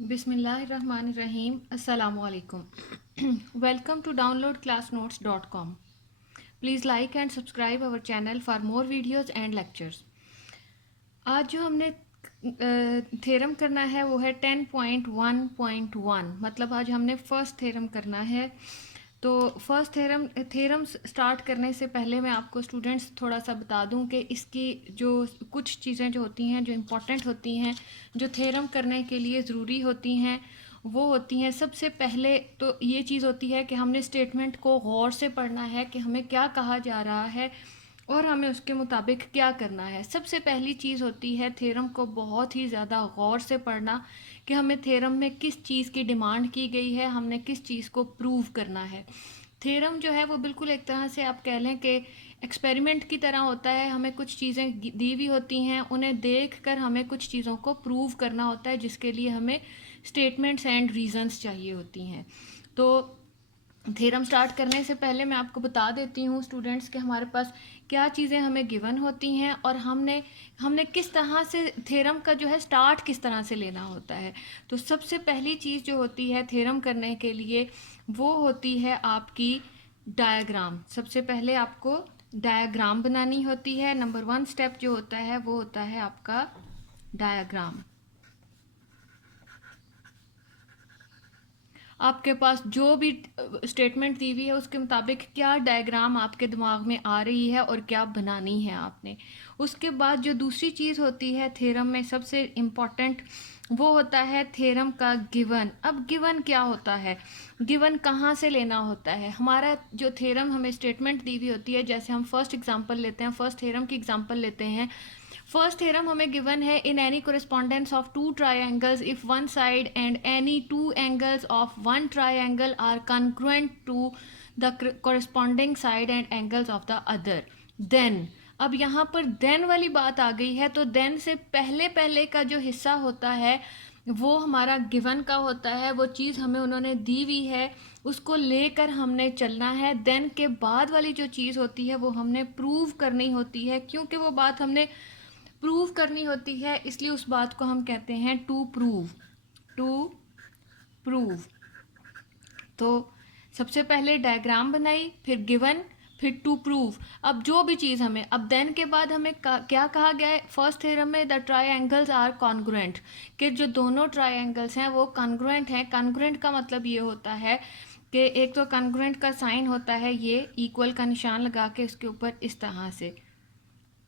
बिस्मिल्लाहिर्रहमानिर्रहीम अस्सलामुअलैकुम welcome to downloadclassnotes.com. Please like and subscribe our channel for more videos and lectures. आज जो हमने थ्योरम करना है वो है 10.1.1. मतलब आज हमने फर्स्ट थ्योरम करना है. तो फर्स्ट थ्योरम स्टार्ट करने से पहले मैं आपको स्टूडेंट्स थोड़ा सा बता दूं कि इसकी जो कुछ चीज़ें जो होती हैं जो इम्पोर्टेंट होती हैं जो थ्योरम करने के लिए ज़रूरी होती हैं वो होती हैं. सबसे पहले तो ये चीज़ होती है कि हमने स्टेटमेंट को गौर से पढ़ना है कि हमें क्या कहा जा रहा है और हमें उसके मुताबिक क्या करना है. सबसे पहली चीज़ होती है थ्योरम को बहुत ही ज़्यादा गौर से पढ़ना कि हमें थ्योरम में किस चीज़ की डिमांड की गई है, हमने किस चीज़ को प्रूव करना है. थ्योरम जो है वो बिल्कुल एक तरह से आप कह लें कि एक्सपेरिमेंट की तरह होता है. हमें कुछ चीज़ें दी हुई होती हैं, उन्हें देख कर हमें कुछ चीज़ों को प्रूव करना होता है जिसके लिए हमें स्टेटमेंट्स एंड रीजंस चाहिए होती हैं. तो थ्योरम स्टार्ट करने से पहले मैं आपको बता देती हूँ स्टूडेंट्स कि हमारे पास क्या चीज़ें हमें गिवन होती हैं और हमने किस तरह से थ्योरम का जो है स्टार्ट किस तरह से लेना होता है. तो सबसे पहली चीज़ जो होती है थ्योरम करने के लिए वो होती है आपकी डायग्राम. सबसे पहले आपको डायग्राम बनानी होती है. नंबर 1 स्टेप जो होता है वो होता है आपका डायग्राम. आपके पास जो भी स्टेटमेंट दी हुई है उसके मुताबिक क्या डायग्राम आपके दिमाग में आ रही है और क्या बनानी है आपने. उसके बाद जो दूसरी चीज़ होती है थ्योरम में सबसे इम्पॉर्टेंट वो होता है थ्योरम का गिवन. अब गिवन क्या होता है, गिवन कहाँ से लेना होता है. हमारा जो थ्योरम हमें स्टेटमेंट दी हुई होती है, जैसे हम फर्स्ट एग्जांपल लेते हैं, फर्स्ट थ्योरम की एग्जांपल लेते हैं. फर्स्ट थ्योरम हमें गिवन है in any correspondence of two triangles if one side and any two angles of one triangle are congruent to the corresponding side and angles of the other. Then अब यहाँ पर then वाली बात आ गई है. तो देन से पहले पहले का जो हिस्सा होता है वो हमारा गिवन का होता है. वो चीज़ हमें उन्होंने दी हुई है, उसको लेकर हमने चलना है. देन के बाद वाली जो चीज़ होती है वो हमने प्रूव करनी होती है. क्योंकि वो बात हमने प्रूव करनी होती है इसलिए उस बात को हम कहते हैं टू प्रूव. To prove. तो सबसे पहले डायग्राम बनाई, फिर गिवन, फिर टू प्रूव. अब जो भी चीज़ हमें अब देन के बाद हमें क्या कहा गया है फर्स्ट थ्योरम में, द ट्राइंगल्स आर कॉन्ग्रुएंट, कि जो दोनों ट्राइंगल्स हैं वो कॉन्ग्रुएंट हैं. कॉन्ग्रुएंट का मतलब ये होता है कि एक तो कॉन्ग्रुएंट का साइन होता है ये इक्वल का निशान लगा के उसके ऊपर इस तरह से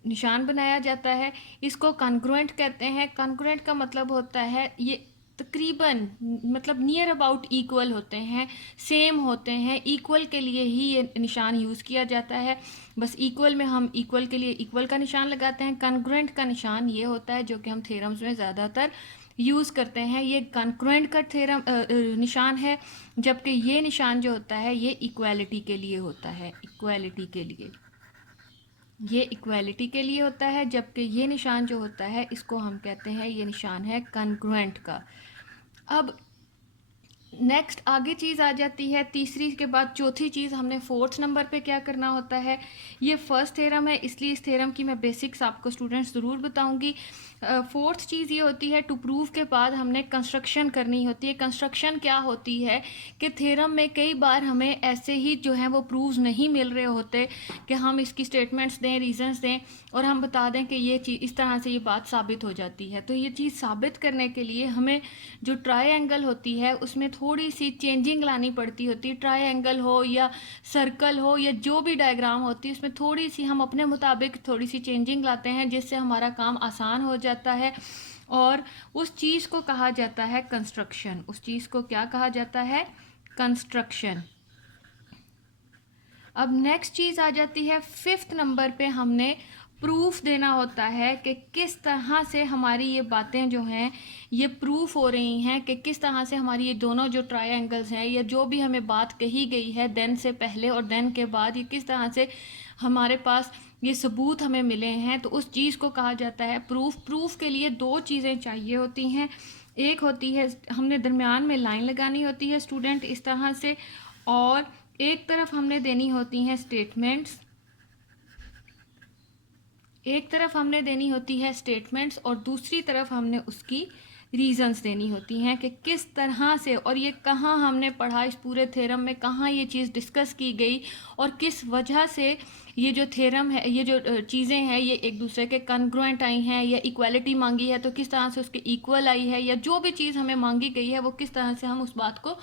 निशान बनाया जाता है. इसको कॉन्ग्रुएंट कहते हैं. कॉन्ग्रुएंट का मतलब होता है ये तकरीबन मतलब नियर अबाउट इक्वल होते हैं, सेम होते हैं. इक्वल के लिए ही ये निशान यूज़ किया जाता है. बस इक्वल में हम इक्वल के लिए इक्वल का निशान लगाते हैं. कॉन्ग्रुएंट का निशान ये होता है जो कि हम थ्योरम्स में ज़्यादातर यूज़ करते हैं. ये कॉन्ग्रुएंट का थ्योरम निशान है, जबकि ये निशान जो होता है ये इक्वालिटी के लिए होता है. इक्वालिटी के लिए ये इक्वालिटी के लिए होता है, जबकि ये निशान जो होता है इसको हम कहते हैं ये निशान है कॉन्ग्रुएंट का. अब नेक्स्ट आगे चीज़ आ जाती है तीसरी के बाद चौथी चीज़. हमने फोर्थ नंबर पे क्या करना होता है, ये फर्स्ट थ्योरम है इसलिए इस थ्योरम की मैं बेसिक्स आपको स्टूडेंट्स ज़रूर बताऊंगी. फोर्थ चीज़ ये होती है टू प्रूव के बाद हमने कंस्ट्रक्शन करनी होती है. कंस्ट्रक्शन क्या होती है कि थ्योरम में कई बार हमें ऐसे ही जो है वो प्रूव्स नहीं मिल रहे होते कि हम इसकी स्टेटमेंट्स दें, रीजंस दें और हम बता दें कि ये चीज़ इस तरह से ये बात साबित हो जाती है. तो ये चीज़ साबित करने के लिए हमें जो ट्रायंगल होती है उसमें थोड़ी सी चेंजिंग लानी पड़ती होती है. ट्रायंगल हो या सर्कल हो या जो भी डायग्राम होती है उसमें थोड़ी सी हम अपने मुताबिक थोड़ी सी चेंजिंग लाते हैं जिससे हमारा काम आसान हो जाता है. और उस चीज़ को कहा जाता है कंस्ट्रक्शन. उस चीज़ को क्या कहा जाता है, कंस्ट्रक्शन. अब नेक्स्ट चीज़ आ जाती है फिफ्थ नंबर पे हमने प्रूफ देना होता है कि किस तरह से हमारी ये बातें जो हैं ये प्रूफ हो रही हैं, कि किस तरह से हमारी ये दोनों जो ट्रायंगल्स हैं या जो भी हमें बात कही गई है देन से पहले और देन के बाद ये किस तरह से हमारे पास ये सबूत हमें मिले हैं. तो उस चीज़ को कहा जाता है प्रूफ. प्रूफ के लिए दो चीज़ें चाहिए होती हैं. एक होती है हमने दरमियान में लाइन लगानी होती है स्टूडेंट इस तरह से, और एक तरफ हमने देनी होती हैं स्टेटमेंट्स. एक तरफ हमने देनी होती है स्टेटमेंट्स और दूसरी तरफ हमने उसकी रीजंस देनी होती हैं कि किस तरह से और ये कहाँ हमने पढ़ा, इस पूरे थ्योरम में कहाँ ये चीज़ डिस्कस की गई और किस वजह से ये जो थ्योरम है, ये जो चीज़ें हैं ये एक दूसरे के कॉन्ग्रुएंट आई हैं, या इक्वालिटी मांगी है तो किस तरह से उसके इक्वल आई है, या जो भी चीज़ हमें मांगी गई है वो किस तरह से हम उस बात को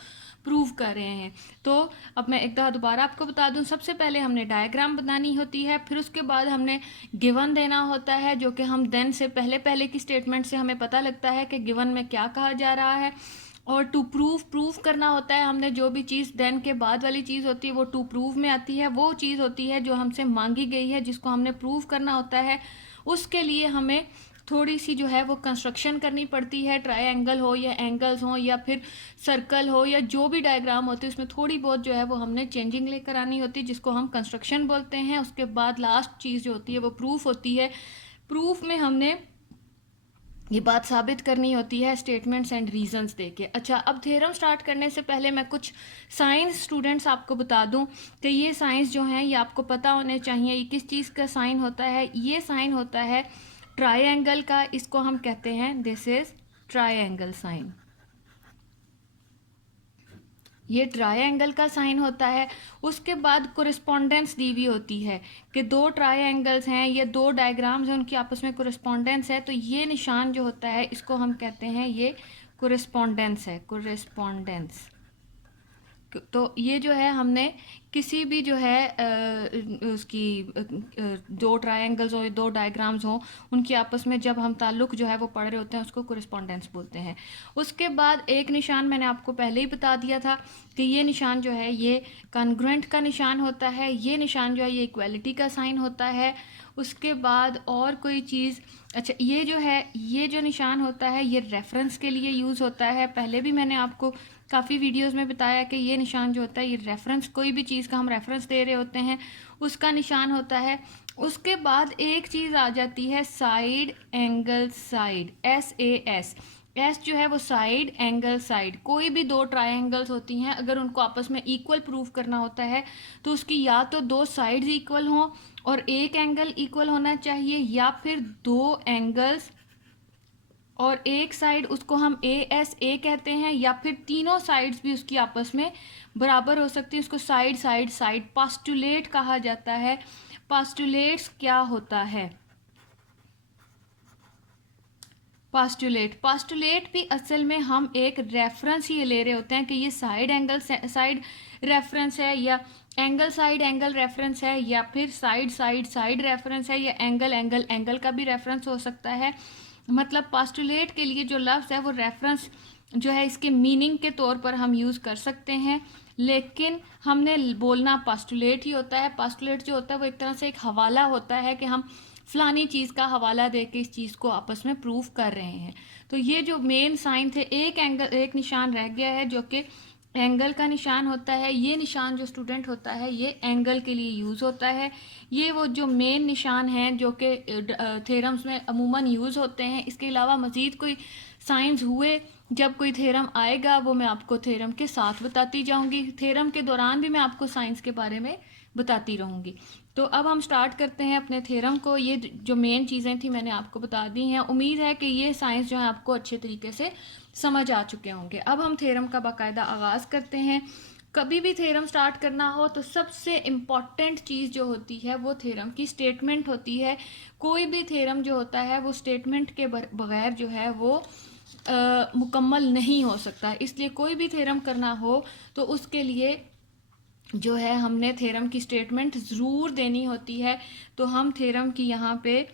प्रूव कर रहे हैं। तो अब मैं एक दफ़ा दोबारा आपको बता दूं, सबसे पहले हमने डायग्राम बनानी होती है, फिर उसके बाद हमने गिवन देना होता है, जो कि हम देन से पहले पहले की स्टेटमेंट से हमें पता लगता है कि गिवन में क्या कहा जा रहा है। और टू प्रूव करना होता है हमने, जो भी चीज़ देन के बाद वाली चीज़ होती है वो टू प्रूव में आती है, वो चीज़ होती है जो हमसे मांगी गई है जिसको हमने प्रूव करना होता है। उसके लिए हमें थोड़ी सी जो है वो कंस्ट्रक्शन करनी पड़ती है, ट्रायंगल हो या एंगल्स हो या फिर सर्कल हो या जो भी डायग्राम होते हैं उसमें थोड़ी बहुत जो है वो हमने चेंजिंग लेकर आनी होती है, जिसको हम कंस्ट्रक्शन बोलते हैं। उसके बाद लास्ट चीज़ जो होती है वो प्रूफ होती है। प्रूफ में हमने ये बात साबित करनी होती है स्टेटमेंट्स एंड रीजंस देके। अच्छा, अब थ्योरम स्टार्ट करने से पहले मैं कुछ साइंस स्टूडेंट्स आपको बता दूं कि ये साइंस जो हैं ये आपको पता होने चाहिए। ये किस चीज़ का साइन होता है? ये साइन होता है ट्रायंगल का, इसको हम कहते हैं दिस इज ट्रायंगल साइन। ये ट्रायंगल का साइन होता है। उसके बाद कोरिस्पोंडेंस दी हुई होती है कि दो ट्रायंगल्स हैं, ये दो डायग्राम्स हैं, उनकी आपस में कोरिस्पोंडेंस है, तो ये निशान जो होता है इसको हम कहते हैं ये कोरिस्पोंडेंस है, कोरिस्पोंडेंस। तो ये जो है हमने किसी भी जो है उसकी दो ट्रायंगल्स हो, दो डायग्राम्स हो, उनकी आपस में जब हम ताल्लुक जो है वो पढ़ रहे होते हैं उसको कोरिस्पोंडेंस बोलते हैं। उसके बाद एक निशान मैंने आपको पहले ही बता दिया था कि ये निशान जो है ये कॉन्ग्रुएंट का निशान होता है, ये निशान जो है ये इक्वालिटी का साइन होता है। उसके बाद और कोई चीज़, अच्छा ये जो है ये जो निशान होता है ये रेफरेंस के लिए यूज़ होता है। पहले भी मैंने आपको काफ़ी वीडियोस में बताया कि ये निशान जो होता है ये रेफरेंस, कोई भी चीज़ का हम रेफरेंस दे रहे होते हैं उसका निशान होता है। उसके बाद एक चीज़ आ जाती है side angle side, SAS। S जो है वो साइड एंगल साइड। कोई भी दो ट्रायंगल्स होती हैं अगर उनको आपस में इक्वल प्रूफ करना होता है तो उसकी या तो दो साइड्स इक्वल हों और एक एंगल इक्वल होना चाहिए, या फिर दो एंगल्स और एक साइड उसको हम ASA कहते हैं, या फिर तीनों साइड्स भी उसकी आपस में बराबर हो सकती है, उसको साइड साइड साइड पास्टुलेट कहा जाता है। पास्टुलेट्स क्या होता है? पास्टुलेट भी असल में हम एक रेफरेंस ये ले रहे होते हैं कि ये साइड एंगल साइड रेफरेंस है, या एंगल साइड एंगल रेफरेंस है, या फिर साइड साइड साइड रेफरेंस है, या एंगल एंगल एंगल का भी रेफरेंस हो सकता है। मतलब पास्टुलेट के लिए जो लफ्ज़ है वो रेफरेंस जो है इसके मीनिंग के तौर पर हम यूज़ कर सकते हैं, लेकिन हमने बोलना पास्टुलेट ही होता है। पास्टुलेट जो होता है वो एक तरह से एक हवाला होता है कि हम फलानी चीज़ का हवाला दे के इस चीज़ को आपस में प्रूव कर रहे हैं। तो ये जो मेन साइन थे, एक निशान रह गया है जो कि एंगल का निशान होता है। ये निशान जो स्टूडेंट होता है ये एंगल के लिए यूज़ होता है। ये वो जो मेन निशान हैं जो कि थ्योरम्स में अमूमन यूज़ होते हैं। इसके अलावा मज़ीद कोई साइंस हुए, जब कोई थ्योरम आएगा वो मैं आपको थ्योरम के साथ बताती जाऊंगी। थ्योरम के दौरान भी मैं आपको साइंस के बारे में बताती रहूंगी। तो अब हम स्टार्ट करते हैं अपने थ्योरम को। ये जो मेन चीज़ें थी मैंने आपको बता दी हैं। उम्मीद है कि ये साइंस जो है आपको अच्छे तरीके से समझ आ चुके होंगे। अब हम थ्योरम का बाकायदा आगाज़ करते हैं। कभी भी थ्योरम स्टार्ट करना हो तो सबसे इम्पॉर्टेंट चीज़ जो होती है वो थ्योरम की स्टेटमेंट होती है। कोई भी थ्योरम जो होता है वो स्टेटमेंट के बगैर जो है वो मुकम्मल नहीं हो सकता। इसलिए कोई भी थ्योरम करना हो तो उसके लिए जो है हमने थ्योरम की स्टेटमेंट ज़रूर देनी होती है। तो हम थ्योरम की यहाँ पे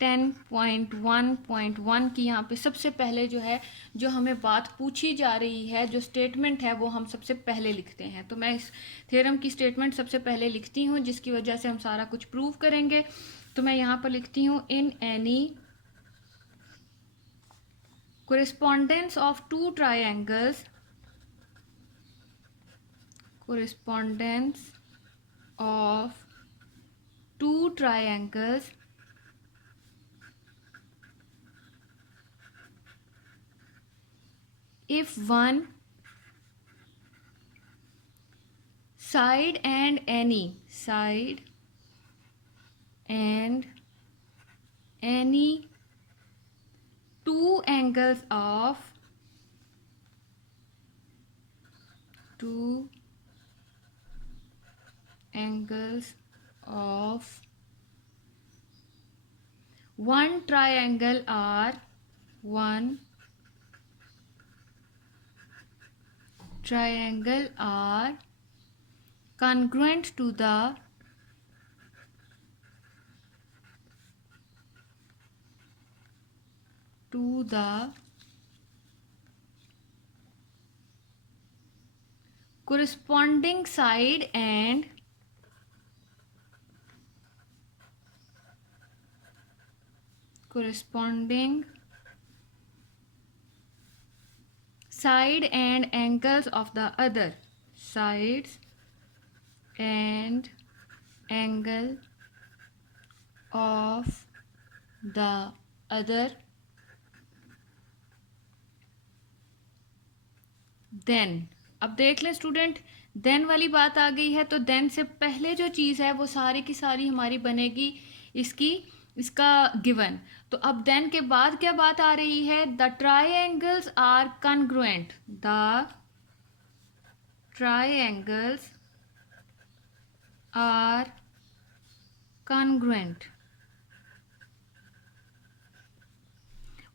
10.1.1 की यहाँ पे सबसे पहले जो है जो हमें बात पूछी जा रही है, जो स्टेटमेंट है वो हम सबसे पहले लिखते हैं। तो मैं इस थ्योरम की स्टेटमेंट सबसे पहले लिखती हूँ जिसकी वजह से हम सारा कुछ प्रूव करेंगे। तो मैं यहाँ पर लिखती हूँ in any correspondence of two triangles, correspondence of two triangles if one side and any two two angles of one triangle are congruent to the corresponding side and angles of the other sides and angle of the other, then. अब देख लें student, then वाली बात आ गई है, तो then से पहले जो चीज़ है वो सारी की सारी हमारी बनेगी इसका गिवन। तो अब देन के बाद क्या बात आ रही है? The triangles are congruent, the triangles are congruent.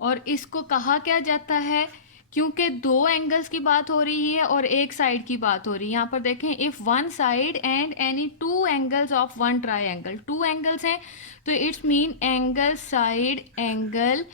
और इसको कहा क्या जाता है? क्योंकि दो एंगल्स की बात हो रही है और एक साइड की बात हो रही है। यहाँ पर देखें, if one side and any two angles of one triangle, two angles हैं तो it's mean angle side angle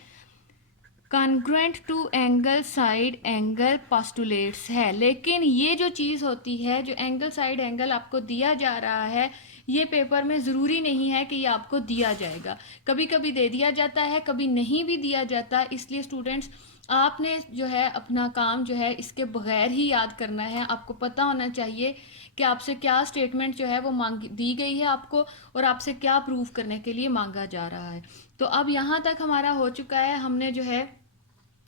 congruent to angle side angle postulates है। लेकिन ये जो चीज़ होती है, जो एंगल साइड एंगल आपको दिया जा रहा है, ये पेपर में ज़रूरी नहीं है कि ये आपको दिया जाएगा। कभी कभी दे दिया जाता है, कभी नहीं भी दिया जाता। इसलिए स्टूडेंट्स, आपने जो है अपना काम जो है इसके बगैर ही याद करना है। आपको पता होना चाहिए कि आपसे क्या स्टेटमेंट जो है वो दी गई है आपको, और आपसे क्या प्रूव करने के लिए मांगा जा रहा है। तो अब यहाँ तक हमारा हो चुका है, हमने जो है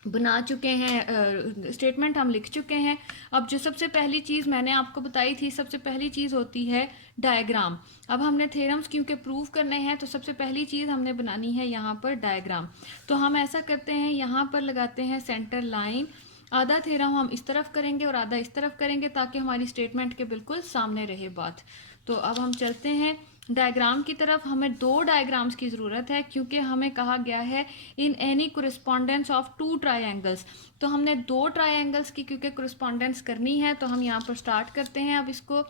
बना चुके हैं, स्टेटमेंट हम लिख चुके हैं। अब जो सबसे पहली चीज़ मैंने आपको बताई थी, सबसे पहली चीज़ होती है डायग्राम। अब हमने थ्योरम्स क्योंकि प्रूव करने हैं, तो सबसे पहली चीज़ हमने बनानी है यहाँ पर डायग्राम। तो हम ऐसा करते हैं, यहाँ पर लगाते हैं सेंटर लाइन। आधा थ्योरम हम इस तरफ करेंगे और आधा इस तरफ करेंगे, ताकि हमारी स्टेटमेंट के बिल्कुल सामने रहे बात। तो अब हम चलते हैं डायग्राम की तरफ। हमें दो डायग्राम्स की ज़रूरत है, क्योंकि हमें कहा गया है in any correspondents of two triangles. तो हमने दो ट्राइंगल्स की क्योंकि कोरिस्पॉन्डेंस करनी है, तो हम यहाँ पर स्टार्ट करते हैं। अब इसको,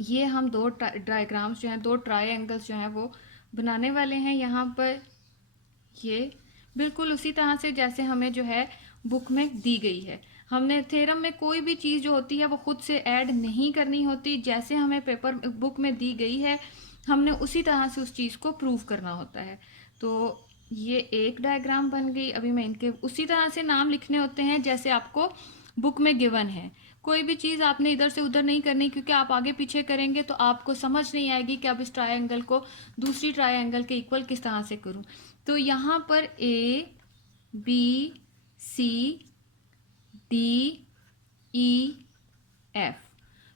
ये हम दो डायग्राम्स जो हैं, दो ट्राइंगल्स जो हैं वो बनाने वाले हैं। यहाँ पर ये बिल्कुल उसी तरह से जैसे हमें जो है बुक में दी गई है। हमने थ्योरम में कोई भी चीज़ जो होती है वो खुद से ऐड नहीं करनी होती। जैसे हमें पेपर बुक में दी गई है, हमने उसी तरह से उस चीज़ को प्रूव करना होता है। तो ये एक डायग्राम बन गई। अभी मैं इनके उसी तरह से नाम लिखने होते हैं जैसे आपको बुक में गिवन है। कोई भी चीज़ आपने इधर से उधर नहीं करनी, क्योंकि आप आगे पीछे करेंगे तो आपको समझ नहीं आएगी कि अब इस ट्रायंगल को दूसरी ट्रायंगल के इक्वल किस तरह से करूं। तो यहाँ पर ABCDEF,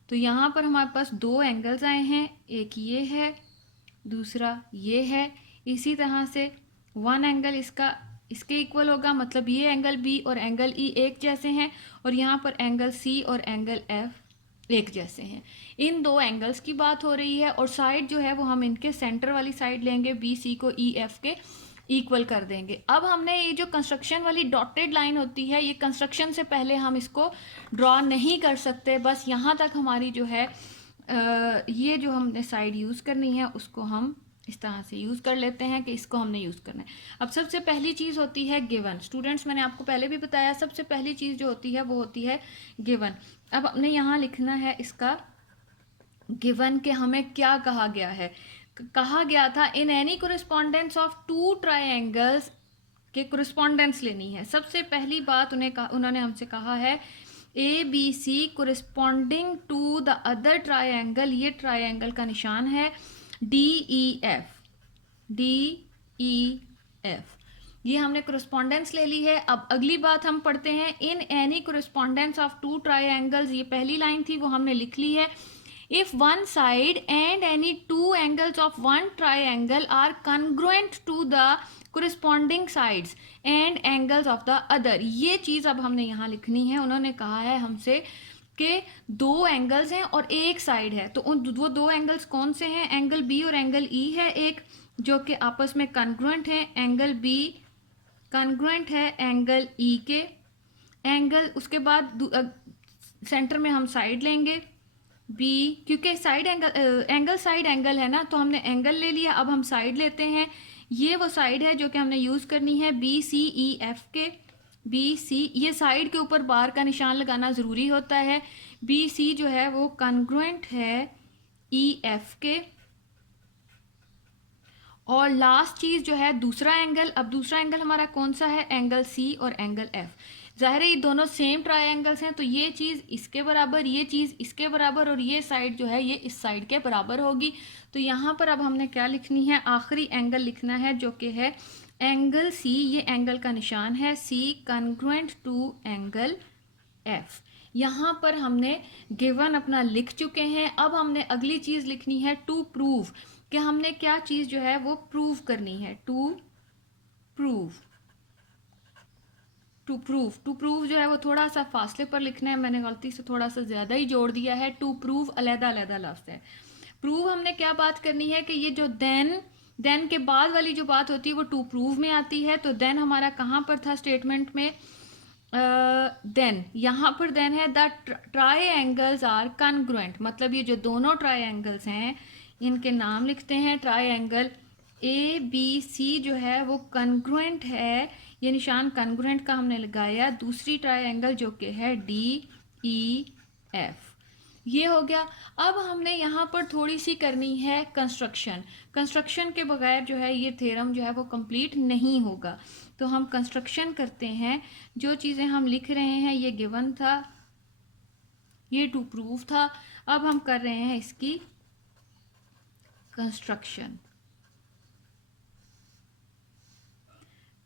तो यहाँ पर हमारे पास दो एंगल्स आए हैं, एक ये है, दूसरा ये है। इसी तरह से वन एंगल इसके इक्वल होगा, मतलब ये एंगल B और एंगल E एक जैसे हैं, और यहाँ पर एंगल C और एंगल F एक जैसे हैं। इन दो एंगल्स की बात हो रही है, और साइड जो है वो हम इनके सेंटर वाली साइड लेंगे, BC को EF के इक्वल कर देंगे। अब हमने ये जो कंस्ट्रक्शन वाली डॉटेड लाइन होती है, ये कंस्ट्रक्शन से पहले हम इसको ड्रॉ नहीं कर सकते। बस यहाँ तक हमारी जो है ये जो हमने साइड यूज़ करनी है उसको हम इस तरह से यूज़ कर लेते हैं कि इसको हमने यूज़ करना है। अब सबसे पहली चीज़ होती है गिवन। स्टूडेंट्स, मैंने आपको पहले भी बताया, सबसे पहली चीज़ जो होती है वो होती है गिवन। अब हमने यहाँ लिखना है इसका गिवन कि हमें क्या कहा गया है। कहा गया था in any correspondents of two triangles के कोरिस्पॉन्डेंस लेनी है। सबसे पहली बात उन्होंने हमसे कहा है ABC corresponding to the other triangle, ये ट्राइंगल का निशान है DEF, ये हमने कोरिस्पॉन्डेंस ले ली है। अब अगली बात हम पढ़ते हैं, in any correspondents of two triangles, ये पहली लाइन थी वो हमने लिख ली है। If one side and any two angles of one triangle are congruent to the corresponding sides and angles of the other। ये चीज़ अब हमने यहाँ लिखनी है। उन्होंने कहा है हमसे कि दो एंगल्स हैं और एक साइड है, तो उन वो दो एंगल्स कौन से हैं? एंगल बी और एंगल ई है एक, जो कि आपस में कॉन्ग्रुएंट है। एंगल बी कॉन्ग्रुएंट है एंगल ई के। एंगल उसके बाद सेंटर में हम साइड लेंगे बी, क्योंकि साइड एंगल साइड एंगल है ना, तो हमने एंगल ले लिया। अब हम साइड लेते हैं। ये वो साइड है जो कि हमने यूज़ करनी है बी सी ई एफ के। बी सी, ये साइड के ऊपर बार का निशान लगाना ज़रूरी होता है। बी सी जो है वो कॉन्ग्रुएंट है ई एफ के। और लास्ट चीज़ जो है दूसरा एंगल। अब दूसरा एंगल हमारा कौन सा है? एंगल सी और एंगल एफ। ज़ाहिर है ये दोनों सेम ट्रायंगल्स हैं, तो ये चीज़ इसके बराबर, ये चीज़ इसके बराबर, और ये साइड जो है ये इस साइड के बराबर होगी। तो यहाँ पर अब हमने क्या लिखनी है? आखिरी एंगल लिखना है जो कि है एंगल सी। ये एंगल का निशान है C congruent to angle F. यहाँ पर हमने गिवन अपना लिख चुके हैं। अब हमने अगली चीज़ लिखनी है टू प्रूव, कि हमने क्या चीज़ जो है वो प्रूव करनी है। To prove, to prove, to prove जो है वो थोड़ा सा फासले पर लिखना है। मैंने गलती से थोड़ा सा ज़्यादा ही जोड़ दिया है। टू प्रूव अलहदा अलहदा लफ्ज़ है। प्रूव हमने क्या बात करनी है कि ये जो देन के बाद वाली जो बात होती है वो टू प्रूव में आती है। तो देन हमारा कहाँ पर था स्टेटमेंट में? देन, यहाँ पर देन है द ट्रायंगल्स आर कॉन्ग्रुएंट, मतलब ये जो दोनों ट्रायंगल्स हैं इनके नाम लिखते हैं। ट्रायंगल ए बी सी जो है वो कॉन्ग्रुएंट है, ये निशान कॉन्ग्रुएंट का हमने लगाया। दूसरी ट्रायंगल जो कि है डी ई एफ, ये हो गया। अब हमने यहाँ पर थोड़ी सी करनी है कंस्ट्रक्शन। कंस्ट्रक्शन के बगैर जो है ये थ्योरम जो है वो कंप्लीट नहीं होगा, तो हम कंस्ट्रक्शन करते हैं। जो चीज़ें हम लिख रहे हैं ये गिवन था, ये टू प्रूव था। अब हम कर रहे हैं इसकी कंस्ट्रक्शन।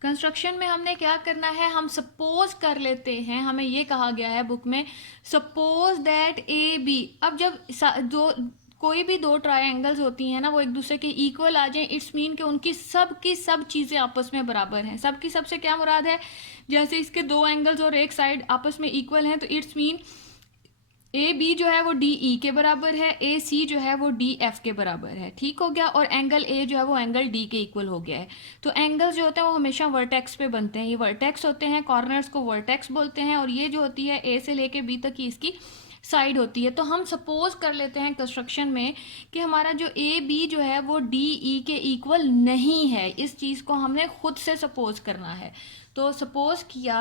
कंस्ट्रक्शन में हमने क्या करना है? हम सपोज कर लेते हैं, हमें ये कहा गया है बुक में, सपोज दैट ए बी। अब जब कोई भी दो ट्रायंगल्स होती हैं ना, वो एक दूसरे के इक्वल आ जाएं, इट्स मीन कि उनकी सब चीज़ें आपस में बराबर हैं। सब की सबसे क्या मुराद है? जैसे इसके दो एंगल्स और एक साइड आपस में इक्वल हैं, तो इट्स मीन ए बी जो है वो डी ई के बराबर है, ए सी जो है वो डी एफ के बराबर है। ठीक हो गया। और एंगल ए जो है वो एंगल डी के इक्वल हो गया है। तो एंगल्स जो होते हैं वो हमेशा वर्टेक्स पे बनते हैं। ये वर्टेक्स होते हैं, कॉर्नर्स को वर्टेक्स बोलते हैं। और ये जो होती है ए से लेके बी तक की इसकी साइड होती है। तो हम सपोज कर लेते हैं कंस्ट्रक्शन में कि हमारा जो ए बी जो है वो डी ई के इक्वल नहीं है। इस चीज़ को हमने खुद से सपोज करना है। तो सपोज किया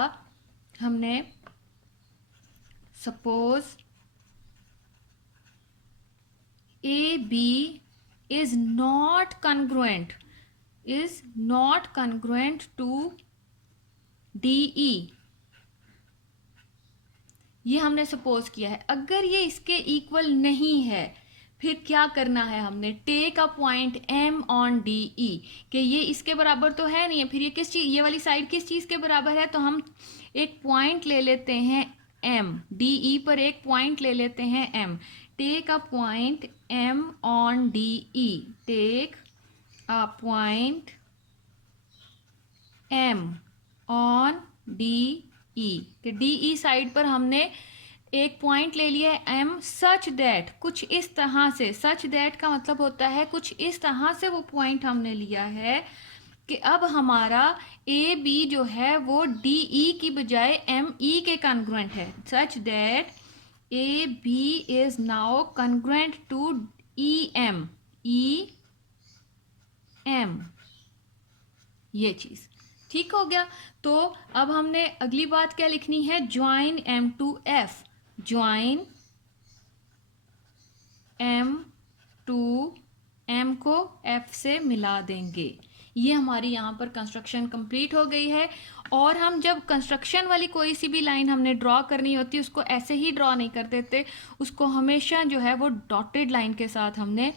हमने, suppose A B is not congruent to DE, ये हमने सपोज किया है। अगर ये इसके इक्वल नहीं है फिर क्या करना है? हमने take a point M on DE, कि ये इसके बराबर तो है नहीं है, फिर ये किस चीज, ये वाली साइड किस चीज़ के बराबर है? तो हम एक पॉइंट ले लेते हैं M, DE पर एक पॉइंट ले लेते हैं M। Take a point M on DE, take a point M on DE, कि DE साइड पर हमने एक पॉइंट ले लिया है M, सच दैट, कुछ इस तरह से। सच दैट का मतलब होता है कुछ इस तरह से वो पॉइंट हमने लिया है कि अब हमारा ए बी जो है वो डी ई की बजाय एम ई के कॉन्ग्रुएंट है। Such that A B is now congruent to E M ये चीज़। ठीक हो गया। तो अब हमने अगली बात क्या लिखनी है? Join M to F, join M to M को F से मिला देंगे। ये हमारी यहाँ पर कंस्ट्रक्शन कंप्लीट हो गई है। और हम जब कंस्ट्रक्शन वाली कोई सी भी लाइन हमने ड्रॉ करनी होती है उसको ऐसे ही ड्रॉ नहीं कर देते, उसको हमेशा जो है वो डॉटेड लाइन के साथ हमने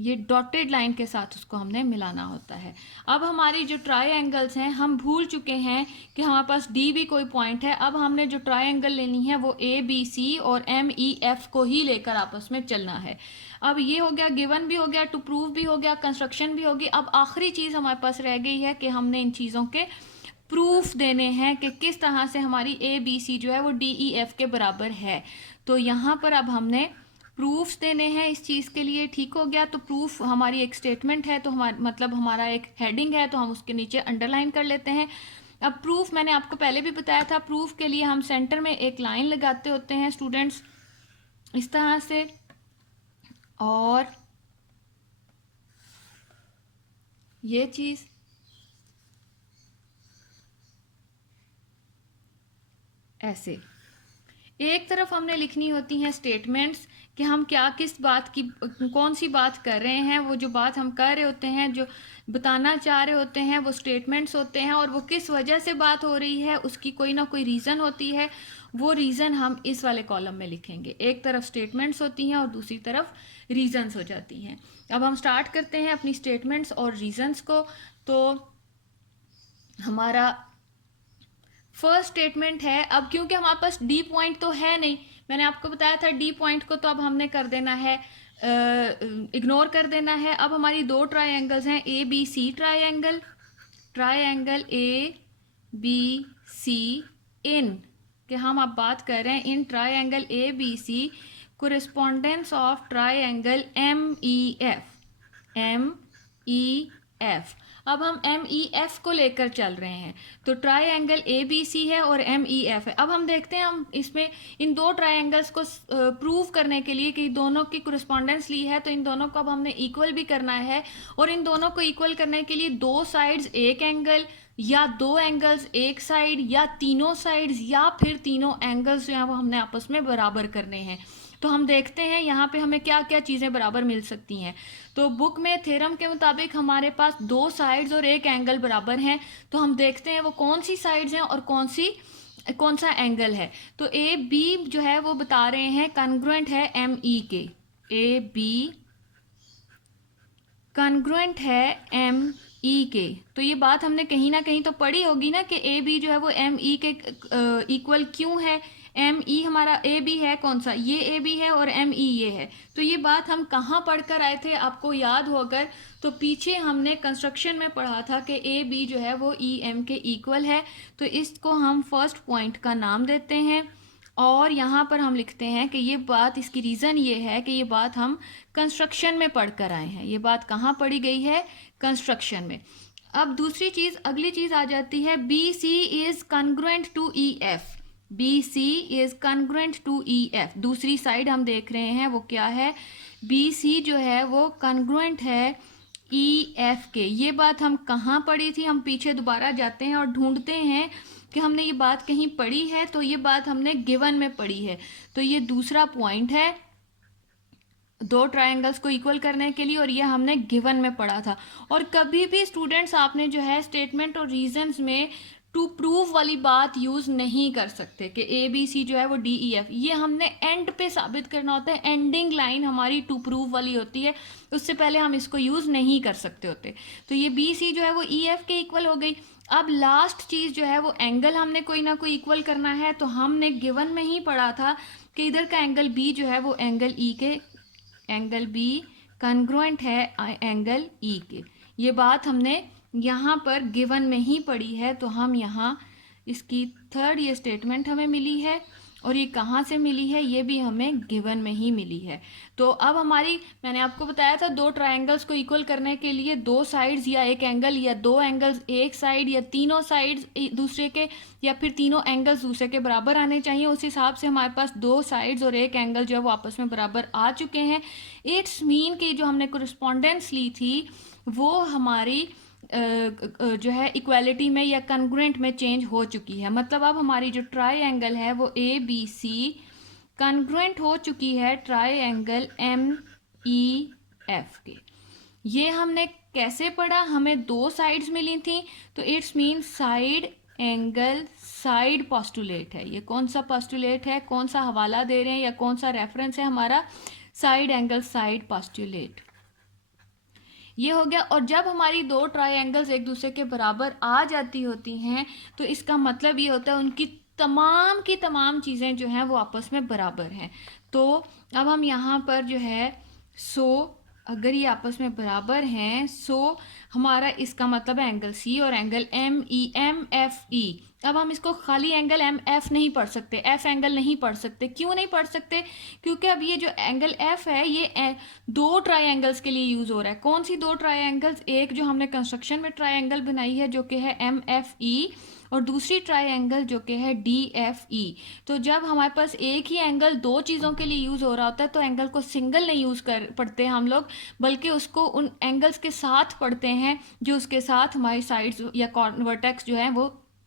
ये डॉटेड लाइन के साथ उसको हमने मिलाना होता है। अब हमारी जो ट्रायंगल्स हैं, हम भूल चुके हैं कि हमारे पास डी भी कोई पॉइंट है। अब हमने जो ट्रायंगल लेनी है वो ए बी सी और एम ई एफ को ही लेकर आपस में चलना है। अब ये हो गया, गिवन भी हो गया, टू प्रूव भी हो गया, कंस्ट्रक्शन भी होगी। अब आखिरी चीज हमारे पास रह गई है कि हमने इन चीजों के प्रूफ देने हैं कि किस तरह से हमारी ए बी सी जो है वो डी ई एफ के बराबर है। तो यहाँ पर अब हमने प्रूफ्स देने हैं इस चीज के लिए। ठीक हो गया। तो प्रूफ हमारी एक स्टेटमेंट है, तो हमारा मतलब हमारा एक हेडिंग है, तो हम उसके नीचे अंडरलाइन कर लेते हैं। अब प्रूफ मैंने आपको पहले भी बताया था, प्रूफ के लिए हम सेंटर में एक लाइन लगाते होते हैं स्टूडेंट्स, इस तरह से, और ये चीज ऐसे एक तरफ हमने लिखनी होती हैं स्टेटमेंट्स कि हम क्या, किस बात की, कौन सी बात कर रहे हैं। वो जो बात हम कर रहे होते हैं, जो बताना चाह रहे होते हैं, वो स्टेटमेंट्स होते हैं, और वो किस वजह से बात हो रही है उसकी कोई ना कोई रीज़न होती है। वो रीज़न हम इस वाले कॉलम में लिखेंगे। एक तरफ स्टेटमेंट्स होती हैं और दूसरी तरफ रीजंस हो जाती हैं। अब हम स्टार्ट करते हैं अपनी स्टेटमेंट्स और रीजंस को। तो हमारा फर्स्ट स्टेटमेंट है, अब क्योंकि हमारे पास डी पॉइंट तो है नहीं, मैंने आपको बताया था डी पॉइंट को तो अब हमने कर देना है, इग्नोर कर देना है। अब हमारी दो ट्रायंगल्स हैं, A B C triangle, triangle A B C इन, कि हम अब बात कर रहे हैं इन triangle A B C correspondence of triangle M E F, M E F. अब हम एम ई एफ को लेकर चल रहे हैं। तो ट्रायंगल ए बी सी है और एम ई एफ है। अब हम देखते हैं, हम इसमें इन दो ट्रायंगल्स को प्रूव करने के लिए कि दोनों की कोरिस्पोंडेंस ली है, तो इन दोनों को अब हमने इक्वल भी करना है। और इन दोनों को इक्वल करने के लिए दो साइड्स एक एंगल, या दो एंगल्स एक साइड, या तीनों साइड्स, या फिर तीनों एंगल्स जो है वो हमने आपस में बराबर करने हैं। तो हम देखते हैं यहाँ पे हमें क्या क्या चीज़ें बराबर मिल सकती हैं। तो बुक में थ्योरम के मुताबिक हमारे पास दो साइड्स और एक एंगल बराबर हैं। तो हम देखते हैं वो कौन सी साइड्स हैं और कौन सा एंगल है। तो ए बी जो है वो बता रहे हैं कॉन्ग्रुएंट है एम ई के, ए बी कॉन्ग्रुएंट है एम ई के। तो ये बात हमने कहीं ना कहीं तो पढ़ी होगी ना कि ए बी जो है वो एम ई के इक्वल क्यों है। एम ई हमारा ए बी है, कौन सा, ये ए बी है, और एम ई ये है। तो ये बात हम कहाँ पढ़कर आए थे, आपको याद हो अगर, तो पीछे हमने कंस्ट्रक्शन में पढ़ा था कि ए बी जो है वो ई एम के इक्वल है। तो इसको हम फर्स्ट पॉइंट का नाम देते हैं, और यहाँ पर हम लिखते हैं कि ये बात, इसकी रीज़न ये है कि ये बात हम कंस्ट्रक्शन में पढ़कर आए हैं। ये बात कहाँ पढ़ी गई है, कंस्ट्रक्शन में। अब दूसरी चीज़, अगली चीज़ आ जाती है, B C is congruent to E F, B C is congruent to E F. दूसरी साइड हम देख रहे हैं वो क्या है, बी सी जो है वो कॉन्ग्रुएंट है ई एफ के। ये बात हम कहाँ पढ़ी थी, हम पीछे दोबारा जाते हैं और ढूंढते हैं कि हमने ये बात कहीं पढ़ी है। तो ये बात हमने गिवन में पढ़ी है। तो ये दूसरा पॉइंट है दो ट्रायंगल्स को इक्वल करने के लिए, और ये हमने गिवन में पढ़ा था। और कभी भी स्टूडेंट्स आपने जो है स्टेटमेंट और रीजंस में टू प्रूव वाली बात यूज नहीं कर सकते कि ए बी सी जो है वो डी ई एफ। ये हमने एंड पे साबित करना होता है, एंडिंग लाइन हमारी टू प्रूव वाली होती है, उससे पहले हम इसको यूज नहीं कर सकते होते। तो ये बी सी जो है वो ई एफ के इक्वल हो गई। अब लास्ट चीज जो है वो एंगल हमने कोई ना कोई इक्वल करना है। तो हमने गिवन में ही पढ़ा था कि इधर का एंगल बी जो है वो एंगल ई के, एंगल बी कॉन्ग्रुएंट है एंगल ई के। ये बात हमने यहाँ पर गिवन में ही पढ़ी है। तो हम यहाँ इसकी थर्ड ये स्टेटमेंट हमें मिली है, और ये कहाँ से मिली है, ये भी हमें गिवन में ही मिली है। तो अब हमारी, मैंने आपको बताया था दो ट्रायंगल्स को इक्वल करने के लिए दो साइड्स या एक एंगल, या दो एंगल्स एक साइड, या तीनों साइड्स दूसरे के, या फिर तीनों एंगल्स दूसरे के बराबर आने चाहिए। उस हिसाब से हमारे पास दो साइड्स और एक एंगल जो है वो आपस में बराबर आ चुके हैं। इट्स मीन की जो हमने कोरिस्पोंडेंस ली थी वो हमारी जो है इक्वालिटी में या कॉन्ग्रुएंट में चेंज हो चुकी है। मतलब अब हमारी जो ट्रायंगल है वो ए बी सी कॉन्ग्रुएंट हो चुकी है ट्रायंगल एम ई एफ के। ये हमने कैसे पढ़ा, हमें दो साइड्स मिली थी, तो it's mean side angle side postulate है। ये कौन सा पोस्टुलेट है, कौन सा हवाला दे रहे हैं या कौन सा रेफरेंस है हमारा, साइड एंगल साइड पोस्टुलेट। ये हो गया। और जब हमारी दो ट्रायंगल्स एक दूसरे के बराबर आ जाती होती हैं तो इसका मतलब ये होता है उनकी तमाम की तमाम चीज़ें जो हैं वो आपस में बराबर हैं। तो अब हम यहाँ पर जो है सो अगर ये आपस में बराबर हैं सो हमारा इसका मतलब है एंगल सी और एंगल एम एफ ई। अब हम इसको खाली एंगल एम एफ नहीं पढ़ सकते, एफ एंगल नहीं पढ़ सकते। क्यों नहीं पढ़ सकते? क्योंकि अब ये जो एंगल एफ है ये दो ट्रायंगल्स के लिए यूज हो रहा है। कौन सी दो ट्रायंगल्स? एक जो हमने कंस्ट्रक्शन में ट्रायंगल बनाई है जो कि है एम एफ ई, और दूसरी ट्रायंगल जो कि है डी एफ ई। तो जब हमारे पास एक ही एंगल दो चीज़ों के लिए यूज़ हो रहा होता है तो एंगल को सिंगल नहीं यूज़ कर पढ़ते हम लोग, बल्कि उसको उन एंगल्स के साथ पढ़ते हैं जो उसके साथ हमारी साइड्स या वर्टेक्स जो है वो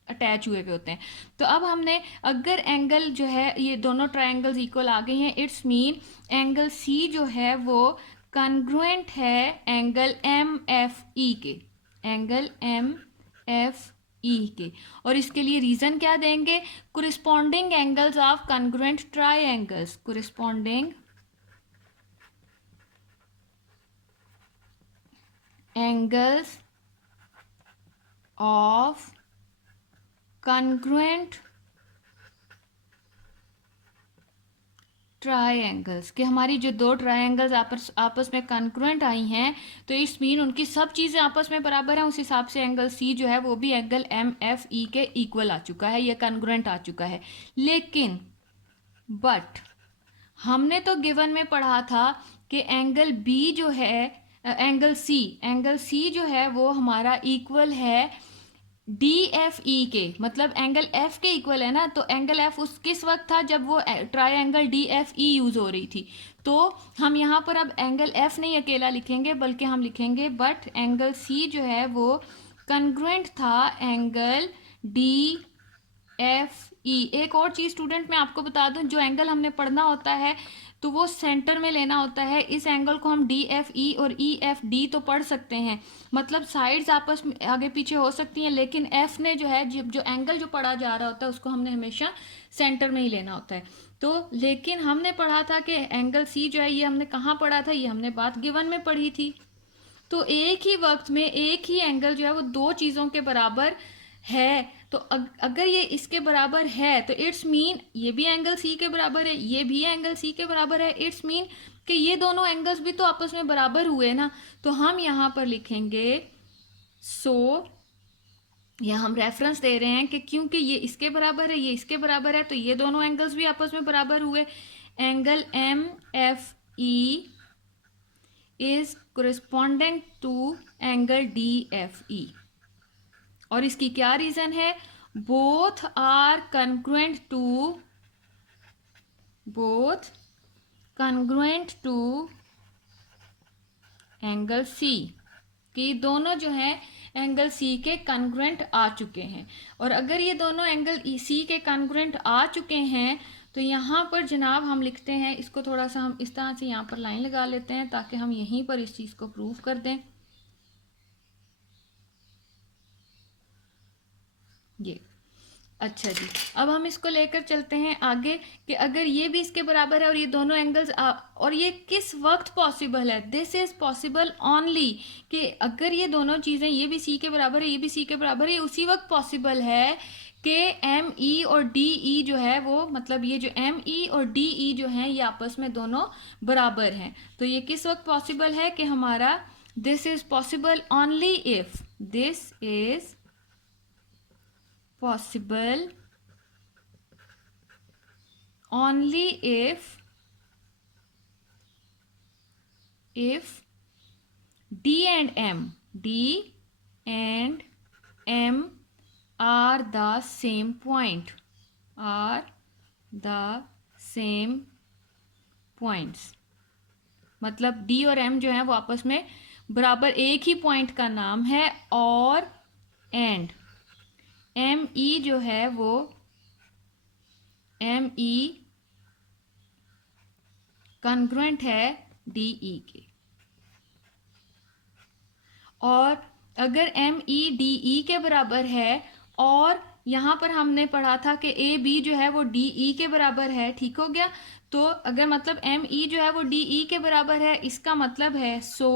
अटैच हुए हुए होते हैं। तो अब हमने अगर एंगल जो है ये दोनों ट्रायंगल्स इक्वल आ गए हैं, इट्स मीन एंगल सी जो है वो कॉन्ग्रुएंट है एंगल एम एफ ई के, एंगल एम एफ ई के। और इसके लिए रीजन क्या देंगे? Corresponding angles of congruent triangles, corresponding angles of congruent triangles, कि हमारी जो दो ट्रायंगल्स आपस में कॉन्ग्रुएंट आई हैं तो इस मीन उनकी सब चीज़ें आपस में बराबर हैं। उस हिसाब से एंगल सी जो है वो भी एंगल एम एफ ई के इक्वल आ चुका है, ये कॉन्ग्रुएंट आ चुका है। लेकिन बट हमने तो गिवन में पढ़ा था कि एंगल बी जो है एंगल सी जो है वो हमारा इक्वल है डी एफ ई के, मतलब एंगल एफ के इक्वल है ना। तो एंगल एफ उस किस वक्त था? जब वो ट्रायंगल डी एफ ई यूज हो रही थी। तो हम यहाँ पर अब एंगल एफ नहीं अकेला लिखेंगे बल्कि हम लिखेंगे बट एंगल सी जो है वो कॉन्ग्रुएंट था एंगल डी एफ ई। एक और चीज स्टूडेंट मैं आपको बता दूं, जो एंगल हमने पढ़ना होता है तो वो सेंटर में लेना होता है। इस एंगल को हम डी एफ ई और ई एफ डी तो पढ़ सकते हैं, मतलब साइड्स आपस में आगे पीछे हो सकती हैं, लेकिन एफ ने जो है जो एंगल जो पढ़ा जा रहा होता है उसको हमने हमेशा सेंटर में ही लेना होता है। तो लेकिन हमने पढ़ा था कि एंगल सी जो है ये हमने कहाँ पढ़ा था? ये हमने बात गिवन में पढ़ी थी। तो एक ही वक्त में एक ही एंगल जो है वो दो चीज़ों के बराबर है। तो अगर ये इसके बराबर है तो इट्स मीन ये भी एंगल सी के बराबर है, ये भी एंगल सी के बराबर है। इट्स मीन कि ये दोनों एंगल्स भी तो आपस में बराबर हुए ना। तो हम यहाँ पर लिखेंगे सो या हम रेफरेंस दे रहे हैं कि क्योंकि ये इसके बराबर है ये इसके बराबर है तो ये दोनों एंगल्स भी आपस में बराबर हुए। Angle M F E is corresponding to angle D F E. और इसकी क्या रीजन है? Both are congruent to angle C, कि दोनों जो है एंगल सी के कॉन्ग्रुएंट आ चुके हैं। और अगर ये दोनों एंगल सी के कॉन्ग्रुएंट आ चुके हैं तो यहाँ पर जनाब हम लिखते हैं इसको, थोड़ा सा हम इस तरह से यहाँ पर लाइन लगा लेते हैं ताकि हम यहीं पर इस चीज़ को प्रूव कर दें। ये अच्छा जी, अब हम इसको लेकर चलते हैं आगे कि अगर ये भी इसके बराबर है और ये दोनों एंगल्स और ये किस वक्त पॉसिबल है? दिस इज पॉसिबल ओनली कि अगर ये दोनों चीज़ें ये भी सी के बराबर है ये भी सी के बराबर है, ये उसी वक्त पॉसिबल है कि एम ई और डी ई जो है वो, मतलब ये जो एम ई और डी ई जो है ये आपस में दोनों बराबर हैं। तो ये किस वक्त पॉसिबल है कि हमारा this is possible only if, this is possible only if D and M are the same point, are the same points। मतलब D और M जो है वो आपस में बराबर एक ही पॉइंट का नाम है। और एंड एम ई जो है वो एम ई कॉन्ग्रुएंट है डी ई के। और अगर एम ई डी ई के बराबर है और यहाँ पर हमने पढ़ा था कि ए बी जो है वो डी ई के बराबर है, ठीक हो गया। तो अगर मतलब एम ई जो है वो डी ई के बराबर है, इसका मतलब है सो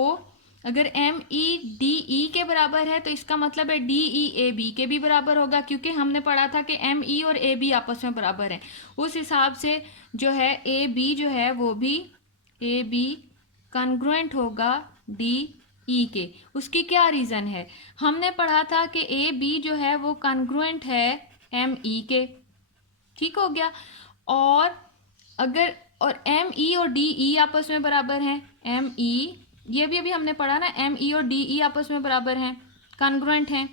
अगर एम ई डी ई के बराबर है तो इसका मतलब है डी ई ए बी के भी बराबर होगा, क्योंकि हमने पढ़ा था कि एम ई और ए बी आपस में बराबर हैं। उस हिसाब से जो है ए बी जो है वो भी ए बी कॉन्ग्रुएंट होगा डी ई के। उसकी क्या रीज़न है? हमने पढ़ा था कि ए बी जो है वो कॉन्ग्रुएंट है एम ई के, ठीक हो गया। और अगर और एम ई और डी ई आपस में बराबर हैं, एम ई ये भी अभी हमने पढ़ा ना, एम ई और डी ई आपस में बराबर हैं, कॉन्ग्रुएंट हैं।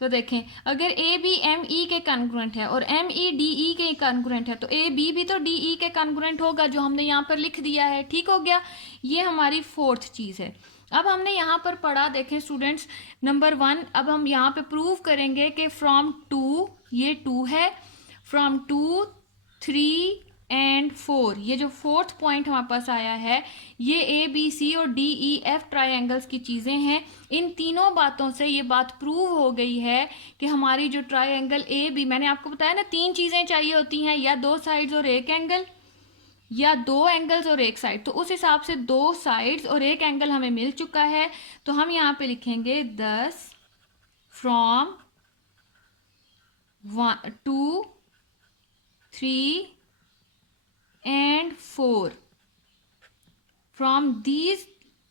तो देखें अगर ए बी एम ई के कॉन्ग्रुएंट है और एम ई डी ई के कॉन्ग्रुएंट है तो ए बी भी तो डी ई के कॉन्ग्रुएंट होगा, जो हमने यहाँ पर लिख दिया है, ठीक हो गया। ये हमारी फोर्थ चीज़ है। अब हमने यहाँ पर पढ़ा, देखें स्टूडेंट्स, नंबर 1 अब हम यहाँ पे प्रूव करेंगे कि फ्रॉम 2, ये 2 है, फ्रॉम 2, 3 एंड 4, ये जो फोर्थ पॉइंट हमारे पास आया है, ये ए बी सी और डी ई एफ ट्रायंगल्स की चीज़ें हैं। इन तीनों बातों से ये बात प्रूव हो गई है कि हमारी जो ट्रायंगल ए बी, मैंने आपको बताया ना 3 चीज़ें चाहिए होती हैं, या 2 साइड्स और 1 एंगल, या 2 एंगल्स और 1 साइड। तो उस हिसाब से 2 साइड्स और 1 एंगल हमें मिल चुका है। तो हम यहाँ पे लिखेंगे 10 from 2, 3 and 4 from these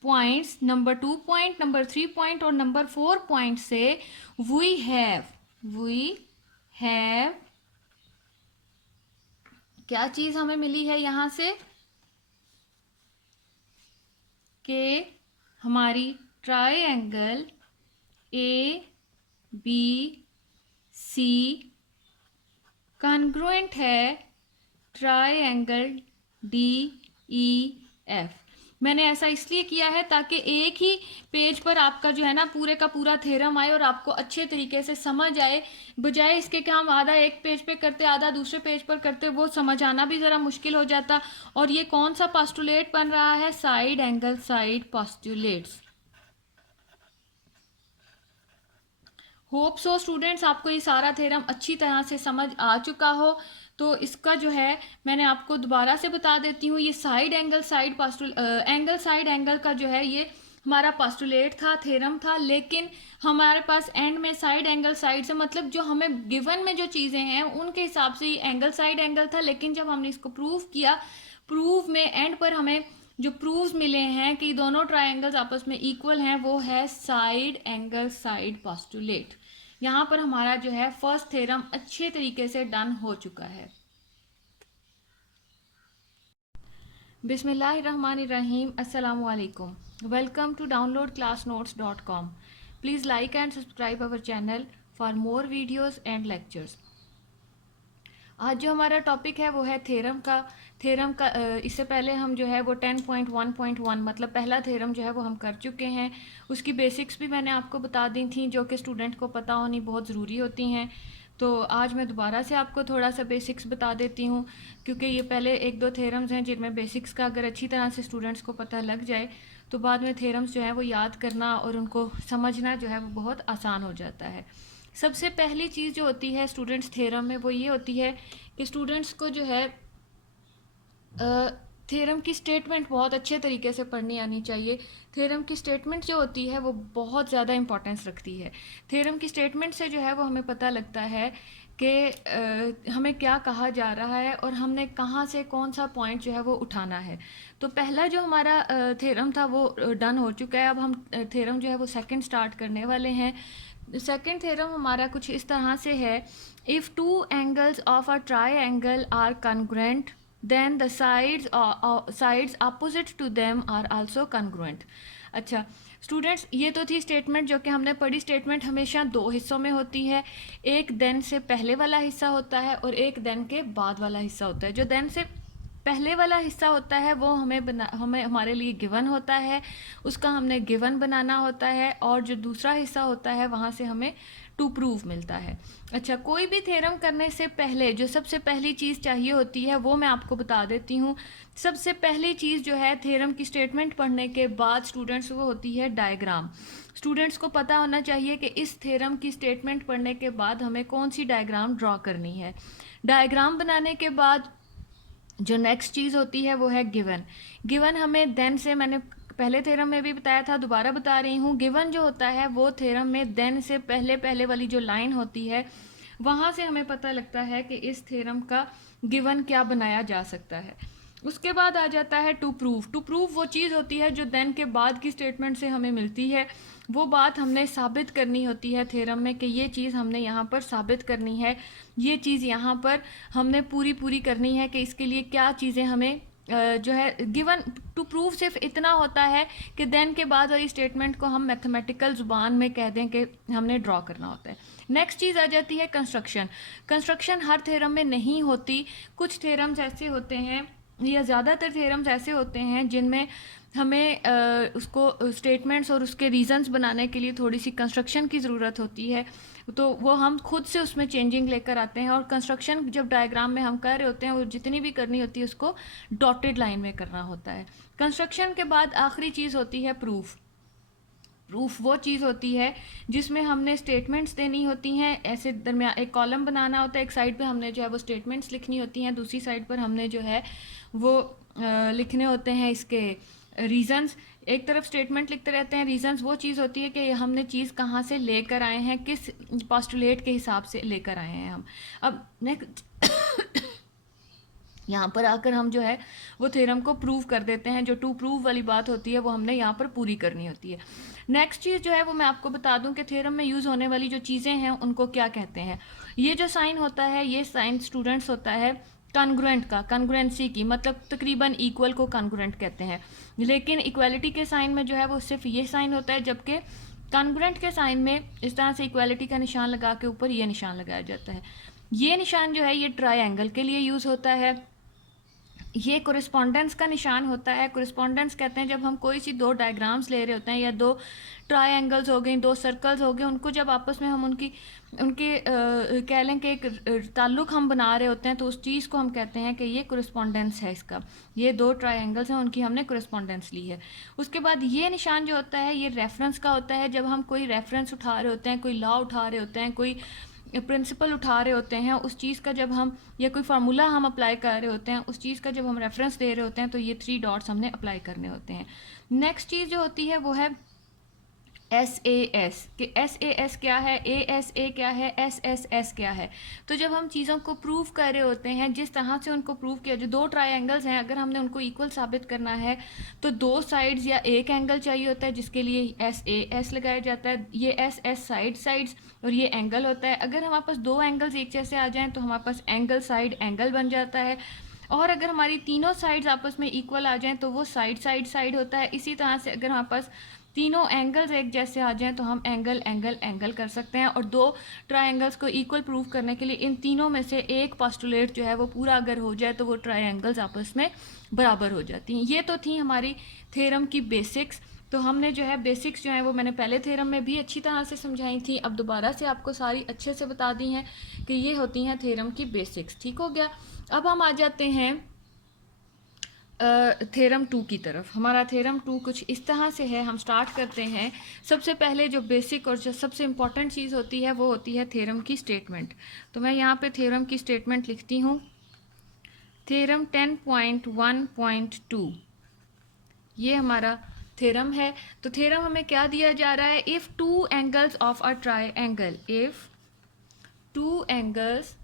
points, number 2 point, number 3 point और number 4 point से we have क्या चीज हमें मिली है यहाँ से कि हमारी triangle A B C congruent है ट्रायंगल डी ई एफ। मैंने ऐसा इसलिए किया है ताकि एक ही पेज पर आपका जो है ना पूरे का पूरा थ्योरम आए और आपको अच्छे तरीके से समझ आए, बजाय इसके कि हम आधा एक पेज पे करते आधा दूसरे पेज पर करते, वो समझ आना भी ज़रा मुश्किल हो जाता। और ये कौन सा पोस्टुलेट बन रहा है? Side angle side postulates. Hope so students आपको ये सारा थ्योरम अच्छी तरह से समझ आ चुका हो। तो इसका जो है मैंने आपको दोबारा से बता देती हूँ, ये side angle side angle side angle का जो है ये हमारा पोस्टुलेट था, थ्योरम था, लेकिन हमारे पास एंड में साइड एंगल साइड से मतलब जो हमें गिवन में जो चीज़ें हैं उनके हिसाब से ये एंगल साइड एंगल था। लेकिन जब हमने इसको प्रूव किया, प्रूव में एंड पर हमें जो प्रूव्स मिले हैं कि दोनों ट्रायंगल्स आपस में इक्वल हैं, वो है साइड एंगल साइड पोस्टुलेट। यहाँ पर हमारा जो है फर्स्ट थ्योरम अच्छे तरीके से डन हो चुका है। बिस्मिल्लाहिर्रहमानिर्रहीम, अस्सलामु अलैकुम। Welcome to downloadclassnotes.com। Please like and subscribe our channel for more videos and lectures. आज जो हमारा टॉपिक है वो है थ्योरम का इससे पहले हम जो है वो 10.1.1 मतलब पहला थ्योरम जो है वो हम कर चुके हैं। उसकी बेसिक्स भी मैंने आपको बता दी थी, जो कि स्टूडेंट को पता होनी बहुत ज़रूरी होती हैं। तो आज मैं दोबारा से आपको थोड़ा सा बेसिक्स बता देती हूँ, क्योंकि ये पहले 1-2 थ्योरम्स हैं जिनमें बेसिक्स का अगर अच्छी तरह से स्टूडेंट्स को पता लग जाए तो बाद में थ्योरम्स जो है वो याद करना और उनको समझना जो है वो बहुत आसान हो जाता है। सबसे पहली चीज़ जो होती है स्टूडेंट्स थ्योरम में वो ये होती है कि स्टूडेंट्स को जो है थ्योरम की स्टेटमेंट बहुत अच्छे तरीके से पढ़नी आनी चाहिए। थ्योरम की स्टेटमेंट जो होती है वो बहुत ज़्यादा इंपॉर्टेंस रखती है। थ्योरम की स्टेटमेंट से जो है वो हमें पता लगता है कि हमें क्या कहा जा रहा है और हमने कहाँ से कौन सा पॉइंट जो है वो उठाना है। तो पहला जो हमारा थ्योरम था वो डन हो चुका है। अब हम थ्योरम जो है वो सेकंड स्टार्ट करने वाले हैं। सेकंड थ्योरम हमारा कुछ इस तरह से है, if 2 angles of a triangle are congruent then the sides opposite to them are also congruent. अच्छा स्टूडेंट्स, ये तो थी स्टेटमेंट जो कि हमने पढ़ी। स्टेटमेंट हमेशा 2 हिस्सों में होती है, एक देन से पहले वाला हिस्सा होता है और एक देन के बाद वाला हिस्सा होता है। जो देन से पहले वाला हिस्सा होता है वो हमें हमारे लिए गिवन होता है, उसका हमने गिवन बनाना होता है, और जो दूसरा हिस्सा होता है वहाँ से हमें टू प्रूव मिलता है। अच्छा, कोई भी थ्योरम करने से पहले जो सबसे पहली चीज़ चाहिए होती है वो मैं आपको बता देती हूँ। सबसे पहली चीज़ जो है थ्योरम की स्टेटमेंट पढ़ने के बाद स्टूडेंट्स वो होती है डायग्राम। स्टूडेंट्स को पता होना चाहिए कि इस थ्योरम की स्टेटमेंट पढ़ने के बाद हमें कौन सी डायग्राम ड्रॉ करनी है। डायग्राम बनाने के बाद जो नेक्स्ट चीज़ होती है वो है गिवन। गिवन हमें देन से मैंने पहले थ्योरम में भी बताया था, दोबारा बता रही हूँ, गिवन जो होता है वो थ्योरम में देन से पहले पहले वाली जो लाइन होती है वहाँ से हमें पता लगता है कि इस थ्योरम का गिवन क्या बनाया जा सकता है। उसके बाद आ जाता है टू प्रूव। टू प्रूव वो चीज़ होती है जो देन के बाद की स्टेटमेंट से हमें मिलती है, वो बात हमने साबित करनी होती है थ्योरम में कि ये चीज़ हमने यहाँ पर साबित करनी है, ये चीज़ यहाँ पर हमने पूरी पूरी करनी है कि इसके लिए क्या चीज़ें हमें जो है गिवन। टू प्रूव सिर्फ इतना होता है कि देन के बाद वाली स्टेटमेंट को हम मैथमेटिकल ज़ुबान में कह दें कि हमने ड्रॉ करना होता है। नेक्स्ट चीज़ आ जाती है कंस्ट्रक्शन। कंस्ट्रक्शन हर थ्योरम में नहीं होती, कुछ थ्योरम्स ऐसे होते हैं या ज़्यादातर थ्योरम्स ऐसे होते हैं जिनमें हमें उसको स्टेटमेंट्स और उसके रीजंस बनाने के लिए थोड़ी सी कंस्ट्रक्शन की ज़रूरत होती है, तो वो हम खुद से उसमें चेंजिंग लेकर आते हैं। और कंस्ट्रक्शन जब डायग्राम में हम कर रहे होते हैं वो जितनी भी करनी होती है उसको डॉटेड लाइन में करना होता है। कंस्ट्रक्शन के बाद आखिरी चीज़ होती है प्रूफ। प्रूफ वो चीज़ होती है जिसमें हमने स्टेटमेंट्स देनी होती हैं, ऐसे दरमियान एक कॉलम बनाना होता है, एक साइड पे हमने जो है वो स्टेटमेंट्स लिखनी होती हैं, दूसरी साइड पर हमने जो है वो लिखने होते हैं इसके रीजंस। एक तरफ स्टेटमेंट लिखते रहते हैं, रीजंस वो चीज़ होती है कि हमने चीज़ कहाँ से लेकर आए हैं, किस पोस्टुलेट के हिसाब से लेकर आए हैं हम। अब नेक्स्ट यहाँ पर आकर हम जो है वो थ्योरम को प्रूव कर देते हैं, जो टू प्रूव वाली बात होती है वो हमने यहाँ पर पूरी करनी होती है। नेक्स्ट चीज़ जो है वो मैं आपको बता दूं कि थ्योरम में यूज़ होने वाली जो चीज़ें हैं उनको क्या कहते हैं। ये जो साइन होता है ये साइन स्टूडेंट्स होता है कॉन्ग्रुएंट का, कॉन्ग्रुएंसी की, मतलब तकरीबन इक्वल को कॉन्ग्रुएंट कहते हैं। लेकिन इक्वालिटी के साइन में जो है वो सिर्फ ये साइन होता है, जबकि कॉन्ग्रुएंट के साइन में इस तरह से इक्वालिटी का निशान लगा के ऊपर ये निशान लगाया जाता है। ये निशान जो है ये ट्रायंगल के लिए यूज़ होता है। ये कोरिस्पोंडेंस का निशान होता है। कोरिस्पोंडेंस कहते हैं जब हम कोई सी दो डायग्राम्स ले रहे होते हैं या दो ट्रायंगल्स हो गए, दो सर्कल्स हो गए, उनको जब आपस में हम उनके कह लें कि एक ताल्लुक हम बना रहे होते हैं तो उस चीज़ को हम कहते हैं कि ये कोरिस्पोंडेंस है इसका, ये दो ट्रायंगल्स हैं उनकी हमने कोरिस्पोंडेंस ली है। उसके बाद ये निशान जो होता है ये रेफरेंस का होता है, जब हम कोई रेफरेंस उठा रहे होते हैं, कोई लॉ उठा रहे होते हैं, कोई प्रिंसिपल उठा रहे होते हैं, उस चीज़ का जब हम या कोई फार्मूला हम अप्लाई कर रहे होते हैं, उस चीज़ का जब हम रेफरेंस दे रहे होते हैं तो ये 3 डॉट्स हमने अप्लाई करने होते हैं। नेक्स्ट चीज़ जो होती है वो है SAS कि SAS क्या है, ASA क्या है, SSS क्या है। तो जब हम चीज़ों को प्रूव कर रहे होते हैं, जिस तरह से उनको प्रूव किया, जो दो ट्रायंगल्स हैं अगर हमने उनको इक्वल साबित करना है तो दो साइड्स या एक एंगल चाहिए होता है जिसके लिए SAS लगाया जाता है, ये SS साइड्स और ये एंगल होता है। अगर हमारे पास दो एंगल्स एक जैसे आ जाएँ तो हमारे पास एंगल साइड एंगल बन जाता है, और अगर हमारी तीनों साइड्स आपस में इक्वल आ जाएं तो वो साइड होता है। इसी तरह से अगर हमारे पास तीनों एंगल्स एक जैसे आ जाएं तो हम एंगल एंगल एंगल कर सकते हैं। और दो ट्रायंगल्स को इक्वल प्रूव करने के लिए इन तीनों में से एक पोस्टुलेट जो है वो पूरा अगर हो जाए तो वो ट्रायंगल्स आपस में बराबर हो जाती हैं। ये तो थी हमारी थ्योरम की बेसिक्स। तो हमने जो है बेसिक्स जो है वो मैंने पहले थ्योरम में भी अच्छी तरह से समझाई थी, अब दोबारा से आपको सारी अच्छे से बता दी हैं कि ये होती हैं थ्योरम की बेसिक्स। ठीक हो गया। अब हम आ जाते हैं थ्योरम 2 की तरफ। हमारा थ्योरम 2 कुछ इस तरह से है। हम स्टार्ट करते हैं। सबसे पहले जो बेसिक और जो सबसे इम्पॉर्टेंट चीज़ होती है वो होती है थ्योरम की स्टेटमेंट। तो मैं यहाँ पे थ्योरम की स्टेटमेंट लिखती हूँ। थ्योरम 10.1.2 ये हमारा थ्योरम है। तो थ्योरम हमें क्या दिया जा रहा है, if two angles of a triangle, if two angles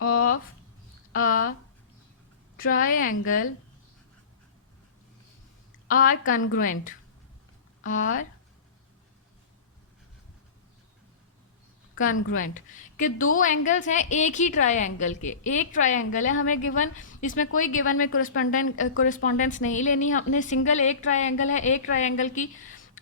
of a triangle are congruent, are congruent कि दो एंगल्स हैं एक ही ट्रायंगल के, एक ट्रायंगल है हमें गिवन, इसमें कोई गिवन में कोरिस्पोंडेंस नहीं लेनी, हमने सिंगल एक ट्रायंगल है, एक ट्रायंगल की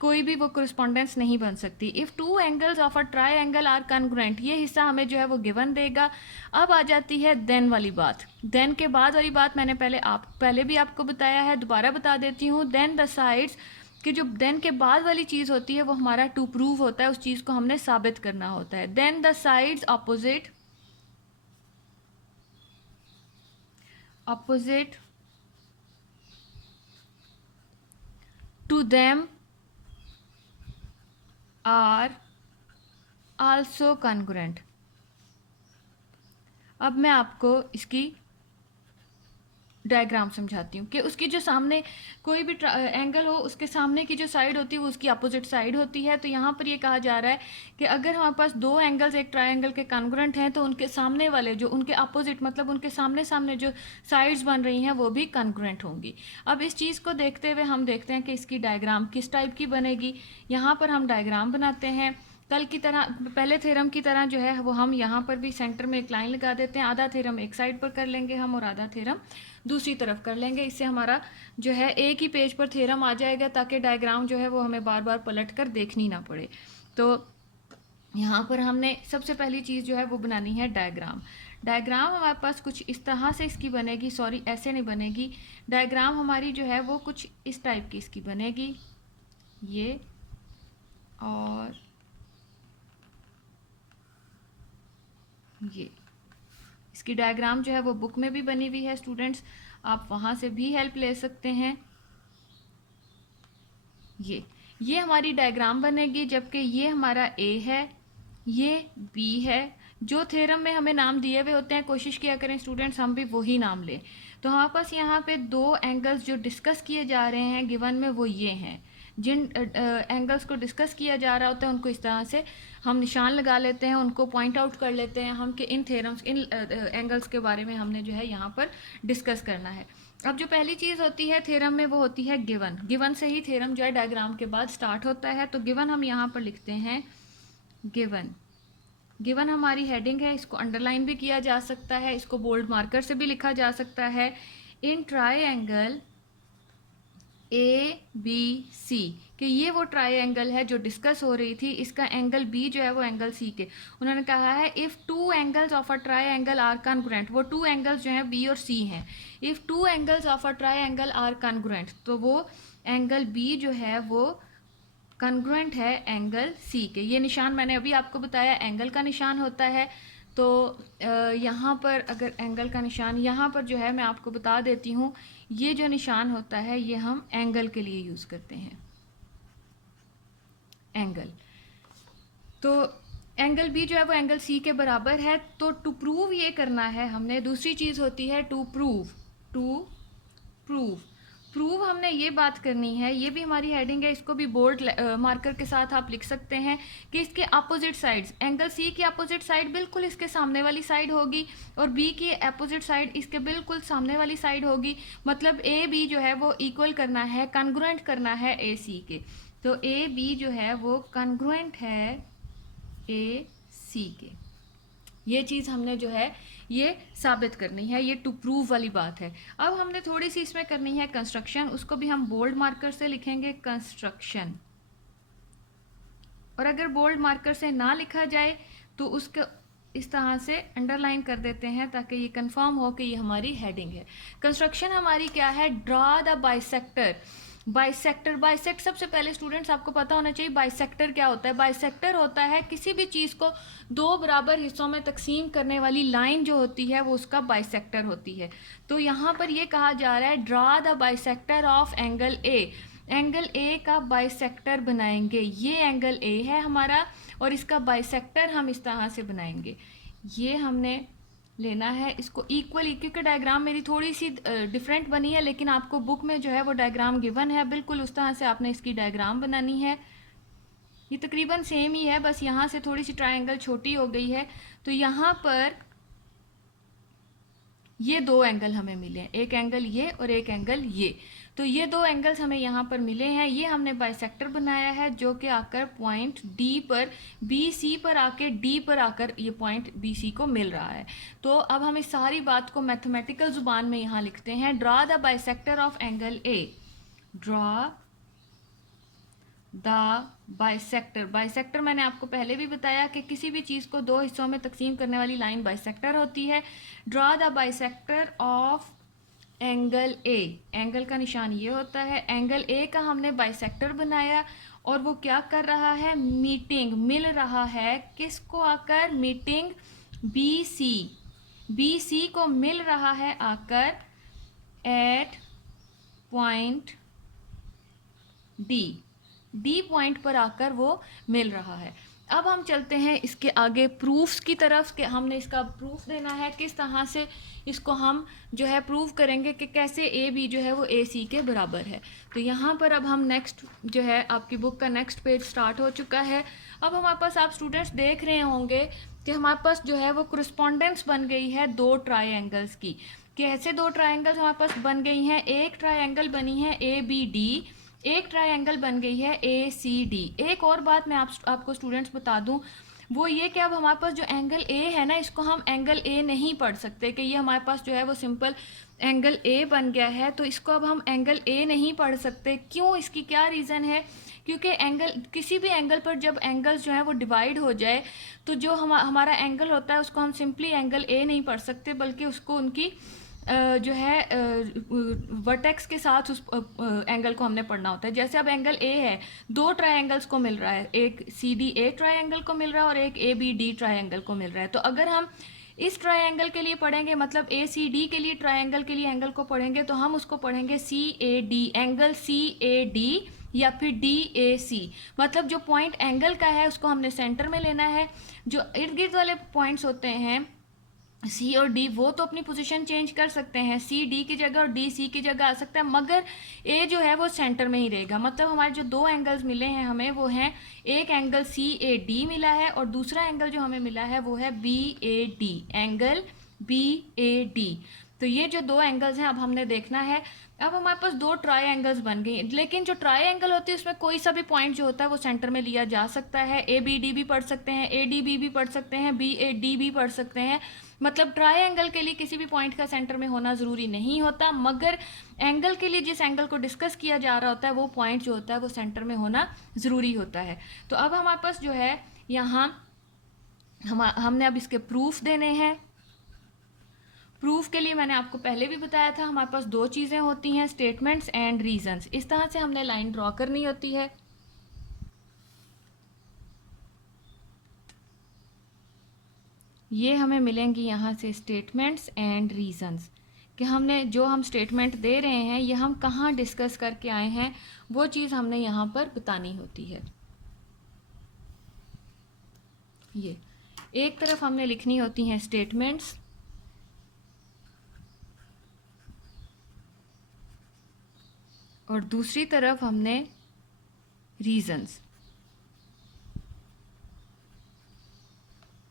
कोई भी वो कोरिस्पोंडेंस नहीं बन सकती। If two angles of a triangle are congruent, ये हिस्सा हमें जो है वो गिवन देगा। अब आ जाती है देन वाली बात। देन के बाद वाली बात मैंने पहले भी आपको बताया है, दोबारा बता देती हूँ। देन द साइड्स कि जो देन के बाद वाली चीज़ होती है वो हमारा टू प्रूव होता है, उस चीज़ को हमने साबित करना होता है। Then the sides opposite to them are also congruent. अब मैं आपको इसकी डायग्राम समझाती हूँ कि उसकी जो सामने कोई भी एंगल हो, उसके सामने की जो साइड होती है वो उसकी अपोजिट साइड होती है। तो यहाँ पर ये कहा जा रहा है कि अगर हमारे पास दो एंगल्स एक ट्रायंगल के कॉन्ग्रुएंट हैं तो उनके सामने वाले जो उनके अपोजिट मतलब उनके सामने सामने जो साइड्स बन रही हैं वो भी कॉन्ग्रुएंट होंगी। अब इस चीज़ को देखते हुए हम देखते हैं कि इसकी डायग्राम किस टाइप की बनेगी। यहाँ पर हम डायग्राम बनाते हैं कल की तरह, पहले थ्योरम की तरह जो है वो हम यहाँ पर भी सेंटर में एक लाइन लगा देते हैं। आधा थ्योरम एक साइड पर कर लेंगे हम और आधा थ्योरम दूसरी तरफ कर लेंगे। इससे हमारा जो है एक ही पेज पर थ्योरम आ जाएगा ताकि डायग्राम जो है वो हमें बार बार पलट कर देखनी ना पड़े। तो यहाँ पर हमने सबसे पहली चीज़ जो है वो बनानी है डायग्राम। डायग्राम हमारे पास कुछ इस तरह से इसकी बनेगी, सॉरी ऐसे नहीं बनेगी। डायग्राम हमारी जो है वो कुछ इस टाइप की इसकी बनेगी, ये और ये। इसकी डायग्राम जो है वो बुक में भी बनी हुई है स्टूडेंट्स, आप वहाँ से भी हेल्प ले सकते हैं। ये हमारी डायग्राम बनेगी, जबकि ये हमारा ए है, ये बी है। जो थ्योरम में हमें नाम दिए हुए होते हैं कोशिश किया करें स्टूडेंट्स हम भी वही नाम लें। तो हमारे पास यहाँ पे दो एंगल्स जो डिस्कस किए जा रहे हैं गिवन में वो ये हैं। जिन एंगल्स को डिस्कस किया जा रहा होता है उनको इस तरह से हम निशान लगा लेते हैं, उनको पॉइंट आउट कर लेते हैं हम कि इन थ्योरम्स इन एंगल्स के बारे में हमने जो है यहाँ पर डिस्कस करना है। अब जो पहली चीज़ होती है थ्योरम में वो होती है गिवन। गिवन से ही थ्योरम जो है डायग्राम के बाद स्टार्ट होता है। तो गिवन हम यहाँ पर लिखते हैं गिवन। गिवन हमारी हेडिंग है, इसको अंडरलाइन भी किया जा सकता है, इसको बोल्ड मार्कर से भी लिखा जा सकता है। इन ट्रायंगल ए बी सी, कि ये वो ट्रायंगल है जो डिस्कस हो रही थी, इसका एंगल बी जो है वो एंगल सी के। उन्होंने कहा है if two angles of a triangle are congruent, वो टू एंगल्स जो हैं बी और सी हैं। If two angles of a triangle are congruent, तो वो एंगल बी जो है वो कॉन्ग्रुएंट है एंगल सी के। ये निशान मैंने अभी आपको बताया एंगल का निशान होता है। तो यहाँ पर अगर एंगल का निशान यहाँ पर जो है मैं आपको बता देती हूँ, ये जो निशान होता है ये हम एंगल के लिए यूज़ करते हैं, एंगल। तो एंगल बी जो है वो एंगल सी के बराबर है। तो टू प्रूव ये करना है हमने, दूसरी चीज़ होती है to prove. To prove, prove हमने ये बात करनी है, ये भी हमारी हेडिंग है, इसको भी बोल्ड मार्कर के साथ आप लिख सकते हैं कि इसके अपोजिट साइड्स, एंगल सी की अपोजिट साइड बिल्कुल इसके सामने वाली साइड होगी और बी की अपोजिट साइड इसके बिल्कुल सामने वाली साइड होगी। मतलब ए बी जो है वो इक्वल करना है, कॉन्ग्रुएंट करना है ए सी के। तो ए बी जो है वो कॉन्ग्रुएंट है ए सी के। ये चीज़ हमने जो है ये साबित करनी है, ये टू प्रूव वाली बात है। अब हमने थोड़ी सी इसमें करनी है कंस्ट्रक्शन, उसको भी हम बोल्ड मार्कर से लिखेंगे कंस्ट्रक्शन। और अगर बोल्ड मार्कर से ना लिखा जाए तो उसके इस तरह से अंडरलाइन कर देते हैं ताकि ये कंफर्म हो कि ये हमारी हेडिंग है। कंस्ट्रक्शन हमारी क्या है, draw the bisector. Bisector, bisect सबसे पहले स्टूडेंट्स आपको पता होना चाहिए बाइसेक्टर क्या होता है। बाइसेक्टर होता है किसी भी चीज़ को दो बराबर हिस्सों में तकसीम करने वाली लाइन जो होती है वो उसका बाइसेक्टर होती है। तो यहाँ पर ये कहा जा रहा है draw the bisector of angle A, angle A का बाइसेक्टर बनाएंगे। ये एंगल ए है हमारा और इसका बाइसेक्टर हम इस तरह से बनाएंगे। ये हमने लेना है इसको इक्वल, क्योंकि डायग्राम मेरी थोड़ी सी डिफरेंट बनी है लेकिन आपको बुक में जो है वो डायग्राम गिवन है, बिल्कुल उस तरह से आपने इसकी डायग्राम बनानी है। ये तकरीबन सेम ही है, बस यहाँ से थोड़ी सी ट्रायंगल छोटी हो गई है। तो यहाँ पर ये दो एंगल हमें मिले हैं, एक एंगल ये और एक एंगल ये। तो ये दो एंगल्स हमें यहाँ पर मिले हैं, ये हमने बाइसेक्टर बनाया है जो कि आकर पॉइंट डी पर, बी सी पर आके डी पर आकर ये पॉइंट बी सी को मिल रहा है। तो अब हम इस सारी बात को मैथमेटिकल जुबान में यहाँ लिखते हैं, draw the bisector of angle A. Draw the bisector, bisector मैंने आपको पहले भी बताया कि किसी भी चीज़ को दो हिस्सों में तकसीम करने वाली लाइन बाइसेक्टर होती है। Draw the bisector of angle A, angle का निशान ये होता है। एंगल ए का हमने बाइसेक्टर बनाया और वो क्या कर रहा है, मीटिंग, मिल रहा है किसको आकर, meeting B C, B C को मिल रहा है आकर at point D, D point पर आकर वो मिल रहा है। अब हम चलते हैं इसके आगे प्रूफ्स की तरफ कि हमने इसका प्रूफ देना है, किस तरह से इसको हम जो है प्रूव करेंगे कि कैसे ए बी जो है वो ए सी के बराबर है। तो यहाँ पर अब हम नेक्स्ट जो है आपकी बुक का नेक्स्ट पेज स्टार्ट हो चुका है। अब हमारे पास आप स्टूडेंट्स देख रहे होंगे कि हमारे पास जो है वो करस्पॉन्डेंस बन गई है दो ट्राइंगल्स की। कि ऐसे दो ट्राइंगल्स हमारे पास बन गई हैं, एक ट्राइंगल बनी है ए बी डी, एक ट्राइंगल बन गई है ए सी डी। एक और बात मैं आपको स्टूडेंट्स बता दूं, वो ये कि अब हमारे पास जो एंगल ए है ना, इसको हम एंगल ए नहीं पढ़ सकते कि ये हमारे पास जो है वो सिंपल एंगल ए बन गया है, तो इसको अब हम एंगल ए नहीं पढ़ सकते। क्यों, इसकी क्या रीज़न है? क्योंकि एंगल, किसी भी एंगल पर जब एंगल्स जो है वो डिवाइड हो जाए तो जो हमारा एंगल होता है उसको हम सिंपली एंगल ए नहीं पढ़ सकते, बल्कि उसको उनकी जो है वर्टेक्स के साथ उस एंगल को हमने पढ़ना होता है। जैसे अब एंगल ए है, दो ट्रायंगल्स को मिल रहा है, एक सी डी ए ट्रायंगल को मिल रहा है और एक ए बी डी ट्रायंगल को मिल रहा है। तो अगर हम इस ट्रायंगल के लिए पढ़ेंगे, मतलब ए सी डी के लिए ट्रायंगल के लिए एंगल को पढ़ेंगे, तो हम उसको पढ़ेंगे C A D, angle C A D या फिर डी ए सी। मतलब जो पॉइंट एंगल का है उसको हमने सेंटर में लेना है। जो इर्द गिर्द वाले पॉइंट्स होते हैं सी और डी, वो तो अपनी पोजीशन चेंज कर सकते हैं, सी डी की जगह और डी सी की जगह आ सकता है, मगर ए जो है वो सेंटर में ही रहेगा। मतलब हमारे जो दो एंगल्स मिले हैं हमें, वो हैं एक एंगल सी ए डी मिला है और दूसरा एंगल जो हमें मिला है वो है B A D, angle B A D. तो ये जो दो एंगल्स हैं अब हमने देखना है। अब हमारे पास दो ट्राई एंगल्स बन गई, लेकिन जो ट्राई एंगल होती है उसमें कोई सा भी पॉइंट जो होता है वो सेंटर में लिया जा सकता है। ए बी डी भी पढ़ सकते हैं, ए डी बी भी पढ़ सकते हैं, बी ए डी भी पढ़ सकते हैं। मतलब ट्राई एंगल के लिए किसी भी पॉइंट का सेंटर में होना ज़रूरी नहीं होता, मगर एंगल के लिए जिस एंगल को डिस्कस किया जा रहा होता है वो पॉइंट जो होता है वो सेंटर में होना ज़रूरी होता है। तो अब हमारे पास जो है यहाँ हमने अब इसके प्रूफ देने हैं। प्रूफ के लिए मैंने आपको पहले भी बताया था, हमारे पास दो चीज़ें होती हैं, स्टेटमेंट्स एंड रीजंस। इस तरह से हमने लाइन ड्रॉ करनी होती है। ये हमें मिलेंगी यहाँ से स्टेटमेंट्स एंड रीजंस, कि हमने जो हम स्टेटमेंट दे रहे हैं ये हम कहाँ डिस्कस करके आए हैं, वो चीज़ हमने यहाँ पर बतानी होती है। ये एक तरफ हमने लिखनी होती हैं स्टेटमेंट्स और दूसरी तरफ हमने रीजंस,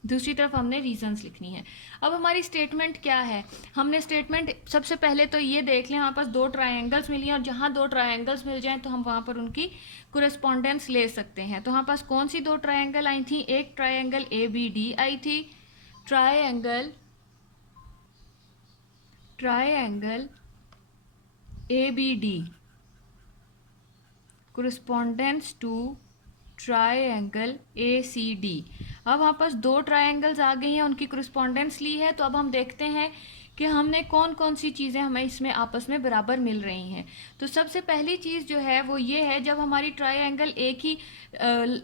दूसरी तरफ हमने रीजंस लिखनी है। अब हमारी स्टेटमेंट क्या है? हमने स्टेटमेंट सबसे पहले तो ये देख लें, हमारे पास दो ट्रायंगल्स मिली हैं और जहाँ दो ट्रायंगल्स मिल जाएं तो हम वहाँ पर उनकी कोरेस्पॉन्डेंस ले सकते हैं। तो हमारे पास कौन सी दो ट्रायंगल आई थी? एक ट्रायंगल ए बी डी आई थी, triangle A B D correspondence to triangle A C D. अब हमारे पास दो ट्रायंगल्स आ गई हैं, उनकी कोरेस्पॉन्डेंस ली है। तो अब हम देखते हैं कि हमने कौन कौन सी चीज़ें हमें इसमें आपस में बराबर मिल रही हैं। तो सबसे पहली चीज़ जो है वो ये है, जब हमारी ट्रायंगल एक ही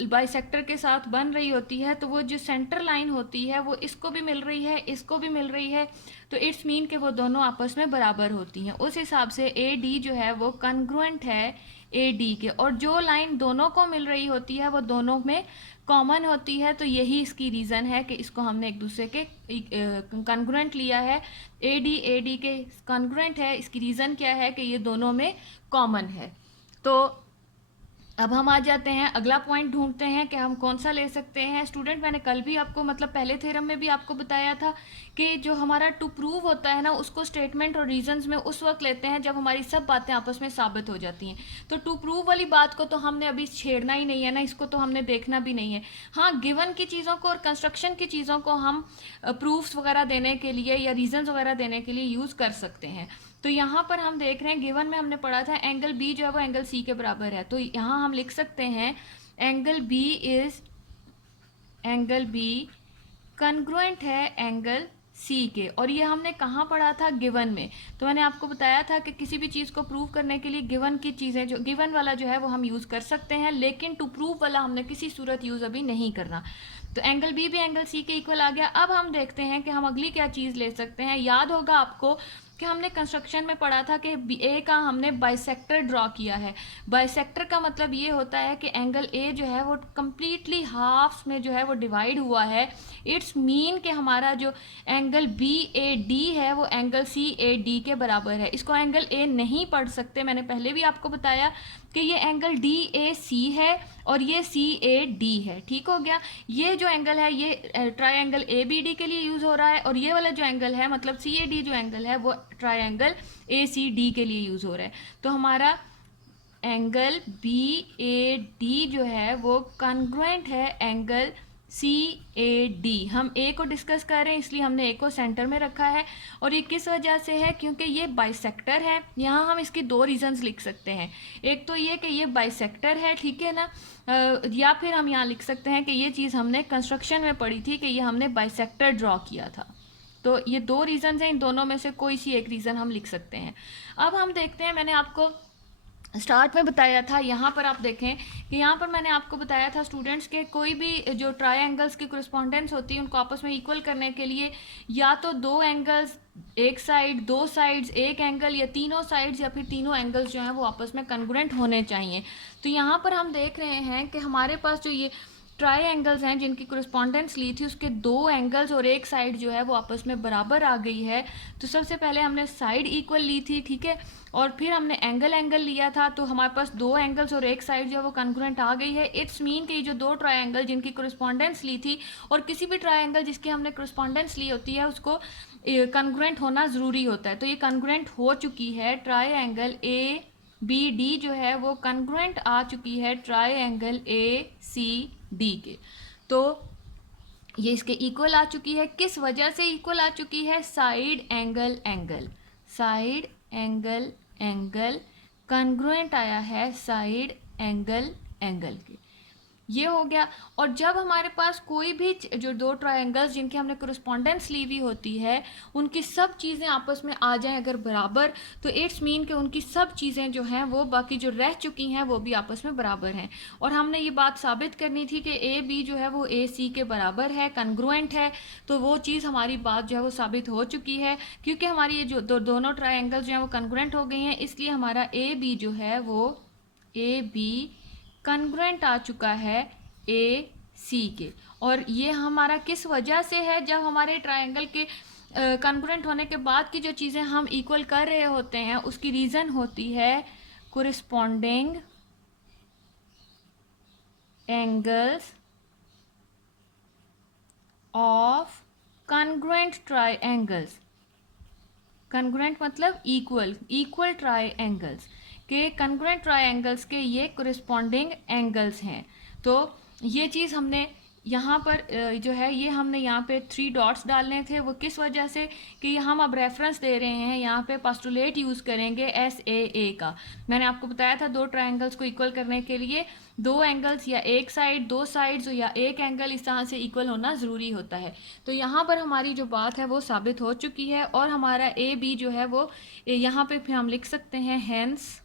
बाइसेक्टर के साथ बन रही होती है तो वो जो सेंटर लाइन होती है वो इसको भी मिल रही है, इसको भी मिल रही है, तो इट्स मीन कि वो दोनों आपस में बराबर होती हैं। उस हिसाब से ए डी जो है वो कॉन्ग्रुएंट है ए डी के, और जो लाइन दोनों को मिल रही होती है वो दोनों में कॉमन होती है। तो यही इसकी रीज़न है कि इसको हमने एक दूसरे के कॉन्ग्रुएंट लिया है। ए डी के कॉन्ग्रुएंट है, इसकी रीज़न क्या है कि ये दोनों में कॉमन है। तो अब हम आ जाते हैं, अगला पॉइंट ढूंढते हैं कि हम कौन सा ले सकते हैं। स्टूडेंट, मैंने कल भी आपको, मतलब पहले थ्योरम में भी आपको बताया था कि जो हमारा टू प्रूव होता है ना, उसको स्टेटमेंट और रीजंस में उस वक्त लेते हैं जब हमारी सब बातें आपस में साबित हो जाती हैं। तो टू प्रूव वाली बात को तो हमने अभी छेड़ना ही नहीं है ना, इसको तो हमने देखना भी नहीं है। हाँ, गिवन की चीज़ों को और कंस्ट्रक्शन की चीज़ों को हम प्रूफ्स वगैरह देने के लिए या रीजंस वगैरह देने के लिए यूज़ कर सकते हैं। तो यहाँ पर हम देख रहे हैं, गिवन में हमने पढ़ा था एंगल बी जो है वो एंगल सी के बराबर है। तो यहाँ हम लिख सकते हैं एंगल बी कॉन्ग्रुएंट है एंगल सी के। और ये हमने कहाँ पढ़ा था? गिवन में। तो मैंने आपको बताया था कि किसी भी चीज़ को प्रूव करने के लिए गिवन की चीज़ें, जो गिवन वाला जो है वो हम यूज़ कर सकते हैं, लेकिन टू प्रूव वाला हमने किसी सूरत यूज़ अभी नहीं करना। तो एंगल बी भी एंगल सी के इक्वल आ गया। अब हम देखते हैं कि हम अगली क्या चीज़ ले सकते हैं। याद होगा आपको कि हमने कंस्ट्रक्शन में पढ़ा था कि ए का हमने बाइसेक्टर ड्रॉ किया है। बाइसेक्टर का मतलब ये होता है कि एंगल ए जो है वो कम्प्लीटली हाफ्स में जो है वो डिवाइड हुआ है। इट्स मीन कि हमारा जो एंगल बी ए डी है वो एंगल सी ए डी के बराबर है। इसको एंगल ए नहीं पढ़ सकते, मैंने पहले भी आपको बताया कि ये एंगल डी ए सी है और ये सी ए डी है। ठीक हो गया। ये जो एंगल है ये ट्रायंगल ए बी डी के लिए यूज हो रहा है, और ये वाला जो एंगल है मतलब सी ए डी जो एंगल है वो ट्रायंगल ए सी डी के लिए यूज हो रहा है। तो हमारा एंगल बी ए डी जो है वो कॉन्ग्रुएंट है एंगल सी ए डी। हम ए को डिस्कस कर रहे हैं इसलिए हमने ए को सेंटर में रखा है। और ये किस वजह से है? क्योंकि ये बाइसेक्टर है। यहाँ हम इसकी दो रीजंस लिख सकते हैं। एक तो ये कि ये बाइसेक्टर है, ठीक है ना, या फिर हम यहाँ लिख सकते हैं कि ये चीज़ हमने कंस्ट्रक्शन में पढ़ी थी कि ये हमने बाइसेक्टर ड्रॉ किया था। तो ये दो रीजंस हैं, इन दोनों में से कोई सी एक रीज़न हम लिख सकते हैं। अब हम देखते हैं, मैंने आपको स्टार्ट में बताया था, यहाँ पर आप देखें कि यहाँ पर मैंने आपको बताया था स्टूडेंट्स के कोई भी जो ट्रायंगल्स की कोरिस्पोंडेंस होती है उनको आपस में इक्वल करने के लिए या तो दो एंगल्स एक साइड, दो साइड्स एक एंगल, या तीनों साइड्स या फिर तीनों एंगल्स जो हैं वो आपस में कॉन्ग्रुएंट होने चाहिए। तो यहाँ पर हम देख रहे हैं कि हमारे पास जो ये ट्रायंगल्स हैं जिनकी कोरिस्पोंडेंस ली थी उसके दो एंगल्स और एक साइड जो है वो आपस में बराबर आ गई है। तो सबसे पहले हमने साइड इक्वल ली थी, ठीक है, और फिर हमने एंगल लिया था, तो हमारे पास दो एंगल्स और एक साइड जो है वो कॉन्ग्रुएंट आ गई है। इट्स मीन कि ये जो दो ट्रायंगल जिनकी कोरिस्पोंडेंस ली थी, और किसी भी ट्रायंगल जिसकी हमने कोरिस्पोंडेंस ली होती है उसको कॉन्ग्रुएंट होना ज़रूरी होता है। तो ये कॉन्ग्रुएंट हो चुकी है। ट्रायंगल ए बी डी जो है वो कॉन्ग्रुएंट आ चुकी है ट्रायंगल ए सी डी के। तो ये इसके इक्वल आ चुकी है। किस वजह से इक्वल आ चुकी है? Side angle angle, side angle angle congruent आया है साइड एंगल एंगल के। ये हो गया। और जब हमारे पास कोई भी जो दो ट्रायंगल्स जिनकी हमने कोरिस्पोंडेंस ली हुई होती है उनकी सब चीज़ें आपस में आ जाएं अगर बराबर, तो इट्स मीन कि उनकी सब चीज़ें जो हैं वो बाकी जो रह चुकी हैं वो भी आपस में बराबर हैं। और हमने ये बात साबित करनी थी कि ए बी जो है वो ए सी के बराबर है, कॉन्ग्रुएंट है। तो वो चीज़ हमारी बात जो है वो साबित हो चुकी है, क्योंकि हमारी ये जो दोनों ट्रायंगल्स जो हैं वो कॉन्ग्रुएंट हो गई हैं, इसलिए हमारा ए बी जो है वो ए बी कॉन्ग्रुएंट आ चुका है ए सी के। और ये हमारा किस वजह से है? जब हमारे ट्रायंगल के कॉन्ग्रुएंट होने के बाद की जो चीज़ें हम इक्वल कर रहे होते हैं उसकी रीज़न होती है corresponding angles of congruent triangles. Congruent मतलब इक्वल, इक्वल ट्रायंगल्स के कॉन्ग्रुएंट ट्रायंगल्स के ये कोरिस्पोंडिंग एंगल्स हैं। तो ये चीज़ हमने यहाँ पर जो है ये हमने यहाँ पे 3 डॉट्स डालने थे। वो किस वजह से कि हम अब रेफरेंस दे रहे हैं, यहाँ पे पोस्टुलेट यूज़ करेंगे एस ए का। मैंने आपको बताया था दो ट्रायंगल्स को इक्वल करने के लिए दो एंगल्स या एक साइड, दो साइड्स या एक एंगल इस तरह से इक्वल होना ज़रूरी होता है। तो यहाँ पर हमारी जो बात है वो साबित हो चुकी है और हमारा ए बी जो है वो यहाँ पे फिर हम लिख सकते हैं हेंस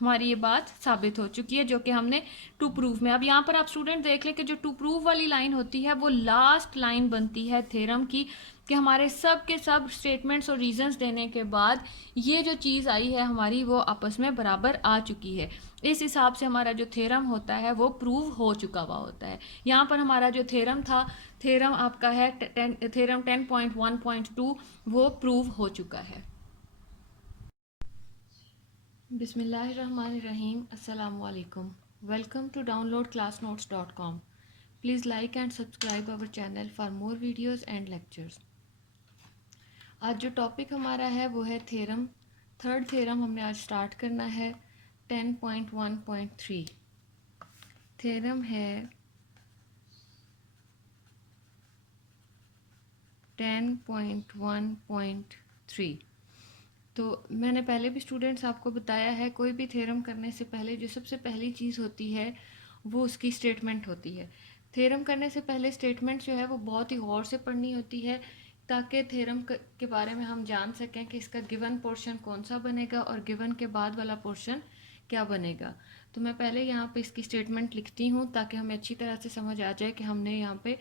हमारी ये बात साबित हो चुकी है, जो कि हमने टू प्रूफ में। अब यहाँ पर आप स्टूडेंट देख लें कि जो टू प्रूफ वाली लाइन होती है वो लास्ट लाइन बनती है थ्योरम की, कि हमारे सब के सब स्टेटमेंट्स और रीजंस देने के बाद ये जो चीज़ आई है हमारी वो आपस में बराबर आ चुकी है। इस हिसाब से हमारा जो थ्योरम होता है वो प्रूव हो चुका हुआ होता है। यहाँ पर हमारा जो थ्योरम था, थ्योरम आपका है थ्योरम 10.1.2, वो प्रूव हो चुका है। Bismillahirrahmanirrahim. Assalamu alaikum. Welcome to downloadclassnotes.com. Please like and subscribe our channel for more videos and lectures. आज जो टॉपिक हमारा है वो है थ्योरम, थर्ड थ्योरम हमने आज स्टार्ट करना है 10.1.3। थ्योरम है 10.1.3। तो मैंने पहले भी स्टूडेंट्स आपको बताया है कोई भी थ्योरम करने से पहले जो सबसे पहली चीज़ होती है वो उसकी स्टेटमेंट होती है। थ्योरम करने से पहले स्टेटमेंट जो है वो बहुत ही गौर से पढ़नी होती है ताकि थ्योरम के बारे में हम जान सकें कि इसका गिवन पोर्शन कौन सा बनेगा और गिवन के बाद वाला पोर्शन क्या बनेगा। तो मैं पहले यहाँ पे इसकी स्टेटमेंट लिखती हूँ ताकि हमें अच्छी तरह से समझ आ जाए कि हमने यहाँ पे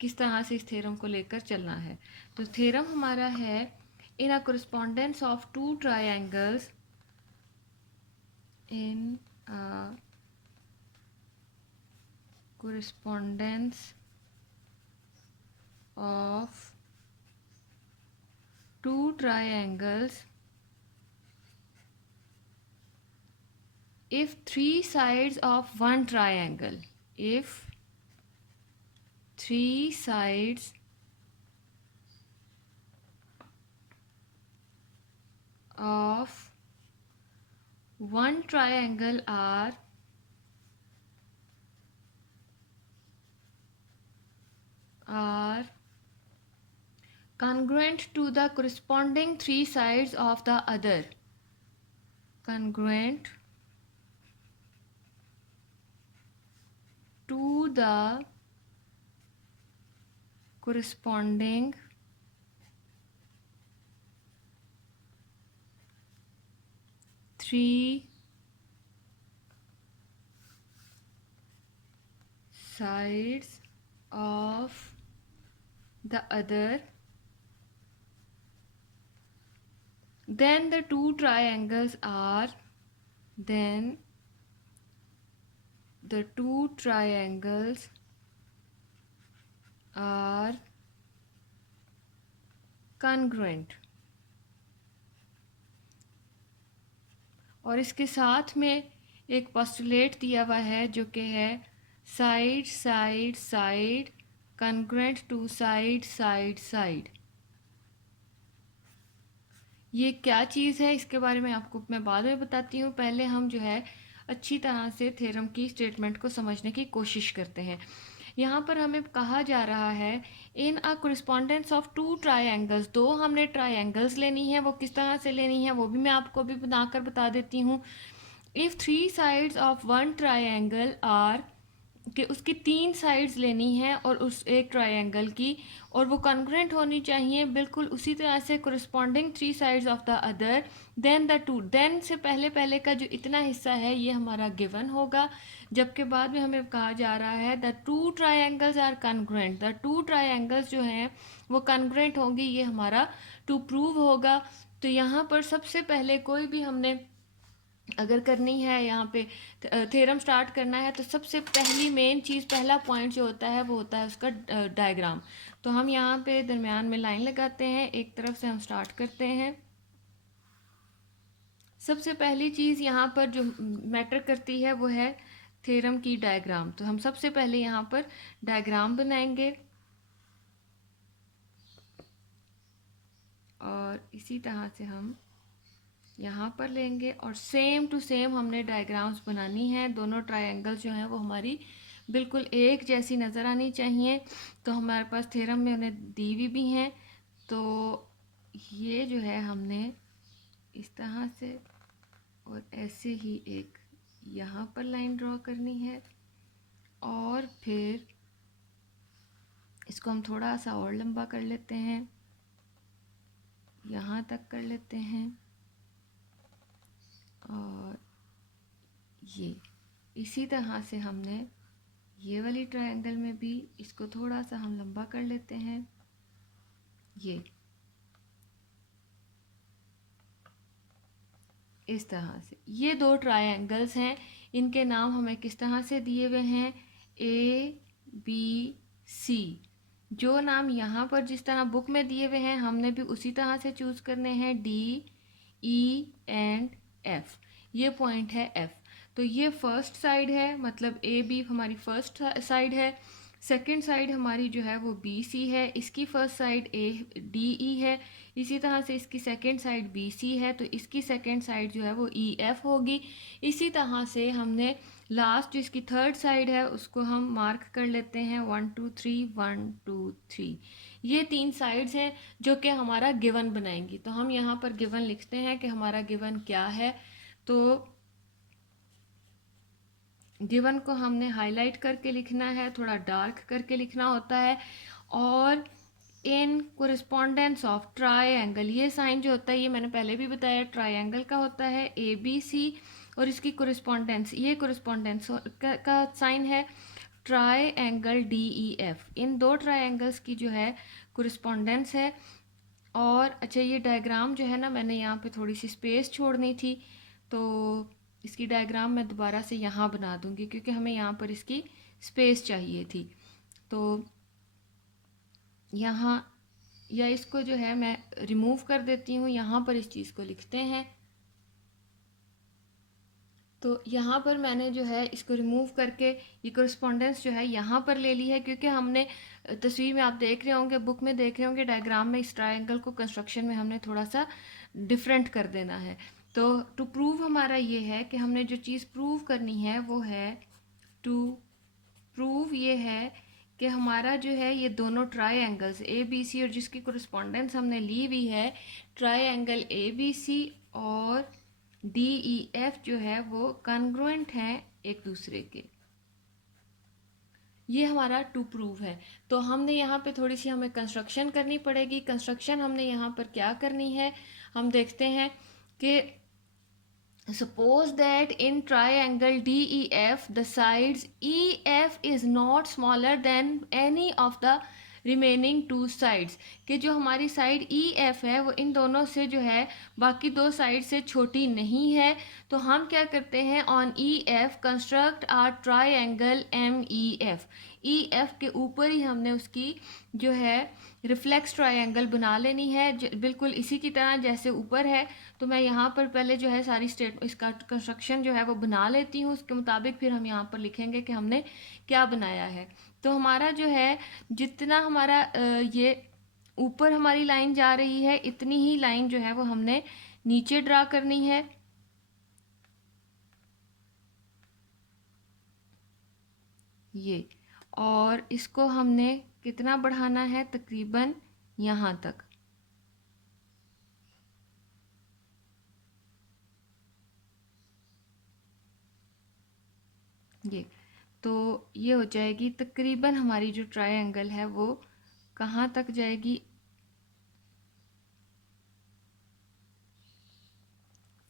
किस तरह से इस थ्योरम को लेकर चलना है। तो थ्योरम हमारा है in a correspondence of two triangles in a correspondence of two triangles if three sides of one triangle, if three sides of one triangle are congruent to the corresponding three sides of the other, congruent to the corresponding three sides of the other, then the two triangles are congruent। और इसके साथ में एक postulate दिया हुआ है जो कि है side side side congruent to side side side. ये क्या चीज़ है इसके बारे में आपको मैं बाद में बताती हूँ। पहले हम जो है अच्छी तरह से थ्योरम की स्टेटमेंट को समझने की कोशिश करते हैं। यहाँ पर हमें कहा जा रहा है इन अ कोरिस्पोंडेंस ऑफ टू ट्रायंगल्स, दो हमने ट्रायंगल्स लेनी है। वो किस तरह से लेनी है वो भी मैं आपको अभी बनाकर बता देती हूँ। If three sides of one triangle are, कि उसकी तीन साइड्स लेनी है और उस एक ट्रायंगल की, और वो कॉन्ग्रुएंट होनी चाहिए बिल्कुल उसी तरह से corresponding three sides of the other, then the two, then से पहले पहले का जो इतना हिस्सा है ये हमारा गिवन होगा। जबकि बाद में हमें कहा जा रहा है the two triangles are congruent, the two triangles जो हैं वो कॉन्ग्रुएंट होंगी, ये हमारा टू प्रूव होगा। तो यहाँ पर सबसे पहले कोई भी हमने अगर करनी है यहाँ पे थ्योरम स्टार्ट करना है तो सबसे पहली मेन चीज़, पहला पॉइंट जो होता है वो होता है उसका डायग्राम। तो हम यहाँ पे दरमियान में लाइन लगाते हैं, एक तरफ से हम स्टार्ट करते हैं। सबसे पहली चीज़ यहाँ पर जो मैटर करती है वो है थ्योरम की डायग्राम। तो हम सबसे पहले यहाँ पर डायग्राम बनाएंगे और इसी तरह से हम यहाँ पर लेंगे और सेम टू सेम हमने डायग्राम्स बनानी है। दोनों ट्रायंगल्स जो हैं वो हमारी बिल्कुल एक जैसी नज़र आनी चाहिए। तो हमारे पास थ्योरम में उन्हें दी हुई भी हैं। तो ये जो है हमने इस तरह से और ऐसे ही एक यहाँ पर लाइन ड्रॉ करनी है और फिर इसको हम थोड़ा सा और लंबा कर लेते हैं, यहाँ तक कर लेते हैं। और ये इसी तरह से हमने ये वाली ट्रायंगल में भी इसको थोड़ा सा हम लंबा कर लेते हैं। ये इस तरह से ये दो ट्रायंगल्स हैं, इनके नाम हमें किस तरह से दिए हुए हैं, ए बी सी। जो नाम यहाँ पर जिस तरह बुक में दिए हुए हैं हमने भी उसी तरह से चूज़ करने हैं, डी ई एंड एफ। ये पॉइंट है एफ। तो ये फर्स्ट साइड है, मतलब ए बी हमारी फर्स्ट साइड है। सेकंड साइड हमारी जो है वो बी सी है, इसकी first side A D E है। इसी तरह से इसकी सेकंड साइड बी सी है, तो इसकी सेकंड साइड जो है वो ई एफ होगी। इसी तरह से हमने लास्ट जो इसकी थर्ड साइड है उसको हम मार्क कर लेते हैं 1 2 3 1 2 3। ये तीन साइड्स हैं जो कि हमारा गिवन बनाएंगी। तो हम यहाँ पर गिवन लिखते हैं कि हमारा गिवन क्या है। तो गिवन को हमने हाईलाइट करके लिखना है, थोड़ा डार्क करके लिखना होता है। और इन कोरिस्पोंडेंस ऑफ ट्रायंगल, ये साइन जो होता है ये मैंने पहले भी बताया ट्रायंगल का होता है ए बी सी, और इसकी कोरिस्पोंडेंस, ये कोरिस्पोंडेंस का साइन है ट्रायंगल डी ई एफ। इन दो ट्रायंगल्स की जो है कोरिस्पोंडेंस है और अच्छा, ये डायग्राम जो है ना, मैंने यहाँ पे थोड़ी सी स्पेस छोड़नी थी, तो इसकी डायग्राम मैं दोबारा से यहाँ बना दूँगी क्योंकि हमें यहाँ पर इसकी स्पेस चाहिए थी। तो यहाँ, या इसको जो है मैं रिमूव कर देती हूँ, यहाँ पर इस चीज़ को लिखते हैं। तो यहाँ पर मैंने जो है इसको रिमूव करके ये कोरिस्पोंडेंस जो है यहाँ पर ले ली है, क्योंकि हमने तस्वीर में आप देख रहे होंगे, बुक में देख रहे होंगे, डायग्राम में इस ट्रायंगल को कंस्ट्रक्शन में हमने थोड़ा सा डिफरेंट कर देना है। तो टू प्रूव हमारा ये है कि हमने जो चीज़ प्रूव करनी है वो है, टू प्रूव ये है कि हमारा जो है ये दोनों ट्रायंगल्स ए बी सी, और जिसकी कोरिस्पोंडेंस हमने ली हुई है ट्रायंगल ए बी सी और डी ई एफ, जो है वो कॉन्ग्रुएंट हैं एक दूसरे के। ये हमारा टू प्रूव है। तो हमने यहाँ पे थोड़ी सी हमें कंस्ट्रक्शन करनी पड़ेगी। कंस्ट्रक्शन हमने यहाँ पर क्या करनी है, हम देखते हैं कि suppose that in triangle DEF the sides EF is not smaller than any of the remaining two sides, कि जो हमारी साइड EF है वो इन दोनों से जो है बाकी दो साइड से छोटी नहीं है। तो हम क्या करते हैं, on EF construct are triangle MEF। EF के ऊपर ही हमने उसकी जो है रिफ्लेक्स ट्रायंगल बना लेनी है, बिल्कुल इसी की तरह जैसे ऊपर है। तो मैं यहाँ पर पहले जो है सारी इसका कंस्ट्रक्शन जो है वो बना लेती हूँ, उसके मुताबिक फिर हम यहाँ पर लिखेंगे कि हमने क्या बनाया है। तो हमारा जो है जितना हमारा ये ऊपर हमारी लाइन जा रही है, इतनी ही लाइन जो है वो हमने नीचे ड्रा करनी है। ये, और इसको हमने कितना बढ़ाना है, तकरीबन यहाँ तक। ये तो ये हो जाएगी तकरीबन हमारी जो ट्रायंगल है वो कहाँ तक जाएगी,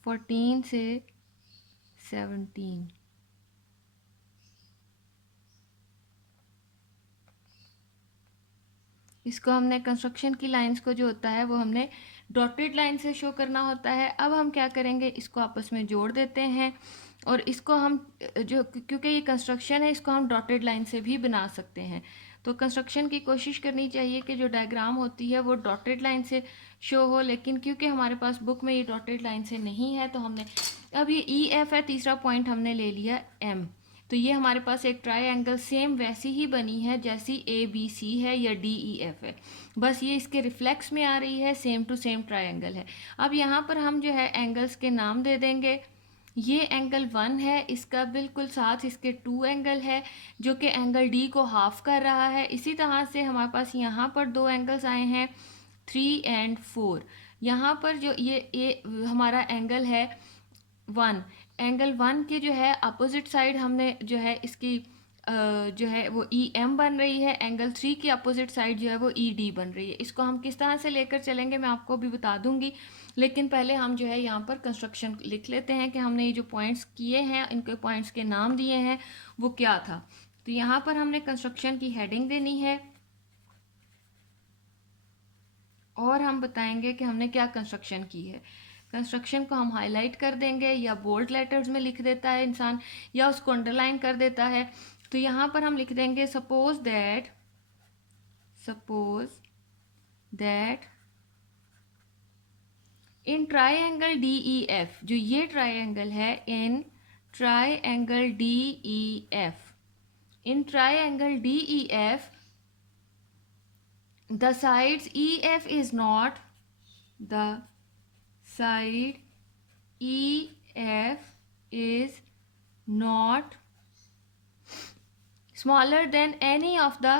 14 से 17। इसको हमने कंस्ट्रक्शन की लाइंस को जो होता है वो हमने डॉटेड लाइन से शो करना होता है। अब हम क्या करेंगे, इसको आपस में जोड़ देते हैं, और इसको हम जो, क्योंकि ये कंस्ट्रक्शन है, इसको हम डॉटेड लाइन से भी बना सकते हैं। तो कंस्ट्रक्शन की कोशिश करनी चाहिए कि जो डायग्राम होती है वो डॉटेड लाइन से शो हो, लेकिन क्योंकि हमारे पास बुक में ये डॉटेड लाइन से नहीं है तो हमने, अब ये EF है, तीसरा पॉइंट हमने ले लिया M। तो ये हमारे पास एक ट्रायंगल सेम वैसी ही बनी है जैसी ABC है या DEF है, बस ये इसके रिफ्लेक्स में आ रही है, सेम टू सेम ट्रायंगल है। अब यहाँ पर हम जो है एंगल्स के नाम दे देंगे। ये एंगल 1 है, इसका बिल्कुल साथ इसके 2 एंगल है जो कि एंगल D को हाफ कर रहा है। इसी तरह से हमारे पास यहाँ पर 2 एंगल्स आए हैं, 3 एंड 4। यहाँ पर जो ये हमारा एंगल है 1, एंगल 1 के जो है अपोजिट साइड हमने जो है इसकी जो है वो EM बन रही है, एंगल 3 की अपोजिट साइड जो है वो ED बन रही है। इसको हम किस तरह से लेकर चलेंगे मैं आपको भी बता दूंगी, लेकिन पहले हम जो है यहाँ पर कंस्ट्रक्शन लिख लेते हैं कि हमने ये जो पॉइंट्स किए हैं, इनके पॉइंट्स के नाम दिए हैं वो क्या था। तो यहाँ पर हमने कंस्ट्रक्शन की हेडिंग देनी है और हम बताएंगे कि हमने क्या कंस्ट्रक्शन की है। कंस्ट्रक्शन को हम हाईलाइट कर देंगे, या बोल्ड लेटर्स में लिख देता है इंसान, या उसको अंडरलाइन कर देता है। तो यहाँ पर हम लिख देंगे suppose that in triangle DEF, जो ये ट्रायंगल है, in triangle DEF the sides EF is not, the side EF is not smaller than any of the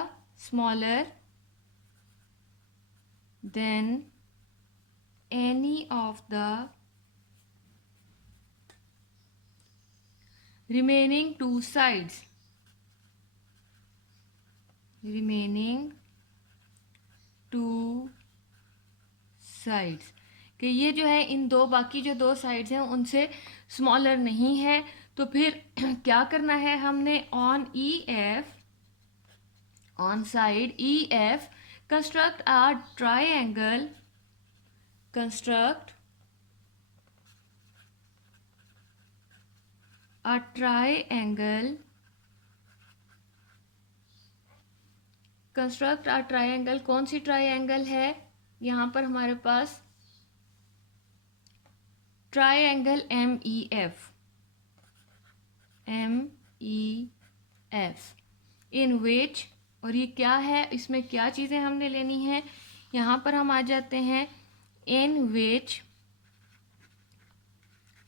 remaining two sides, कि ये जो है इन दो, बाकी जो 2 साइड्स हैं उनसे स्मॉलर नहीं है। तो फिर क्या करना है हमने, on side EF construct are triangle construct a triangle, construct a triangle, कौन सी ट्राइंगल है? यहाँ पर हमारे पास ट्राइंगल MEF, इन विच, और ये क्या है, इसमें क्या चीज़ें हमने लेनी है? यहाँ पर हम आ जाते हैं इन विच,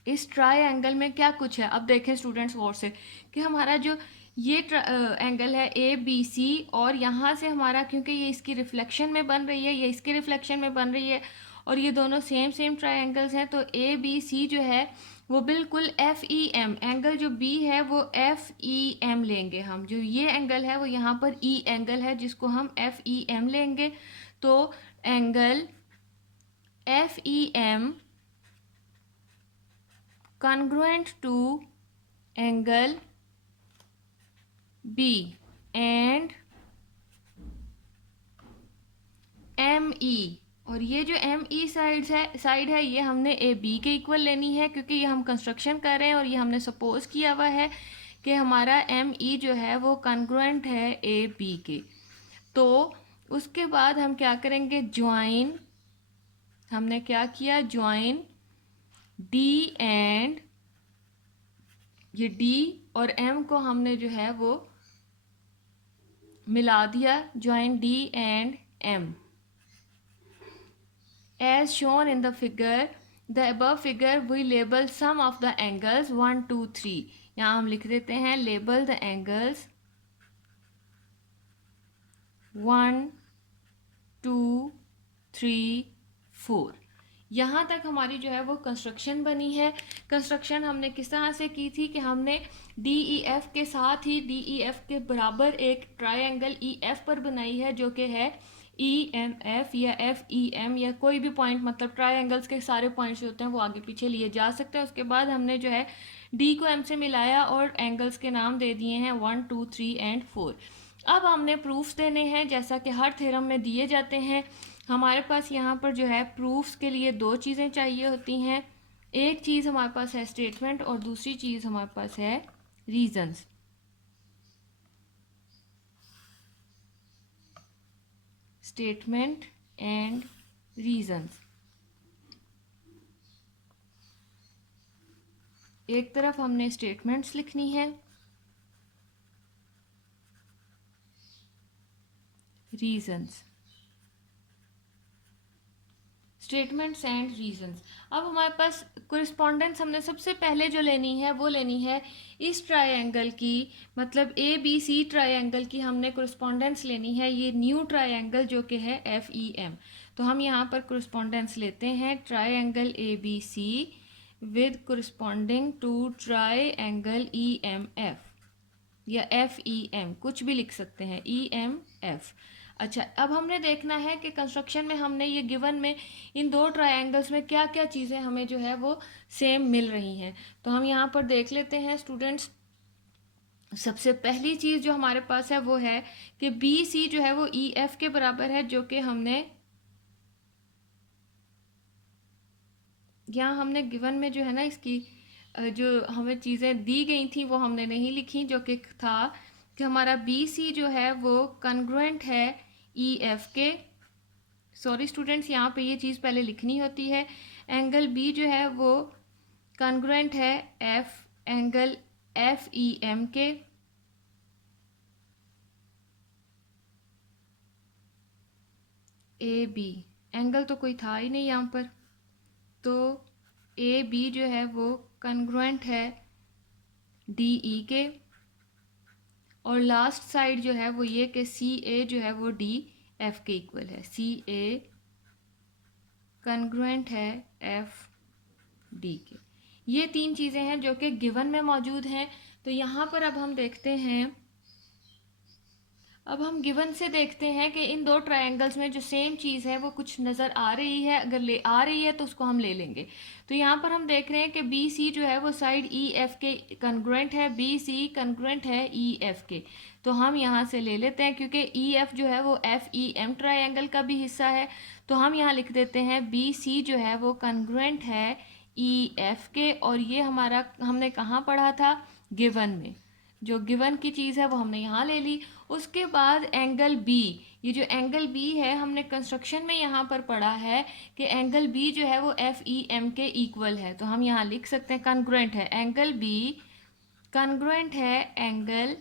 इस ट्राइंगल में क्या कुछ है। अब देखें स्टूडेंट्स गौर से कि हमारा जो ये एंगल है ABC, और यहाँ से हमारा, क्योंकि ये इसकी रिफ्लेक्शन में बन रही है, ये इसके रिफ्लेक्शन में बन रही है, और ये दोनों सेम ट्राइंगल्स हैं, तो ABC जो है वो बिल्कुल FEM, एंगल जो B है वो FEM लेंगे हम। जो ये एंगल है वो यहाँ पर E एंगल है, जिसको हम FEM लेंगे। तो angle FEM congruent to angle B and ME, और ये जो ME साइड है ये हमने AB के इक्वल लेनी है, क्योंकि ये हम कंस्ट्रक्शन कर रहे हैं और ये हमने सपोज किया हुआ है कि हमारा ME जो है वो कॉन्ग्रुएंट है AB के। तो उसके बाद हम क्या करेंगे, ज्वाइन, हमने क्या किया, ज्वाइन D एंड, ये D और M को हमने जो है वो मिला दिया, join D and M। As shown in the figure, the above figure we label some of the angles 1, 2, 3। यहाँ हम लिख देते हैं label the angles 1, 2, 3, 4। यहाँ तक हमारी जो है वो कंस्ट्रक्शन बनी है। कंस्ट्रक्शन हमने किस तरह से की थी कि हमने DEF के साथ ही DEF के बराबर एक ट्राइंगल EF पर बनाई है, जो कि है EMF या FEM, या कोई भी पॉइंट, मतलब ट्राइंगल्स के सारे पॉइंट्स होते हैं वो आगे पीछे लिए जा सकते हैं। उसके बाद हमने जो है D को M से मिलाया और एंगल्स के नाम दे दिए हैं 1, 2, 3 एंड 4। अब हमने प्रूफ्स देने हैं, जैसा कि हर थ्योरम में दिए जाते हैं। हमारे पास यहाँ पर जो है प्रूफ्स के लिए दो चीज़ें चाहिए होती हैं। एक चीज़ हमारे पास है स्टेटमेंट, और दूसरी चीज़ हमारे पास है रीजंस। Statement and reasons. एक तरफ हमने स्टेटमेंट्स लिखनी है, रीजंस, स्टेटमेंट्स एंड रीजंस। अब हमारे पास कोरिस्पोंडेंस हमने सबसे पहले जो लेनी है वो लेनी है इस ट्राइंगल की, मतलब ABC ट्राइंगल की हमने कोरिस्पोंडेंस लेनी है, ये न्यू ट्राइंगल जो कि है FEM। तो हम यहाँ पर कोरिस्पोंडेंस लेते हैं triangle ABC with corresponding to triangle EMF या FEM, कुछ भी लिख सकते हैं, EMF। अच्छा, अब हमने देखना है कि कंस्ट्रक्शन में हमने ये गिवन में इन दो ट्रायंगल्स में क्या क्या चीज़ें हमें जो है वो सेम मिल रही हैं। तो हम यहाँ पर देख लेते हैं स्टूडेंट्स। सबसे पहली चीज़ जो हमारे पास है वो है कि BC जो है वो EF के बराबर है, जो कि हमने यहाँ हमने गिवन में जो है ना इसकी जो हमें चीज़ें दी गई थी वो हमने नहीं लिखी, जो कि था कि हमारा BC जो है वो कॉन्ग्रुएंट है EF के। सॉरी स्टूडेंट्स, यहाँ पे ये चीज़ पहले लिखनी होती है। एंगल B जो है वो कॉन्ग्रुएंट है एंगल FEM के। AB एंगल तो कोई था ही नहीं यहाँ पर, तो AB जो है वो कॉन्ग्रुएंट है DE के। और लास्ट साइड जो है वो ये कि CA जो है वो DF के इक्वल है। CA कॉन्ग्रुएंट है FD के। ये तीन चीज़ें हैं जो कि गिवन में मौजूद हैं। तो यहाँ पर अब हम देखते हैं, अब हम गिवन से देखते हैं कि इन दो ट्रायंगल्स में जो सेम चीज़ है वो कुछ नज़र आ रही है, अगर ले आ रही है तो उसको हम ले लेंगे। तो यहाँ पर हम देख रहे हैं कि बी सी जो है वो साइड ई एफ के कंग्रुएंट है, बी सी कंग्रुएंट है ई एफ के। तो हम यहाँ से ले लेते हैं, क्योंकि ई एफ जो है वो एफ ई एम ट्रायंगल का भी हिस्सा है, तो हम यहाँ लिख देते हैं बी सी जो है वो कंग्रुएंट है ई एफ के। और ये हमारा हमने कहाँ पढ़ा था, गिवन में। जो गिवन की चीज़ है वो हमने यहाँ ले ली। उसके बाद एंगल बी, ये जो एंगल बी है हमने कंस्ट्रक्शन में यहाँ पर पढ़ा है कि एंगल बी जो है वो एफ ई एम के इक्वल है, तो हम यहाँ लिख सकते हैं कॉन्ग्रुएंट है एंगल बी, कॉन्ग्रुएंट है एंगल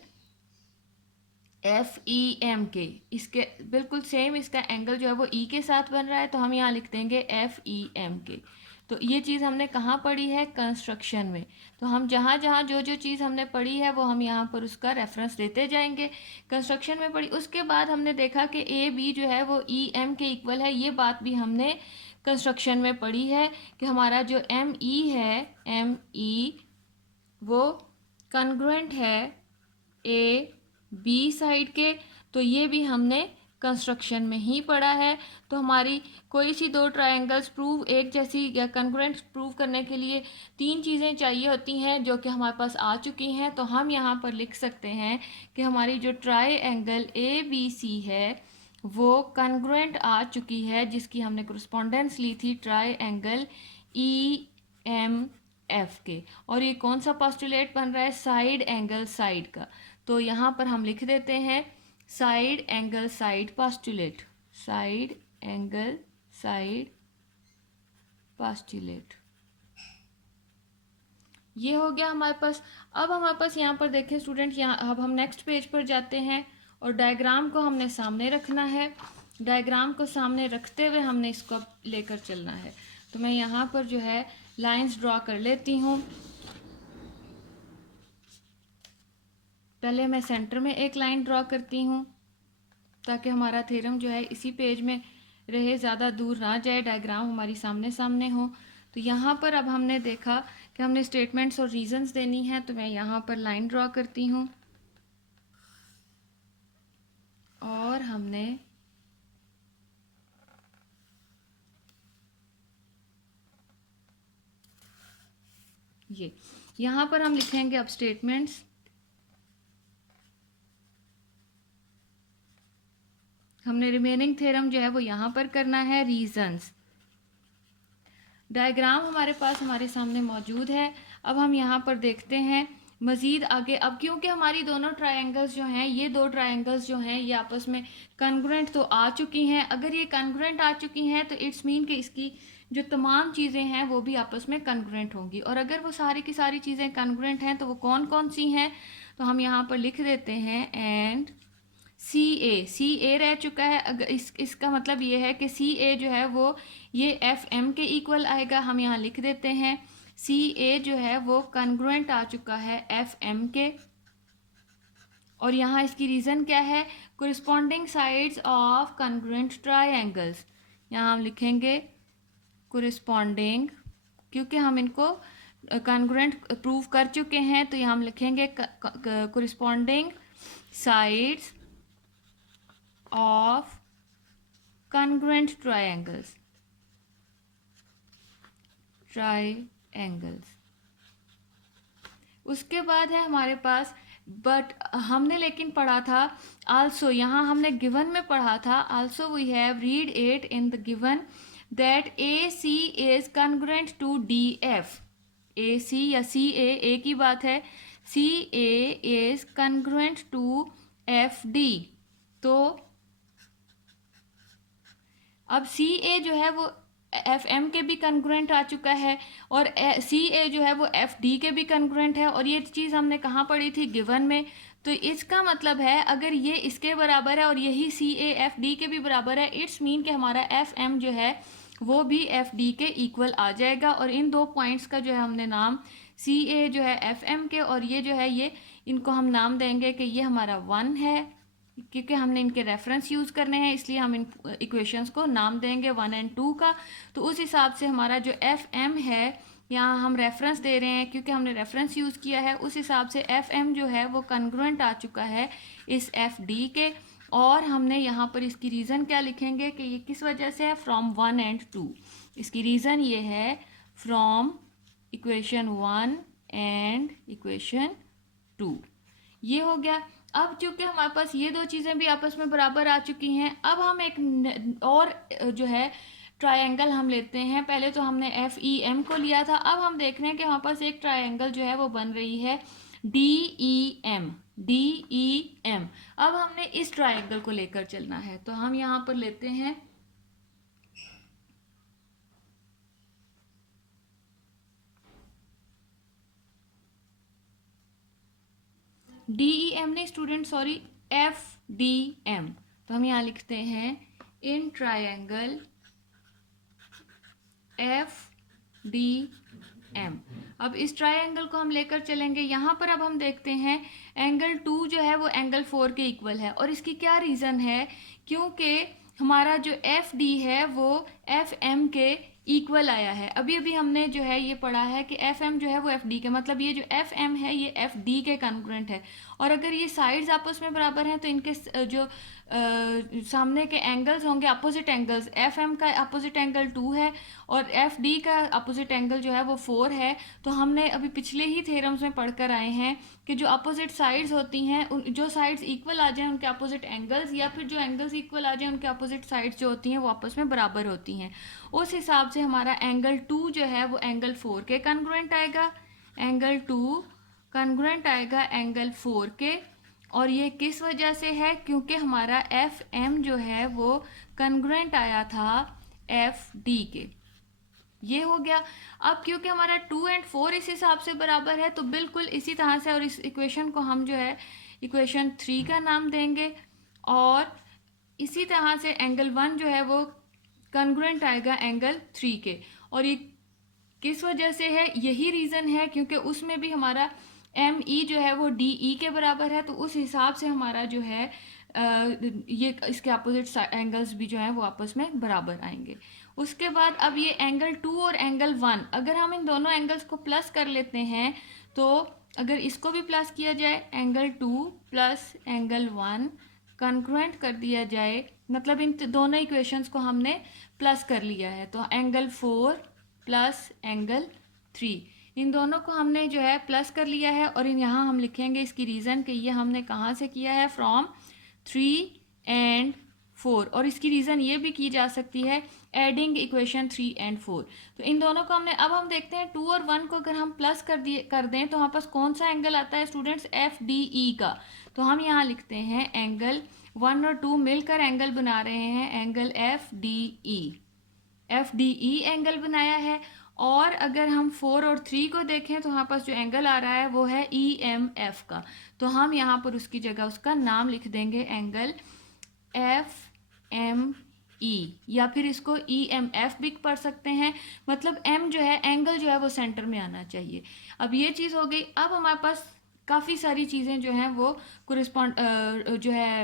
एफ ई एम के। इसके बिल्कुल सेम इसका एंगल जो है वो ई के साथ बन रहा है, तो हम यहाँ लिख देंगे एफ ई एम के। तो ये चीज़ हमने कहाँ पढ़ी है, कंस्ट्रक्शन में। तो हम जहाँ जहाँ जो जो चीज़ हमने पढ़ी है वो हम यहाँ पर उसका रेफरेंस देते जाएंगे। कंस्ट्रक्शन में पढ़ी, उसके बाद हमने देखा कि ए बी जो है वो ई एम के इक्वल है, ये बात भी हमने कंस्ट्रक्शन में पढ़ी है कि हमारा जो एम ई है, एम ई वो कॉन्ग्रुएंट है ए बी साइड के। तो ये भी हमने कंस्ट्रक्शन में ही पढ़ा है। तो हमारी कोई सी दो ट्रायंगल्स प्रूव एक जैसी या कंग्रुएंट प्रूव करने के लिए तीन चीज़ें चाहिए होती हैं, जो कि हमारे पास आ चुकी हैं। तो हम यहाँ पर लिख सकते हैं कि हमारी जो ट्रायंगल ए बी सी है वो कंग्रुएंट आ चुकी है, जिसकी हमने कोरिस्पोंडेंस ली थी ट्रायंगल ई एम एफ के। और ये कौन सा पोस्टुलेट बन रहा है, साइड एंगल साइड का। तो यहाँ पर हम लिख देते हैं side angle side postulate, side angle side postulate. ये हो गया हमारे पास। अब हमारे पास यहाँ पर देखें स्टूडेंट, यहाँ अब हम नेक्स्ट पेज पर जाते हैं और डायग्राम को हमने सामने रखना है। डायग्राम को सामने रखते हुए हमने इसको अब लेकर चलना है। तो मैं यहाँ पर जो है लाइंस ड्रॉ कर लेती हूँ। पहले मैं सेंटर में एक लाइन ड्रॉ करती हूँ ताकि हमारा थ्योरम जो है इसी पेज में रहे, ज़्यादा दूर ना जाए, डायग्राम हमारी सामने सामने हो। तो यहाँ पर अब हमने देखा कि हमने स्टेटमेंट्स और रीजंस देनी है, तो मैं यहाँ पर लाइन ड्रॉ करती हूँ और हमने ये यहाँ पर हम लिखेंगे अब स्टेटमेंट्स। हमने रिमेनिंग थ्योरम जो है वो यहाँ पर करना है, रीजंस। डायग्राम हमारे पास हमारे सामने मौजूद है। अब हम यहाँ पर देखते हैं मज़ीद आगे। अब क्योंकि हमारी दोनों ट्रायंगल्स जो हैं, ये दो ट्रायंगल्स जो हैं ये आपस में कॉन्ग्रुएंट तो आ चुकी हैं। अगर ये कॉन्ग्रुएंट आ चुकी हैं तो इट्स मीन कि इसकी जो तमाम चीज़ें हैं वो भी आपस में कॉन्ग्रुएंट होंगी। और अगर वो सारी की सारी चीज़ें कॉन्ग्रुएंट हैं तो वो कौन कौन सी हैं, तो हम यहाँ पर लिख देते हैं एंड सी ए रह चुका है। अगर इसका मतलब ये है कि सी ए जो है वो ये एफ एम के इक्वल आएगा। हम यहाँ लिख देते हैं सी ए जो है वो कॉन्ग्रुएंट आ चुका है एफ एम के। और यहाँ इसकी रीज़न क्या है, कोरिस्पोंडिंग साइड्स ऑफ कॉन्ग्रुएंट ट्रायंगल्स। यहाँ हम लिखेंगे कोरिस्पोंडिंग, क्योंकि हम इनको कॉन्ग्रुएंट प्रूव कर चुके हैं, तो यहाँ हम लिखेंगे कोरिस्पोंडिंग साइड्स of congruent triangles, उसके बाद है हमारे पास बट हमने लेकिन पढ़ा था आल्सो, यहाँ हमने गिवन में पढ़ा था also we have read it in the given that A C is congruent to D F. A C या सी ए की बात है, C A is congruent to F D. तो अब सी ए जो है वो एफ एम के भी कॉन्ग्रुएंट आ चुका है और सी ए जो है वो एफ डी के भी कॉन्ग्रुएंट है। और ये चीज़ हमने कहाँ पढ़ी थी, गिवन में। तो इसका मतलब है अगर ये इसके बराबर है और यही सी ए एफ डी के भी बराबर है, इट्स मीन कि हमारा एफ एम जो है वो भी एफ डी के इक्वल आ जाएगा। और इन दो पॉइंट्स का जो है हमने नाम सी ए जो है एफ एम के और ये जो है ये इनको हम नाम देंगे कि ये हमारा 1 है, क्योंकि हमने इनके रेफरेंस यूज़ करने हैं, इसलिए हम इन इक्वेशंस को नाम देंगे 1 और 2 का। तो उस हिसाब से हमारा जो एफ एम है, यहाँ हम रेफरेंस दे रहे हैं क्योंकि हमने रेफरेंस यूज़ किया है, उस हिसाब से एफ एम जो है वो कॉन्ग्रुएंट आ चुका है इस एफ डी के। और हमने यहाँ पर इसकी रीज़न क्या लिखेंगे कि ये किस वजह से है, फ्रॉम 1 एंड 2। इसकी रीज़न ये है फ्रॉम इक्वेशन 1 एंड इक्वेशन 2। ये हो गया। अब चूंकि हमारे पास ये दो चीज़ें भी आपस में बराबर आ चुकी हैं, अब हम एक और जो है ट्रायंगल हम लेते हैं। पहले तो हमने एफ ई एम को लिया था, अब हम देख रहे हैं कि हमारे पास एक ट्रायंगल जो है वो बन रही है D E M, D E M. अब हमने इस ट्रायंगल को लेकर चलना है, तो हम यहाँ पर लेते हैं डी ई एम नहीं student, sorry, F D M. तो हम यहाँ लिखते हैं इन ट्रायंगल एफ डी एम। अब इस ट्रायंगल को हम लेकर चलेंगे यहाँ पर। अब हम देखते हैं एंगल 2 जो है वो एंगल 4 के इक्वल है, और इसकी क्या रीज़न है, क्योंकि हमारा जो एफ डी है वो एफ एम के इक्वल आया है। अभी अभी हमने जो है ये पढ़ा है कि एफ एम जो है वो एफ डी के, मतलब ये जो एफ एम है ये एफ डी के कॉन्ग्रुएंट है। और अगर ये साइड्स आपस में बराबर हैं तो इनके जो सामने के एंगल्स होंगे अपोजिट एंगल्स, एफ एम का अपोजिट एंगल 2 है और एफ डी का अपोजिट एंगल जो है वो 4 है। तो हमने अभी पिछले ही थ्योरम्स में पढ़कर आए हैं कि जो अपोजिट साइड्स होती हैं, जो साइड्स इक्वल आ जाएं उनके अपोजिट एंगल्स, या फिर जो एंगल्स इक्वल आ जाएं उनके अपोजिट साइड्स जो होती हैं वो आपस में बराबर होती हैं। उस हिसाब से हमारा एंगल 2 जो है वो एंगल 4 के कॉन्ग्रुएंट आएगा, एंगल 2 कॉन्ग्रुएंट आएगा एंगल 4 के। और ये किस वजह से है, क्योंकि हमारा एफ एम जो है वो कॉन्ग्रुएंट आया था एफ डी के। ये हो गया। अब क्योंकि हमारा 2 एंड 4 इस हिसाब से बराबर है, तो बिल्कुल इसी तरह से, और इस इक्वेशन को हम जो है इक्वेशन 3 का नाम देंगे। और इसी तरह से एंगल 1 जो है वो कॉन्ग्रुएंट आएगा एंगल 3 के। और ये किस वजह से है, यही रीज़न है क्योंकि उसमें भी हमारा एम ई जो है वो डी ई के बराबर है, तो उस हिसाब से हमारा जो है ये इसके अपोजिट एंगल्स भी जो है वो आपस में बराबर आएंगे। उसके बाद अब ये एंगल 2 और एंगल 1, अगर हम इन दोनों एंगल्स को प्लस कर लेते हैं, तो अगर इसको भी प्लस किया जाए एंगल 2 प्लस एंगल 1 कॉन्ग्रुएंट कर दिया जाए, मतलब इन दोनों इक्वेशंस को हमने प्लस कर लिया है, तो एंगल 4 प्लस एंगल 3, इन दोनों को हमने जो है प्लस कर लिया है। और यहाँ हम लिखेंगे इसकी रीज़न कि ये हमने कहाँ से किया है, फ्रॉम 3 एंड 4। और इसकी रीज़न ये भी की जा सकती है एडिंग इक्वेशन 3 एंड 4। तो इन दोनों को हमने, अब हम देखते हैं 2 और 1 को अगर हम प्लस कर दें तो हमारे पास कौन सा एंगल आता है स्टूडेंट्स, एफ डी ई का। तो हम यहाँ लिखते हैं एंगल 1 और 2 मिलकर एंगल बना रहे हैं angle F D E, F D E angle बनाया है। और अगर हम 4 और 3 को देखें तो हमारे पास जो एंगल आ रहा है वो है ई एम एफ का, तो हम यहाँ पर उसकी जगह उसका नाम लिख देंगे एंगल एफ एम ई, या फिर इसको ई एम एफ भी पढ़ सकते हैं। मतलब एम जो है एंगल जो है वो सेंटर में आना चाहिए। अब ये चीज़ हो गई। अब हमारे पास काफ़ी सारी चीज़ें जो हैं वो कोरिस्पॉन्ड जो है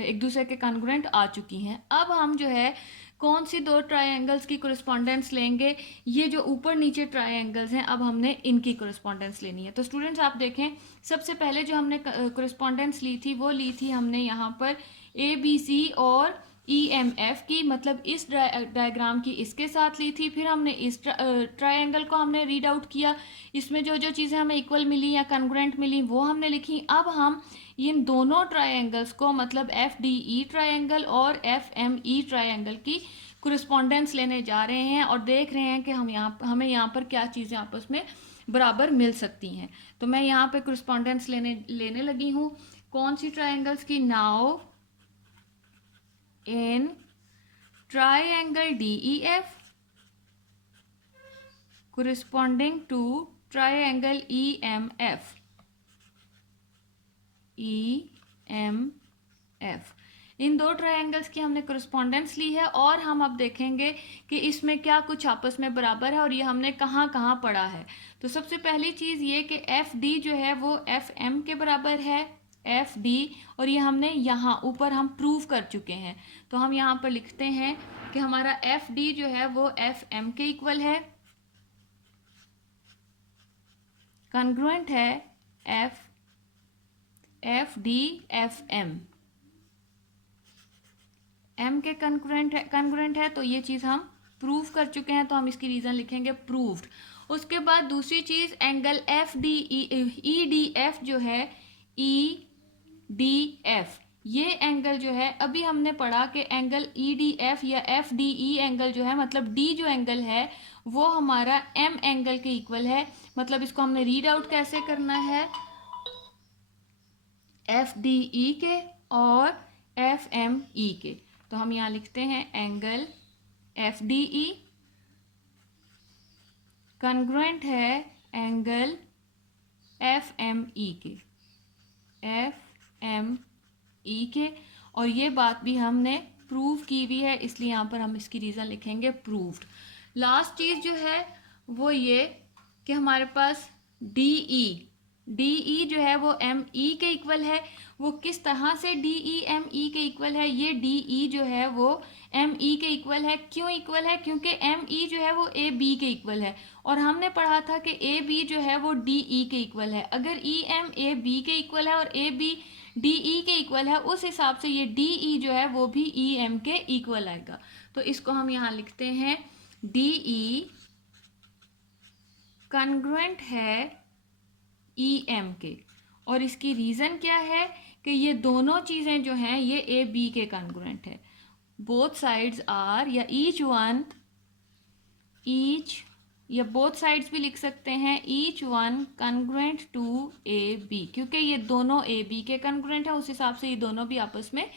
एक दूसरे के कॉन्ग्रुएंट आ चुकी हैं। अब हम जो है कौन सी दो ट्रायंगल्स की कोरिस्पॉन्डेंस लेंगे, ये जो ऊपर नीचे ट्रायंगल्स हैं अब हमने इनकी कोरिस्पॉन्डेंस लेनी है। तो स्टूडेंट्स आप देखें, सबसे पहले जो हमने कोरिस्पॉन्डेंस ली थी वो ली थी हमने यहाँ पर ए बी सी और ई एम एफ की, मतलब इस डायग्राम की इसके साथ ली थी। फिर हमने इस ट्रायंगल को हमने रीड आउट किया, इसमें जो जो चीज़ें हमें इक्वल मिली या कॉन्ग्रुएंट मिली वो हमने लिखी। अब हम इन दोनों ट्रायंगल्स को, मतलब एफ डी ई ट्रायंगल और एफ एम ई ट्रायंगल की कोरिस्पॉन्डेंस लेने जा रहे हैं और देख रहे हैं कि हमें यहाँ पर क्या चीज़ें आपस में बराबर मिल सकती हैं। तो मैं यहाँ पे कोरिस्पॉन्डेंस लेने लगी हूँ कौन सी ट्रायंगल्स की, now in triangle DEF corresponding to triangle EMF, EMF, इन दो ट्रायंगल्स की हमने कोरिस्पॉन्डेंस ली है। और हम अब देखेंगे कि इसमें क्या कुछ आपस में बराबर है और ये हमने कहाँ कहाँ पढ़ा है। तो सबसे पहली चीज़ ये कि एफ डी जो है वो एफ एम के बराबर है, एफ डी, और ये हमने यहाँ ऊपर हम प्रूव कर चुके हैं। तो हम यहाँ पर लिखते हैं कि हमारा एफ डी जो है वो एफ एम के इक्वल है, कॉन्ग्रुएंट है F D F M. M के कन्ग्रुएंट है, तो ये चीज़ हम प्रूव कर चुके हैं, तो हम इसकी रीज़न लिखेंगे प्रूव्ड। उसके बाद दूसरी चीज़ angle F D E D F जो है, ई डी एफ, ये एंगल जो है अभी हमने पढ़ा कि एंगल ई डी एफ या एफ डी ई एंगल जो है, मतलब डी जो एंगल है वो हमारा एम एंगल के इक्वल है। मतलब इसको हमने रीड आउट कैसे करना है, एफ डी ई के और एफ एम ई के। तो हम यहाँ लिखते हैं एंगल एफ डी ई कन्ग्रुएंट है एंगल एफ एम ई के, एफ एम ई के। और ये बात भी हमने प्रूव की हुई है, इसलिए यहाँ पर हम इसकी रीज़न लिखेंगे प्रूव्ड। लास्ट चीज़ जो है वो ये कि हमारे पास डी ई जो है वो एम ई के इक्वल है। वो किस तरह से डी ई एम ई के इक्वल है, ये डी ई जो है वो एम ई के इक्वल है। क्यों इक्वल है? क्योंकि एम ई जो है वो ए बी के इक्वल है, और हमने पढ़ा था कि ए बी जो है वो डी ई के इक्वल है। अगर ई एम ए बी के इक्वल है और ए बी डी ई के इक्वल है, उस हिसाब से ये डी ई जो है वो भी ई एम के इक्वल आएगा। तो इसको हम यहाँ लिखते हैं डी ई कन्ग्रुएंट है ई एम के। और इसकी रीज़न क्या है कि ये दोनों चीज़ें जो हैं ये ए बी के कन्ग्रुएंट है। बोथ साइड्स आर, या ईच या बोथ साइड्स भी लिख सकते हैं, each one congruent to A B, क्योंकि ये दोनों ए बी के कन्ग्रुएंट है, उस हिसाब से ये दोनों भी आपस में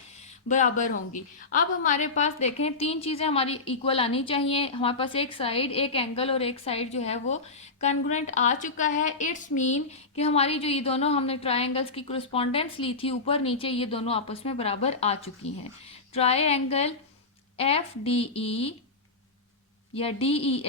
बराबर होंगी। अब हमारे पास देखें तीन चीज़ें हमारी इक्वल आनी चाहिए। हमारे पास एक साइड, एक एंगल और एक साइड जो है वो कन्ग्रुएंट आ चुका है। इट्स मीन कि हमारी जो ये दोनों हमने ट्रायंगल्स की कोरिस्पोंडेंस ली थी ऊपर नीचे, ये दोनों आपस में बराबर आ चुकी हैं। ट्रायंगल एफ डी ई या डी ई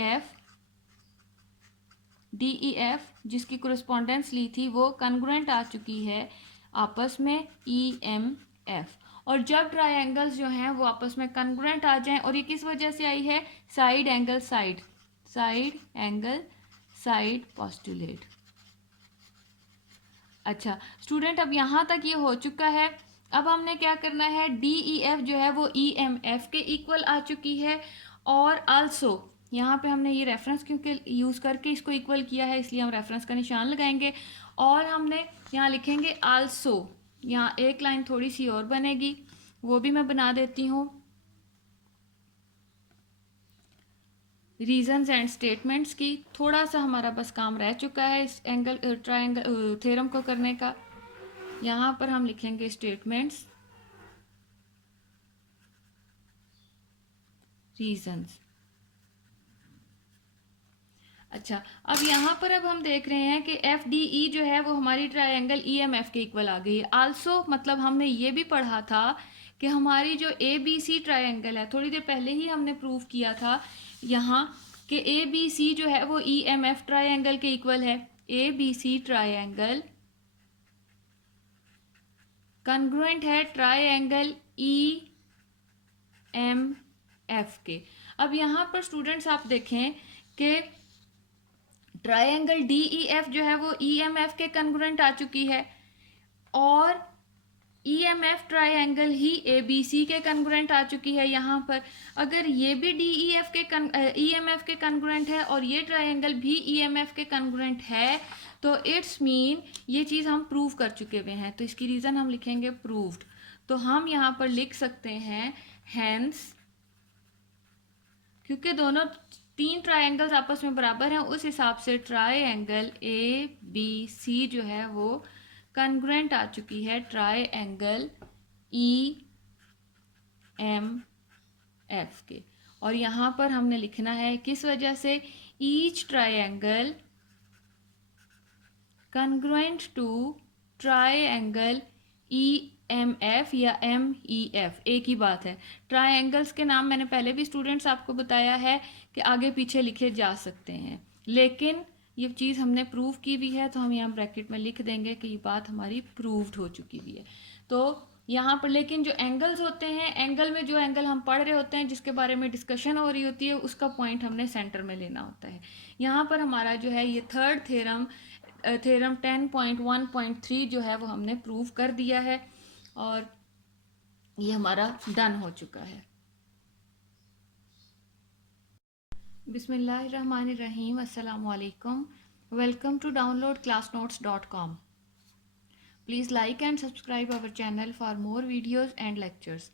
एफ जिसकी कोरिस्पोंडेंस ली थी वो कन्ग्रुएंट आ चुकी है आपस में ई एम एफ। और जब ट्रायंगल्स जो हैं वो आपस में कन्ग्रुएंट आ जाएं, और ये किस वजह से आई है, साइड एंगल साइड पोस्टुलेट। अच्छा स्टूडेंट, अब यहाँ तक ये हो चुका है। अब हमने क्या करना है, डी ई एफ जो है वो ई एम एफ के इक्वल आ चुकी है। और आल्सो यहाँ पे हमने ये रेफरेंस क्योंकि यूज़ करके इसको इक्वल किया है, इसलिए हम रेफरेंस का निशान लगाएंगे। और हमने यहाँ लिखेंगे आल्सो, यहाँ एक लाइन थोड़ी सी और बनेगी, वो भी मैं बना देती हूँ। रीजंस एंड स्टेटमेंट्स की थोड़ा सा हमारा बस काम रह चुका है इस ट्रायंगल थ्योरम को करने का। यहाँ पर हम लिखेंगे स्टेटमेंट्स, रीजंस। अच्छा, अब यहाँ पर अब हम देख रहे हैं कि एफ डी ई जो है वो हमारी ट्रायंगल ई एम एफ के इक्वल आ गई है। आल्सो मतलब हमने ये भी पढ़ा था कि हमारी जो ए बी सी ट्रायंगल है, थोड़ी देर पहले ही हमने प्रूव किया था यहाँ कि ए बी सी जो है वो ई एम एफ ट्रायंगल के इक्वल है। A B C triangle congruent है ट्रायंगल ई एम एफ के। अब यहाँ पर स्टूडेंट्स आप देखें कि ट्रायंगल डी ई एफ जो है वो ई एम एफ के कन्ग्रुएंट आ चुकी है, और ई एम एफ ट्रायंगल ही ए बी सी के कन्ग्रुएंट आ चुकी है। यहाँ पर अगर ये भी डी ई एफ के ई एम एफ के कन्ग्रुएंट है और ये ट्रायंगल भी ई एम एफ के कन्ग्रुएंट है, तो इट्स मीन ये चीज़ हम प्रूव कर चुके हुए हैं। तो इसकी रीज़न हम लिखेंगे प्रूव्ड। तो हम यहाँ पर लिख सकते हैं हैंस, क्योंकि दोनों तीन ट्रायंगल्स आपस में बराबर हैं, उस हिसाब से ट्रायंगल ए बी सी जो है वो कन्ग्रुएंट आ चुकी है ट्रायंगल ई एम एफ के। और यहाँ पर हमने लिखना है किस वजह से, each triangle congruent to triangle E M F या एम ई एफ, एक ही बात है। ट्रायंगल्स के नाम मैंने पहले भी स्टूडेंट्स आपको बताया है कि आगे पीछे लिखे जा सकते हैं, लेकिन ये चीज़ हमने प्रूव की हुई है, तो हम यहाँ ब्रैकेट में लिख देंगे कि ये बात हमारी प्रूव्ड हो चुकी हुई है। तो यहाँ पर लेकिन जो एंगल्स होते हैं, एंगल में जो एंगल हम पढ़ रहे होते हैं, जिसके बारे में डिस्कशन हो रही होती है, उसका पॉइंट हमने सेंटर में लेना होता है। यहाँ पर हमारा जो है ये थर्ड थ्योरम 10.1.3 जो है वो हमने प्रूव कर दिया है। और ये हमारा डन हो चुका है। बिस्मिल्लाहिर्रहमानिर्रहीम, अस्सलाम वालेकुम। Welcome to download classnotes.com. Please like and subscribe our channel for more videos and lectures.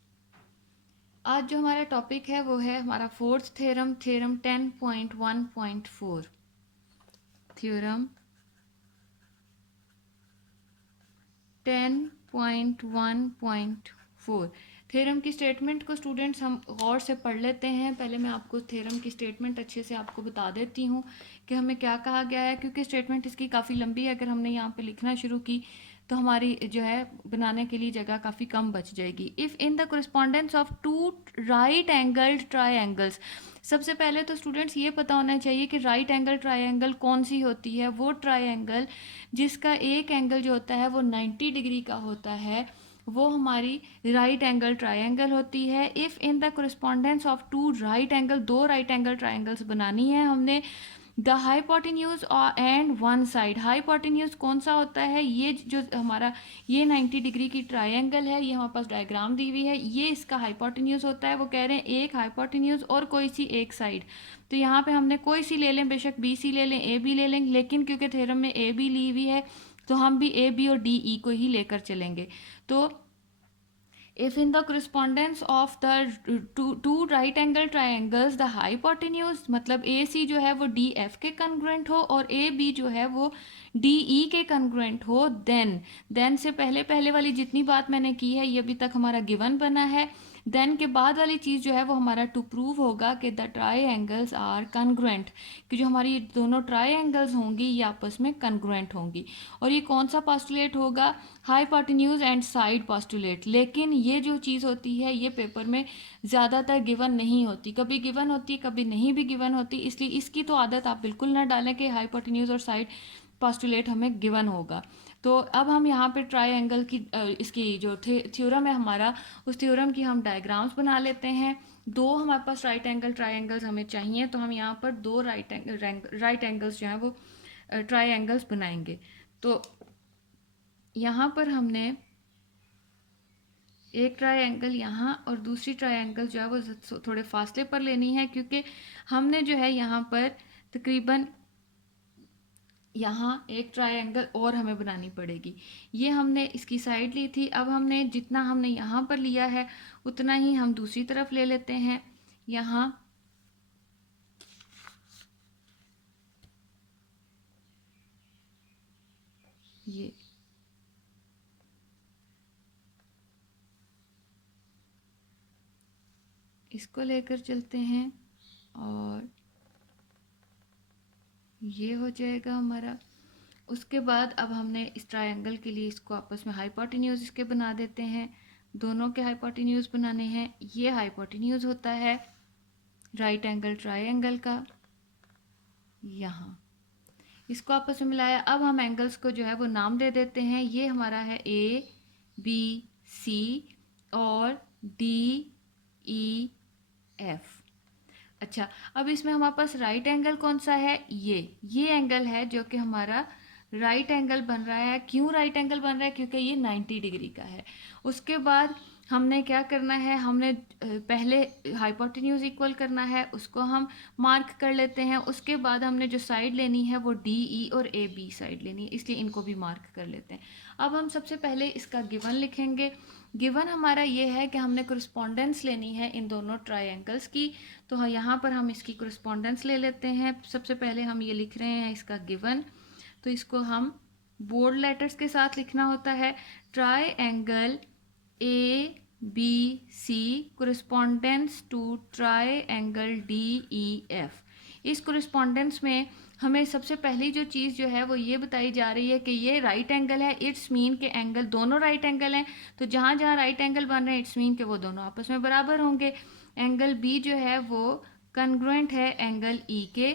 आज जो हमारा टॉपिक है वो है हमारा fourth theorem, theorem 10.1.4। Theorem 10.1.4। Theorem की स्टेटमेंट को स्टूडेंट्स हम गौर से पढ़ लेते हैं। पहले मैं आपको थ्योरम की स्टेटमेंट अच्छे से आपको बता देती हूँ कि हमें क्या कहा गया है, क्योंकि स्टेटमेंट इसकी काफ़ी लंबी है। अगर हमने यहाँ पे लिखना शुरू की तो हमारी जो है बनाने के लिए जगह काफ़ी कम बच जाएगी। If in the correspondence of two right angled triangles, सबसे पहले तो स्टूडेंट्स ये पता होना चाहिए कि राइट एंगल ट्राइंगल कौन सी होती है। वो ट्राइंगल जिसका एक एंगल जो होता है वो 90 डिग्री का होता है, वो हमारी राइट एंगल ट्राइंगल होती है। If in the correspondence of two right angle, दो राइट एंगल ट्राइंगल्स बनानी है हमने, the hypotenuse and one side. Hypotenuse कौन सा होता है, ये जो हमारा ये 90 डिग्री की ट्राइंगल है, ये हमारे पास डायग्राम दी हुई है, ये इसका हाइपोटेन्यूज होता है। वो कह रहे हैं एक हाइपोटेन्यूज और कोई सी एक साइड। तो यहाँ पे हमने कोई सी ले लें, बेशक बी सी ले लें, ए बी ले लें, लेकिन क्योंकि थ्योरम में ए बी ली हुई है तो हम भी ए बी और डी ई को ही लेकर चलेंगे। तो if in the correspondence of the two right angle triangles the hypotenuse, मतलब ए सी जो है वो डी एफ के कन्ग्रुएंट हो और ए बी जो है वो डी ई के कन्ग्रुएंट हो, देन से पहले पहले वाली जितनी बात मैंने की है ये अभी तक हमारा गिवन बना है। देन के बाद वाली चीज़ जो है वो हमारा टू प्रूव होगा कि the triangles are congruent, कि जो हमारी दोनों ट्राई एंगल्स होंगी ये आपस में कन्ग्रुएंट होंगी। और ये कौन सा पोस्टुलेट होगा, हाइपोटेन्यूज एंड साइड पोस्टुलेट। लेकिन ये जो चीज़ होती है ये पेपर में ज़्यादातर गिवन नहीं होती, कभी गिवन होती कभी नहीं भी गिवन होती, इसलिए इसकी तो आदत आप बिल्कुल ना डालें कि हाइपोटेन्यूज और साइड पोस्टुलेट हमें गिवन होगा। तो अब हम यहाँ पे ट्राइंगल की इसकी जो थ्योरम है हमारा, उस थ्योरम की हम डायग्राम्स बना लेते हैं। दो हमारे पास राइट एंगल ट्राइंगल्स हमें चाहिए, तो हम यहाँ पर दो राइट एंगल्स जो हैं वो ट्राइंगल्स बनाएंगे। तो यहाँ पर हमने एक ट्रायंगल यहाँ और दूसरी ट्रायंगल जो है वो थोड़े फासले पर लेनी है, क्योंकि हमने जो है यहाँ पर तकरीबन यहाँ एक ट्रायंगल और हमें बनानी पड़ेगी। ये हमने इसकी साइड ली थी, अब हमने जितना हमने यहाँ पर लिया है उतना ही हम दूसरी तरफ ले लेते हैं। यहाँ ये इसको लेकर चलते हैं और ये हो जाएगा हमारा। उसके बाद अब हमने इस ट्रायंगल के लिए इसको आपस में हाइपोटेन्यूज इसके बना देते हैं। दोनों के हाइपोटेन्यूज बनाने हैं। ये हाइपोटेन्यूज होता है राइट एंगल ट्रायंगल का, यहाँ इसको आपस में मिलाया। अब हम एंगल्स को जो है वो नाम दे देते हैं। ये हमारा है ए बी सी और डी ई एफ। अच्छा, अब इसमें हमारे पास राइट एंगल कौन सा है, ये एंगल है जो कि हमारा राइट एंगल बन रहा है। क्यों राइट एंगल बन रहा है, क्योंकि ये 90 डिग्री का है। उसके बाद हमने क्या करना है, हमने पहले हाइपोटेन्यूज इक्वल करना है, उसको हम मार्क कर लेते हैं। उसके बाद हमने जो साइड लेनी है वो डी ई और ए बी साइड लेनी है, इसलिए इनको भी मार्क कर लेते हैं। अब हम सबसे पहले इसका गिवन लिखेंगे। गिवन हमारा ये है कि हमने कोरिस्पॉन्डेंस लेनी है इन दोनों ट्रायंगल्स की। तो हाँ, यहाँ पर हम इसकी कोरिस्पॉन्डेंस ले लेते हैं। सबसे पहले हम ये लिख रहे हैं इसका गिवन, तो इसको हम बोल्ड लेटर्स के साथ लिखना होता है। Triangle A B C correspondence to triangle D E F. इस कोरिस्पॉन्डेंस में हमें सबसे पहली जो चीज़ जो है वो ये बताई जा रही है कि ये राइट एंगल है। इट्स मीन के एंगल दोनों राइट एंगल हैं, तो जहाँ जहाँ राइट एंगल बन रहे हैं इट्स मीन के वो दोनों आपस में बराबर होंगे। एंगल बी जो है वो कन्ग्रुएंट है एंगल ई के,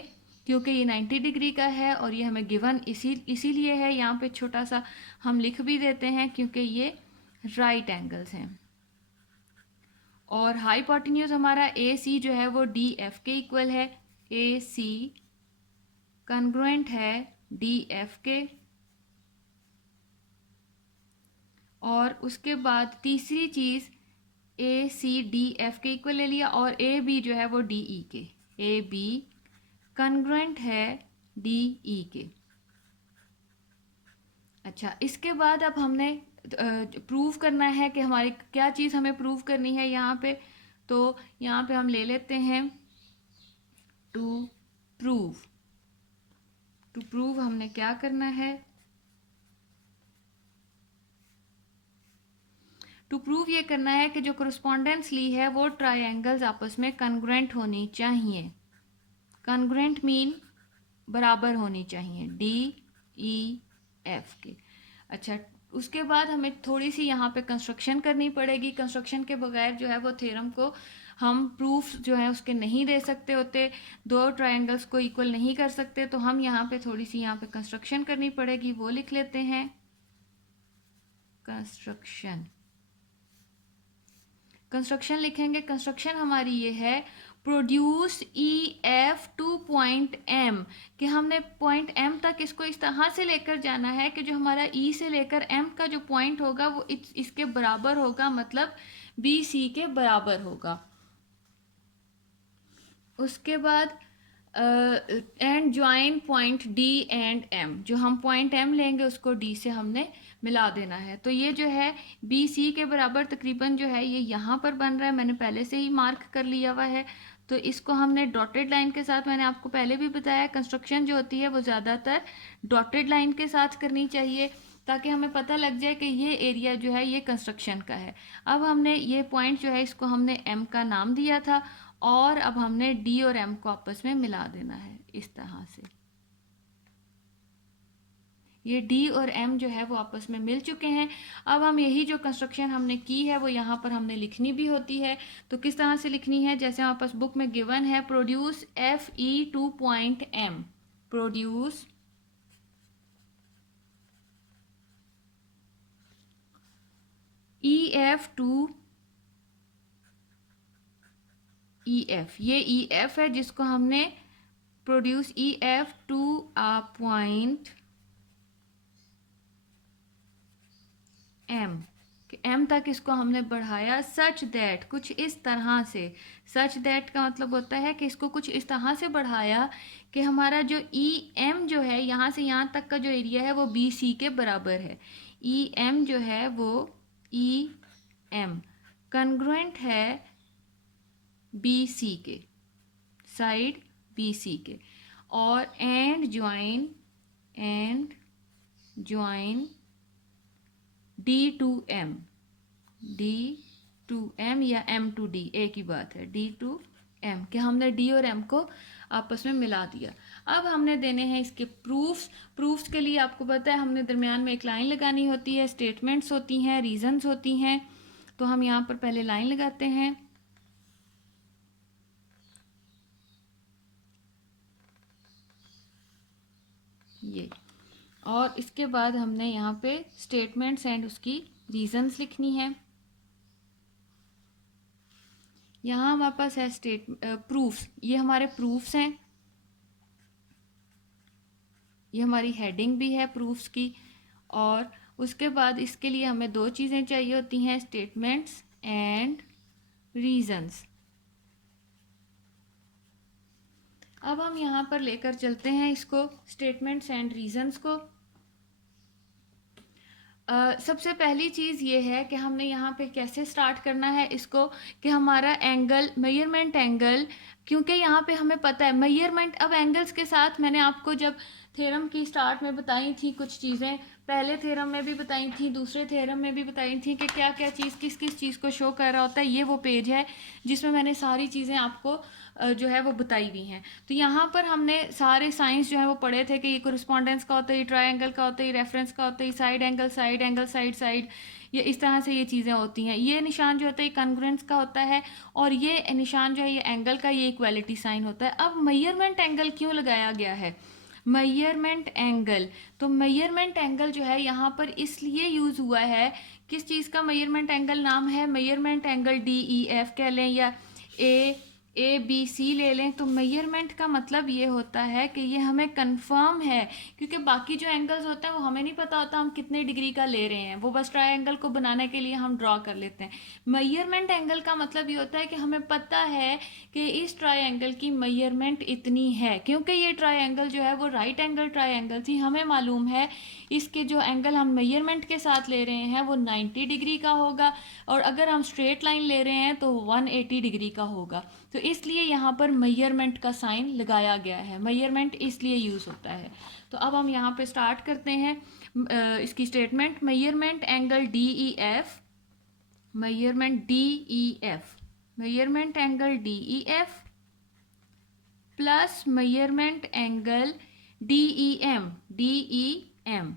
क्योंकि ये 90 डिग्री का है और ये हमें गिवन इसीलिए है। यहाँ पे छोटा सा हम लिख भी देते हैं क्योंकि ये राइट एंगल्स हैं। और हाइपोटेन्यूज हमारा ए सी जो है वो डी एफ के इक्वल है। ए सी कन्ग्रुएंट है डी एफ के। और उसके बाद तीसरी चीज़ ए सी डी एफ के इक्वल ले लिया, और ए बी जो है वो डी ई के, ए बी कॉन्ग्रुएंट है डी ई के। अच्छा, इसके बाद अब हमने प्रूव करना है कि हमारी क्या चीज़ हमें प्रूव करनी है यहाँ पे। तो यहाँ पे हम ले लेते हैं टू प्रूव। टू प्रूव हमने क्या करना है, टू प्रूव ये करना है कि जो करस्पॉन्डेंस ली है वो ट्रायंगल्स आपस में कॉन्ग्रुएंट होनी चाहिए। कॉन्ग्रुएंट मीन बराबर होनी चाहिए डी ई एफ के। अच्छा, उसके बाद हमें थोड़ी सी यहाँ पे कंस्ट्रक्शन करनी पड़ेगी। कंस्ट्रक्शन के बगैर जो है वो थ्योरम को हम प्रूफ जो है उसके नहीं दे सकते होते, दो ट्रायंगल्स को इक्वल नहीं कर सकते। तो हम यहाँ पे थोड़ी सी यहाँ पे कंस्ट्रक्शन करनी पड़ेगी, वो लिख लेते हैं कंस्ट्रक्शन। कंस्ट्रक्शन लिखेंगे, कंस्ट्रक्शन हमारी ये है produce E F to point M, कि हमने पॉइंट एम तक इसको इस तरह से लेकर जाना है कि जो हमारा ई से लेकर एम का जो पॉइंट होगा वो इसके बराबर होगा, मतलब बी सी के बराबर होगा। उसके बाद and join point D and M, जो हम पॉइंट एम लेंगे उसको डी से हमने मिला देना है। तो ये जो है बी सी के बराबर तकरीबन जो है ये यहाँ पर बन रहा है, मैंने पहले से ही मार्क कर लिया हुआ है। तो इसको हमने डॉटेड लाइन के साथ, मैंने आपको पहले भी बताया कंस्ट्रक्शन जो होती है वो ज़्यादातर डॉटेड लाइन के साथ करनी चाहिए, ताकि हमें पता लग जाए कि ये एरिया जो है ये कंस्ट्रक्शन का है। अब हमने ये पॉइंट जो है इसको हमने एम का नाम दिया था, और अब हमने डी और एम को आपस में मिला देना है इस तरह से। ये डी और एम जो है वो आपस में मिल चुके हैं। अब हम यही जो कंस्ट्रक्शन हमने की है वो यहाँ पर हमने लिखनी भी होती है। तो किस तरह से लिखनी है, जैसे हमारे पास बुक में गिवन है produce F E to point M, produce E F to E F, ये ई एफ है जिसको हमने produce E F to a point M, M तक इसको हमने बढ़ाया सच दैट, कुछ इस तरह से। सच दैट का मतलब होता है कि इसको कुछ इस तरह से बढ़ाया कि हमारा जो ई एम जो है यहाँ से यहाँ तक का जो एरिया है वो बी सी के बराबर है। ई एम जो है वो ई एम कॉन्ग्रुएंट है बी सी के, साइड बी सी के, और and join D to M, D to M या एम टू डी, एक ही बात है, डी टू एम, कि हमने डी और एम को आपस में मिला दिया। अब हमने देने हैं इसके प्रूफ्स। प्रूफ्स के लिए आपको पता है हमने दरमियान में एक लाइन लगानी होती है, स्टेटमेंट्स होती हैं, रीजंस होती हैं। तो हम यहाँ पर पहले लाइन लगाते हैं, ये, और इसके बाद हमने यहाँ पे स्टेटमेंट्स एंड उसकी रीजंस लिखनी है। यहाँ हमारे पास है प्रूफ्स, ये हमारे प्रूफ्स हैं, ये हमारी हेडिंग भी है प्रूफ्स की। और उसके बाद इसके लिए हमें दो चीज़ें चाहिए होती हैं, स्टेटमेंट्स एंड रीजंस। अब हम यहाँ पर लेकर चलते हैं इसको, स्टेटमेंट्स एंड रीजंस को। सबसे पहली चीज़ ये है कि हमने यहाँ पे कैसे स्टार्ट करना है इसको, कि हमारा एंगल, मेजरमेंट एंगल, क्योंकि यहाँ पे हमें पता है मेजरमेंट। अब एंगल्स के साथ मैंने आपको जब थ्योरम की स्टार्ट में बताई थी कुछ चीज़ें, पहले थ्योरम में भी बताई थी, दूसरे थ्योरम में भी बताई थी कि क्या क्या चीज़ किस किस चीज़ को शो कर रहा होता है। ये वो पेज है जिसमें मैंने सारी चीज़ें आपको जो है वो बताई हुई हैं। तो यहाँ पर हमने सारे साइंस जो है वो पढ़े थे कि ये कोरिस्पोंडेंस का होता है, ये ट्रायंगल का होता है, ये रेफरेंस का होता है, ये साइड एंगल, साइड, ये इस तरह से ये चीज़ें होती हैं। ये निशान जो होता है ये कॉन्ग्रुएंस का होता है, और ये निशान जो है ये एंगल का, ये इक्वालिटी साइन होता है। अब मेजरमेंट एंगल क्यों लगाया गया है, मेजरमेंट एंगल, तो मेजरमेंट एंगल जो है यहाँ पर इसलिए यूज़ हुआ है, किस चीज़ का मेजरमेंट एंगल नाम है, measurement angle D E F कह लें, या ए ए बी सी ले लें, तो मेजरमेंट का मतलब ये होता है कि ये हमें कंफर्म है, क्योंकि बाकी जो एंगल्स होते हैं वो हमें नहीं पता होता हम कितने डिग्री का ले रहे हैं, वो बस ट्रायंगल को बनाने के लिए हम ड्रॉ कर लेते हैं। मेजरमेंट एंगल का मतलब ये होता है कि हमें पता है कि इस ट्रायंगल की मेजरमेंट इतनी है, क्योंकि ये ट्रायंगल जो है वो राइट एंगल ट्रायंगल थी, हमें मालूम है इसके जो एंगल हम मेजरमेंट के साथ ले रहे हैं वो 90 डिग्री का होगा, और अगर हम स्ट्रेट लाइन ले रहे हैं तो 180 डिग्री का होगा। तो इसलिए यहाँ पर मेजरमेंट का साइन लगाया गया है, मेजरमेंट इसलिए यूज़ होता है। तो अब हम यहाँ पे स्टार्ट करते हैं इसकी statement. Measurement angle D E F, measurement D E F, measurement angle D E F plus measurement angle D E M, D E M,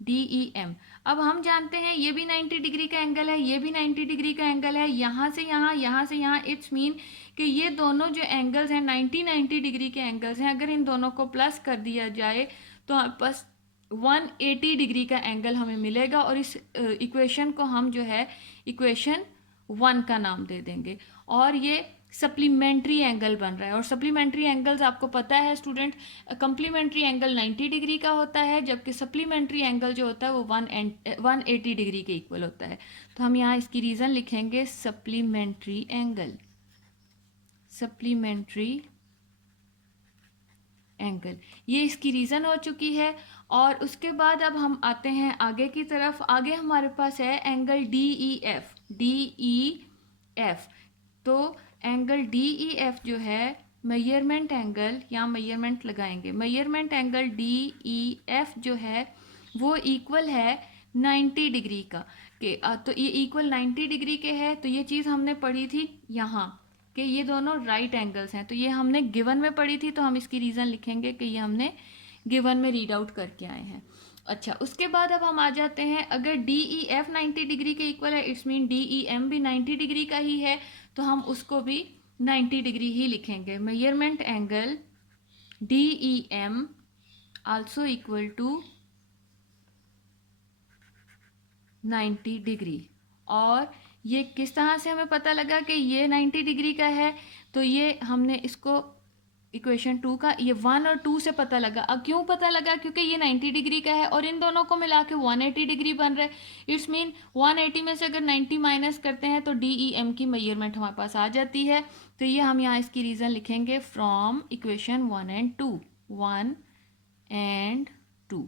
D E M. अब हम जानते हैं ये भी 90 डिग्री का एंगल है, ये भी 90 डिग्री का एंगल है, यहाँ से यहाँ, यहाँ से यहाँ। इट्स मीन कि ये दोनों जो एंगल्स हैं 90 डिग्री के एंगल्स हैं, अगर इन दोनों को प्लस कर दिया जाए तो हमारे पास 180 डिग्री का एंगल हमें मिलेगा, और इस इक्वेशन को हम जो है इक्वेशन 1 का नाम दे देंगे, और ये सप्लीमेंट्री एंगल बन रहा है। और सप्लीमेंट्री एंगल्स आपको पता है स्टूडेंट, कंप्लीमेंट्री एंगल 90 डिग्री का होता है, जबकि सप्लीमेंट्री एंगल जो होता है वो 180 डिग्री के इक्वल होता है। तो हम यहाँ इसकी रीज़न लिखेंगे सप्लीमेंट्री एंगल, सप्लीमेंट्री एंगल, ये इसकी रीज़न हो चुकी है। और उसके बाद अब हम आते हैं आगे की तरफ। आगे हमारे पास है angle D E F, D E F. तो एंगल डी ई एफ जो है मेजरमेंट एंगल, यहाँ मेजरमेंट लगाएंगे, measurement angle D E F जो है वो इक्वल है 90 डिग्री का के। तो ये इक्वल 90 डिग्री के है, तो ये चीज़ हमने पढ़ी थी यहाँ कि ये दोनों राइट एंगल्स हैं, तो ये हमने गिवन में पढ़ी थी, तो हम इसकी रीज़न लिखेंगे कि ये हमने गिवन में रीड आउट करके आए हैं। अच्छा, उसके बाद अब हम आ जाते हैं, अगर डी ई एफ 90 डिग्री के इक्वल है, it's mean D E M भी 90 डिग्री का ही है, तो हम उसको भी 90 डिग्री ही लिखेंगे। Measurement angle D E M also equal to 90 degree. और ये किस तरह से हमें पता लगा कि ये 90 डिग्री का है, तो ये हमने इसको इक्वेशन 2 का ये 1 और 2 से पता लगा। अब क्यों पता लगा? क्योंकि ये 90 डिग्री का है और इन दोनों को मिला के 180 डिग्री बन रहा है। इट्स मीन 180 में से अगर 90 माइनस करते हैं तो डी ई एम की मेजरमेंट हमारे पास आ जाती है। तो ये हम यहाँ इसकी रीज़न लिखेंगे फ्रॉम इक्वेशन 1 एंड 2, 1 एंड 2।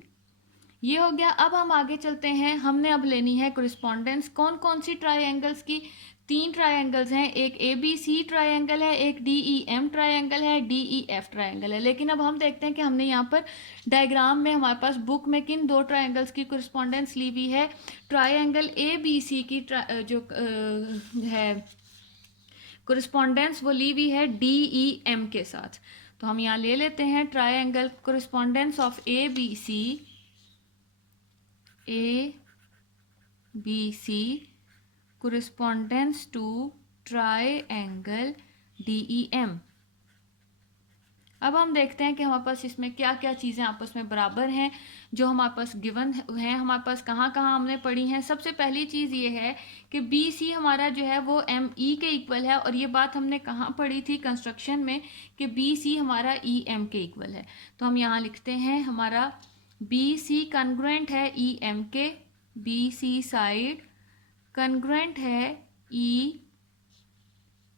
ये हो गया। अब हम आगे चलते हैं, हमने अब लेनी है कोरिस्पोंडेंस। कौन कौन सी ट्रायंगल्स की? 3 ट्रायंगल्स हैं, एक ए बी सी ट्रायंगल है, एक डी ई एम ट्रायंगल है, डी ई एफ ट्रायंगल है। लेकिन अब हम देखते हैं कि हमने यहाँ पर डायग्राम में हमारे पास बुक में किन 2 ट्रायंगल्स की कोरिस्पोंडेंस ली हुई है। ट्रायंगल ए बी सी की जो है कोरिस्पोंडेंस वो ली हुई है डी ई एम के साथ। तो हम यहाँ ले लेते हैं triangle correspondence of A B C, A B C correspondence to triangle D E M. अब हम देखते हैं कि हमारे पास इसमें क्या क्या चीज़ें आपस में बराबर हैं जो हमारे पास गिवन हैं, हमारे पास कहाँ कहाँ हमने पढ़ी हैं। सबसे पहली चीज़ ये है कि बी सी हमारा जो है वो एम ई के इक्वल है, और ये बात हमने कहाँ पढ़ी थी? कंस्ट्रक्शन में, कि बी सी हमारा ई एम के इक्वल है। तो हम यहाँ लिखते हैं हमारा बी सी कन्ग्रुएंट है ई एम के, बी सी साइड कन्ग्रुएंट है ई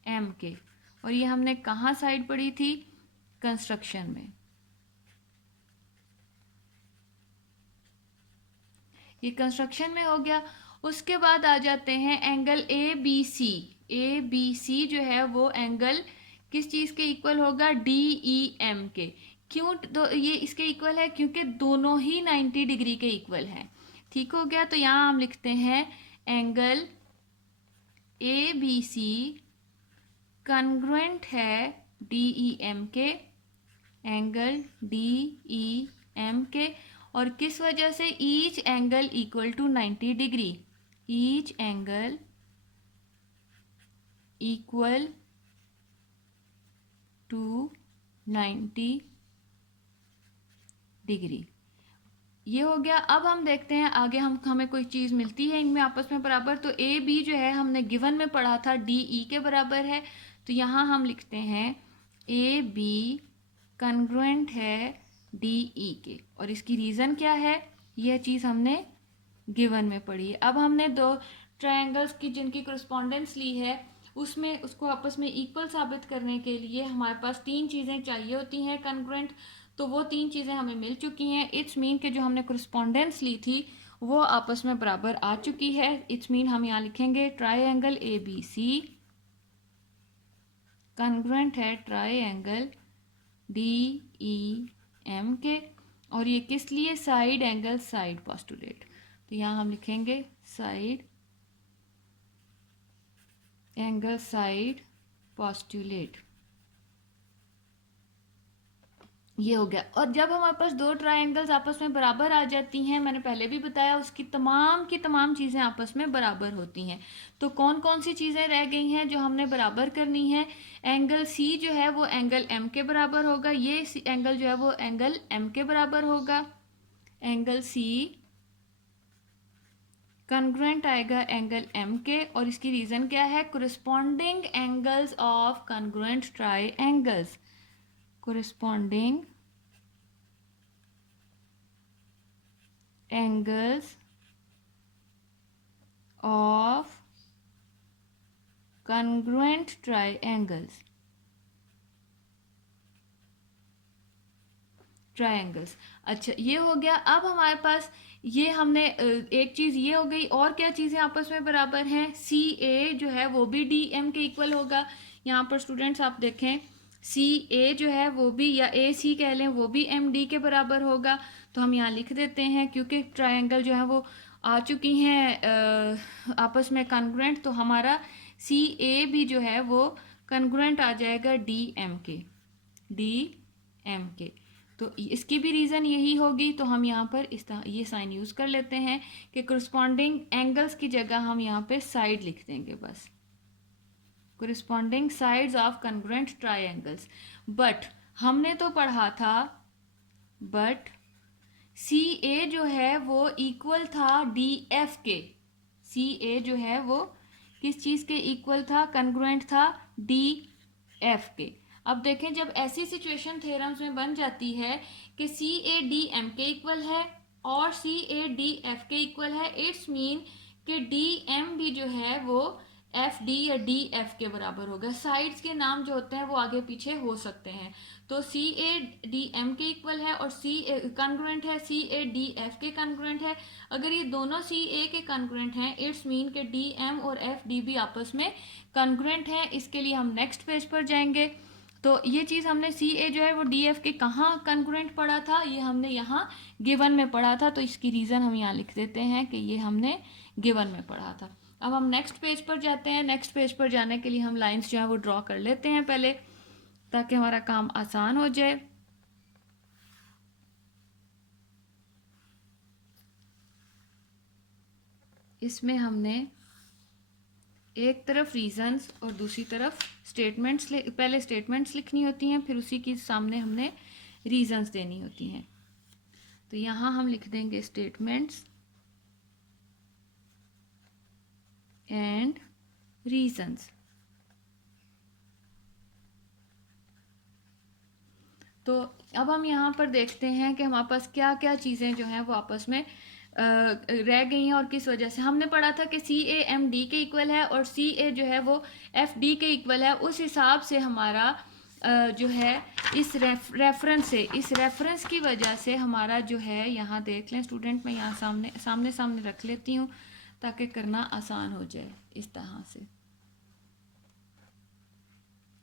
एम के। और ये हमने कहाँ साइड पढ़ी थी? कंस्ट्रक्शन में। ये कंस्ट्रक्शन में हो गया। उसके बाद आ जाते हैं angle A B C. A B C जो है वो एंगल किस चीज़ के इक्वल होगा? डी ई एम के। क्यों तो ये इसके इक्वल है? क्योंकि दोनों ही 90 डिग्री के इक्वल हैं। ठीक हो गया। तो यहाँ हम लिखते हैं angle A B C congruent है डी ई एम के, एंगल डी ई एम के। और किस वजह से? Each angle equal to 90 degree, each angle equal to 90 degree. ये हो गया। अब हम देखते हैं आगे हमें कोई चीज़ मिलती है इनमें आपस में बराबर, तो ए बी जो है हमने गिवन में पढ़ा था डी ई के बराबर है, तो यहाँ हम लिखते हैं ए बी कन्ग्रुएंट है डी ई के, और इसकी रीज़न क्या है, यह चीज़ हमने गिवन में पढ़ी है। अब हमने दो ट्रायंगल्स की जिनकी करस्पॉन्डेंस ली है, उसमें उसको आपस में इक्वल साबित करने के लिए हमारे पास तीन चीज़ें चाहिए होती हैं कन्ग्रुएंट, तो वो तीन चीज़ें हमें मिल चुकी हैं। इट्स मीन के जो हमने करस्पॉन्डेंस ली थी वो आपस में बराबर आ चुकी है। इट्स मीन हम यहाँ लिखेंगे triangle A B C congruent है ट्रायंगल डी ई एम के, और ये किस लिए, साइड एंगल साइड पोस्टुलेट, तो यहाँ हम लिखेंगे साइड एंगल साइड पोस्टुलेट, ये हो गया। और जब हमारे पास दो ट्रायंगल्स आपस में बराबर आ जाती हैं, मैंने पहले भी बताया उसकी तमाम की तमाम चीज़ें आपस में बराबर होती हैं। तो कौन कौन सी चीज़ें रह गई हैं जो हमने बराबर करनी है, एंगल सी जो है वो एंगल एम के बराबर होगा, ये एंगल जो है वो एंगल एम के बराबर होगा, एंगल सी कन्ग्रुएंट आएगा एंगल एम के, और इसकी रीज़न क्या है, corresponding angles of congruent triangles, corresponding angles of congruent triangles, triangles. अच्छा ये हो गया। अब हमारे पास ये हमने एक चीज़ ये हो गई, और क्या चीज़ें आपस में बराबर हैं, सी ए जो है वो भी डी एम के इक्वल होगा। यहाँ पर स्टूडेंट्स आप देखें सी ए जो है वो भी, या ए सी कह लें, वो भी एम डी के बराबर होगा, तो हम यहाँ लिख देते हैं क्योंकि ट्रायंगल जो है वो आ चुकी हैं आपस में कन्ग्रुएंट, तो हमारा सी ए भी जो है वो कन्ग्रुएंट आ जाएगा डी एम के, डी एम के। तो इसकी भी रीज़न यही होगी, तो हम यहाँ पर इस तरह ये साइन यूज़ कर लेते हैं कि करस्पॉन्डिंग एंगल्स की जगह हम यहाँ पे साइड लिख देंगे बस, corresponding sides of congruent triangles. But हमने तो पढ़ा था, बट सी ए जो है वो इक्वल था डी एफ के, सी ए जो है वो किस चीज़ के इक्वल था, कन्ग्रुएंट था डी एफ के। अब देखें जब ऐसी सिचुएशन थ्योरम्स में बन जाती है कि सी ए डी एम के इक्वल है और सी ए डी एफ के इक्वल है, इट्स मीन कि डी एम भी जो है वो एफ डी या डी एफ के बराबर होगा। साइड्स के नाम जो होते हैं वो आगे पीछे हो सकते हैं, तो सी ए डी एम के इक्वल है और सी ए कन्ग्रुएंट है, सी ए डी एफ के कन्ग्रुएंट है। अगर ये दोनों सी ए के कन्ग्रुएंट हैं, इट्स मीन के डी एम और एफ डी भी आपस में कन्ग्रुएंट हैं। इसके लिए हम नेक्स्ट पेज पर जाएंगे। तो ये चीज़ हमने सी ए जो है वो डी एफ के कहाँ कन्ग्रुएंट पढ़ा था, ये हमने यहाँ गिवन में पढ़ा था, तो इसकी रीज़न हम यहाँ लिख देते हैं कि ये हमने गिवन में पढ़ा था। अब हम नेक्स्ट पेज पर जाते हैं। नेक्स्ट पेज पर जाने के लिए हम लाइंस जो है वो ड्रॉ कर लेते हैं पहले, ताकि हमारा काम आसान हो जाए। इसमें हमने एक तरफ रीजंस और दूसरी तरफ स्टेटमेंट्स, पहले स्टेटमेंट्स लिखनी होती हैं, फिर उसी के सामने हमने रीजंस देनी होती हैं। तो यहाँ हम लिख देंगे स्टेटमेंट्स एंड रीजंस। तो अब हम यहाँ पर देखते हैं कि हमारे पास क्या क्या चीज़ें जो हैं वो आपस में रह गई हैं और किस वजह से। हमने पढ़ा था कि सी ए एम डी के इक्वल है और सी ए जो है वो एफ डी के इक्वल है। उस हिसाब से हमारा जो है इस रेफरेंस की वजह से हमारा जो है, यहाँ देख लें स्टूडेंट, मैं यहाँ सामने रख लेती हूँ ताकि करना आसान हो जाए। इस तरह से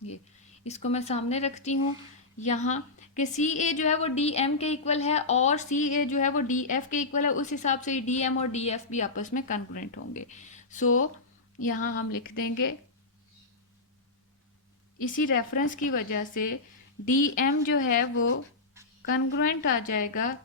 ये इसको मैं सामने रखती हूँ यहाँ कि सी ए जो है वो डी एम के इक्वल है और सी ए जो है वो डी एफ के इक्वल है। उस हिसाब से डी एम और डी एफ भी आपस में कन्ग्रुएंट होंगे। सो यहाँ हम लिख देंगे इसी रेफरेंस की वजह से डी एम जो है वो कन्ग्रुएंट आ जाएगा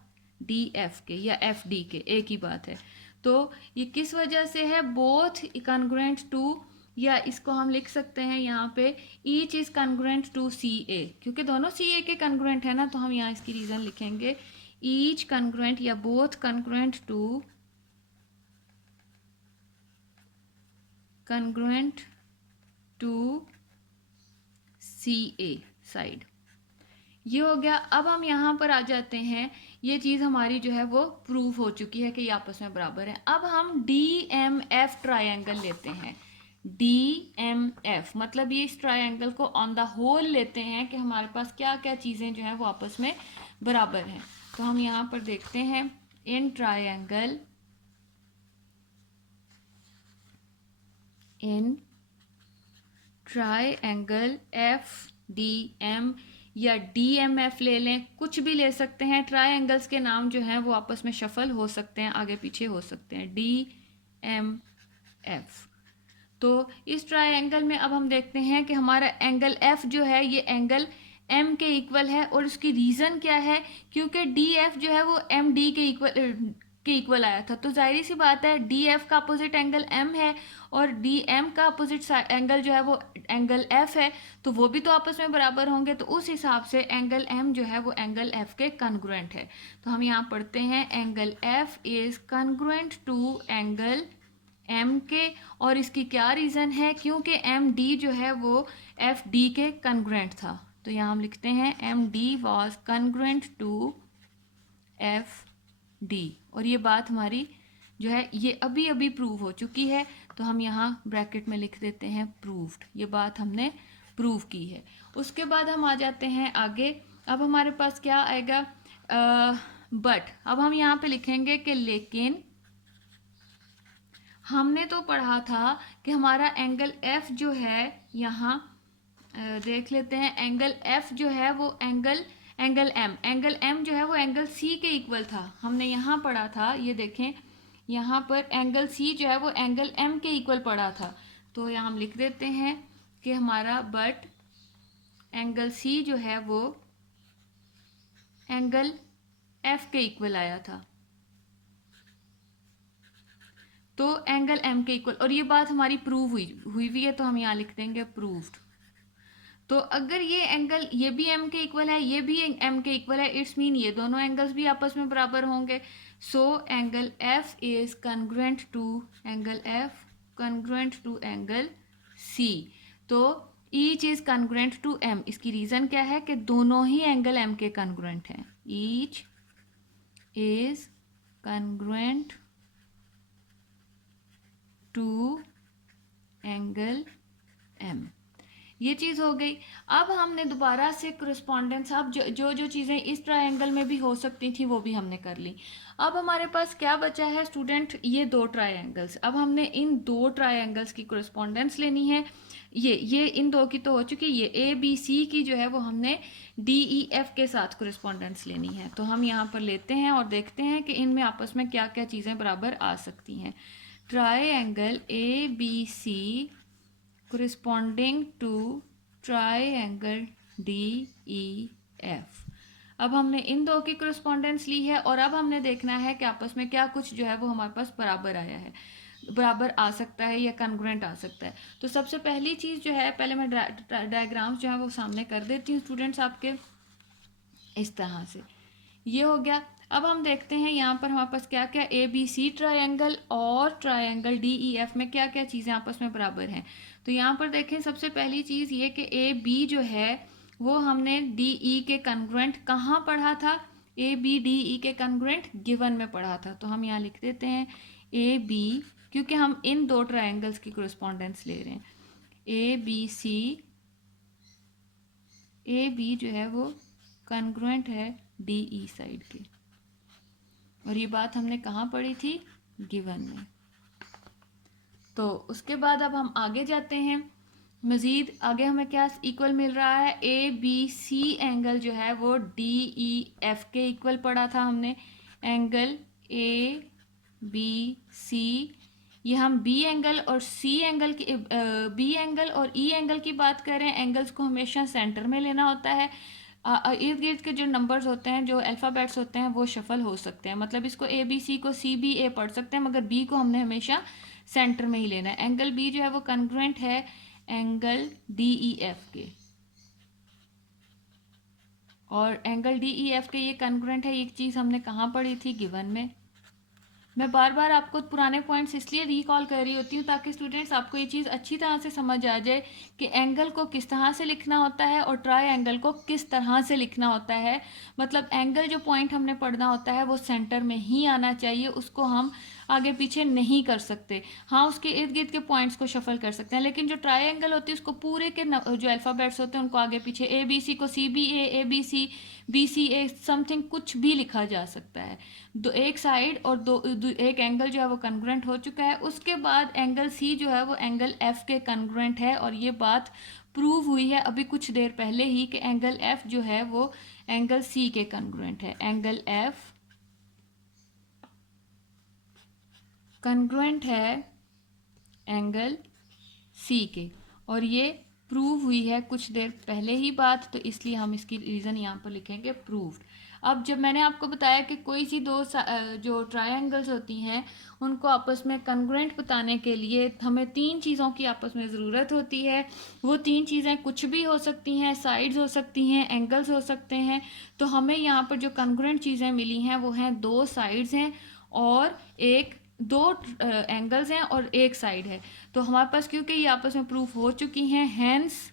डी एफ के या एफ डी के, एक ही बात है। तो ये किस वजह से है, बोथ कन्ग्रुएंट टू, या इसको हम लिख सकते हैं यहाँ पे each is congruent to C ए, क्योंकि दोनों सी ए के कन्ग्रुएंट है ना, तो हम यहाँ इसकी रीज़न लिखेंगे ईच कॉन्ग्रुएंट या both congruent to C A side. ये हो गया। अब हम यहाँ पर आ जाते हैं, ये चीज़ हमारी जो है वो प्रूव हो चुकी है कि ये आपस में बराबर है। अब हम डी एम एफ ट्रायंगल लेते हैं। डी एम एफ मतलब ये इस ट्रायंगल को ऑन द होल लेते हैं कि हमारे पास क्या क्या चीज़ें जो है वो आपस में बराबर हैं। तो हम यहाँ पर देखते हैं इन ट्रायंगल एफ डी एम या डी एम एफ ले लें, कुछ भी ले सकते हैं। ट्रायंगल्स के नाम जो हैं वो आपस में शफल हो सकते हैं, आगे पीछे हो सकते हैं। D M F. तो इस ट्रायंगल में अब हम देखते हैं कि हमारा एंगल एफ जो है ये एंगल एम के इक्वल है। और उसकी रीज़न क्या है, क्योंकि डी एफ जो है वो एम डी के इक्वल आया था। तो जाहिर सी बात है डी एफ का अपोजिट एंगल एम है और डी एम का अपोजिट एंगल जो है वो एंगल एफ है, तो वो भी तो आपस में बराबर होंगे। तो उस हिसाब से एंगल एम जो है वो एंगल एफ के कॉन्ग्रुएंट है। तो हम यहाँ पढ़ते हैं angle F is congruent to angle M के। और इसकी क्या रीज़न है, क्योंकि एम डी जो है वो एफ डी के कॉन्ग्रुएंट था। तो यहाँ हम लिखते हैं M D was congruent to F D. और ये बात हमारी जो है ये अभी अभी प्रूव हो चुकी है। तो हम यहाँ ब्रैकेट में लिख देते हैं प्रूव्ड। ये बात हमने प्रूव की है। उसके बाद हम आ जाते हैं आगे। अब हमारे पास क्या आएगा, बट। अब हम यहाँ पे लिखेंगे कि लेकिन हमने तो पढ़ा था कि हमारा एंगल एफ जो है, यहाँ देख लेते हैं, एंगल एफ जो है वो एंगल एम जो है वो एंगल सी के इक्वल था। हमने यहाँ पढ़ा था, ये देखें यहाँ पर एंगल सी जो है वो एंगल एम के इक्वल पढ़ा था। तो यहाँ हम लिख देते हैं कि हमारा बट एंगल सी जो है वो एंगल एफ के इक्वल आया था, तो एंगल एम के इक्वल। और ये बात हमारी प्रूव हुई है, तो हम यहाँ लिख देंगे प्रूव्ड। तो अगर ये एंगल ये भी एम के इक्वल है, ये भी एम के इक्वल है, इट्स मीन ये दोनों एंगल्स भी आपस में बराबर होंगे। So angle F is congruent to angle C. तो each is congruent to M. इसकी रीज़न क्या है कि दोनों ही एंगल एम के कॉन्ग्रुएंट हैं। Each is congruent to angle M. ये चीज़ हो गई। अब हमने दोबारा से करस्पॉन्डेंस, अब जो चीज़ें इस ट्रायंगल में भी हो सकती थी वो भी हमने कर ली। अब हमारे पास क्या बचा है स्टूडेंट, ये दो ट्रायंगल्स। अब हमने इन दो ट्रायंगल्स की करस्पॉन्डेंस लेनी है। ये इन दो की तो हो चुकी, ये ए बी सी की जो है वो हमने डी ई एफ के साथ करस्पॉन्डेंस लेनी है। तो हम यहाँ पर लेते हैं और देखते हैं कि इनमें आपस में क्या क्या चीज़ें बराबर आ सकती हैं। Triangle A B C corresponding to triangle DEF। अब हमने इन दो की correspondence ली है और अब हमने देखना है कि आपस में क्या कुछ जो है वो हमारे पास बराबर आया है, बराबर आ सकता है या कॉन्ग्रुएंट आ सकता है। तो सबसे पहली चीज़ जो है, पहले मैं डायग्राम्स जो है वो सामने कर देती हूँ स्टूडेंट्स आपके, इस तरह से। ये हो गया। अब हम देखते हैं यहाँ पर हमारे पास क्या क्या ए बी सी ट्रायंगल और ट्रायंगल डी ई एफ में क्या क्या चीज़ें आपस में बराबर हैं। तो यहाँ पर देखें, सबसे पहली चीज़ ये कि ए बी जो है वो हमने डी ई के कॉन्ग्रुएंट कहाँ पढ़ा था, ए बी डी ई के कॉन्ग्रुएंट गिवन में पढ़ा था। तो हम यहाँ लिख देते हैं ए बी, क्योंकि हम इन दो ट्रायंगल्स की कोरेस्पॉन्डेंस ले रहे हैं। A B C, A B जो है वो कॉन्ग्रुएंट है डी ई साइड के। और ये बात हमने कहाँ पढ़ी थी, गिवन में। तो उसके बाद अब हम आगे जाते हैं, मज़ीद आगे हमें क्या इक्वल मिल रहा है, ए बी सी एंगल जो है वो डी ई एफ के इक्वल पढ़ा था हमने। एंगल ए बी सी, ये हम बी एंगल और सी एंगल की बी एंगल और ई एंगल की बात कर रहे हैं। एंगल्स को हमेशा सेंटर में लेना होता है। इर्द गिर्द के जो नंबर्स होते हैं, जो अल्फ़ाबेट्स होते हैं, वो शफल हो सकते हैं। मतलब इसको ए बी सी को सी बी ए पढ़ सकते हैं, मगर बी को हमने हमेशा सेंटर में ही लेना है। एंगल बी जो है वो कॉन्ग्रुएंट है एंगल डी ई एफ के। और एंगल डी ई एफ के ये कॉन्ग्रुएंट है, ये चीज़ हमने कहाँ पढ़ी थी, गिवन में। मैं बार बार आपको पुराने पॉइंट्स इसलिए रिकॉल कर रही होती हूँ ताकि स्टूडेंट्स आपको ये चीज़ अच्छी तरह से समझ आ जाए कि एंगल को किस तरह से लिखना होता है और ट्राई एंगल को किस तरह से लिखना होता है। मतलब एंगल जो पॉइंट हमने पढ़ना होता है वो सेंटर में ही आना चाहिए, उसको हम आगे पीछे नहीं कर सकते। हाँ, उसके इर्द गिर्द के पॉइंट्स को शफल कर सकते हैं, लेकिन जो ट्रायंगल होती है उसको पूरे के जो अल्फ़ाबेट्स होते हैं उनको आगे पीछे, ए बी सी को C B A B C B C A something कुछ भी लिखा जा सकता है। दो एक साइड और एक एंगल जो है वो कॉन्ग्रुएंट हो चुका है। उसके बाद एंगल सी जो है वो एंगल एफ के कॉन्ग्रुएंट है, और ये बात प्रूव हुई है अभी कुछ देर पहले ही कि एंगल एफ जो है वो एंगल सी के कॉन्ग्रुएंट है। एंगल एफ कॉन्ग्रुएंट है एंगल सी के, और ये प्रूव हुई है कुछ देर पहले ही बात, तो इसलिए हम इसकी रीज़न यहाँ पर लिखेंगे प्रूव्ड। अब जब मैंने आपको बताया कि कोई सी जो ट्रायंगल्स होती हैं उनको आपस में कॉन्ग्रुएंट बताने के लिए हमें तीन चीज़ों की आपस में ज़रूरत होती है। वो तीन चीज़ें कुछ भी हो सकती हैं, साइड्स हो सकती हैं, एंगल्स हो सकते हैं। तो हमें यहाँ पर जो कॉन्ग्रुएंट चीज़ें मिली हैं वो हैं दो साइड्स हैं और दो एंगल्स हैं और एक साइड है। तो हमारे पास क्योंकि ये आपस में प्रूफ हो चुकी हैं, hence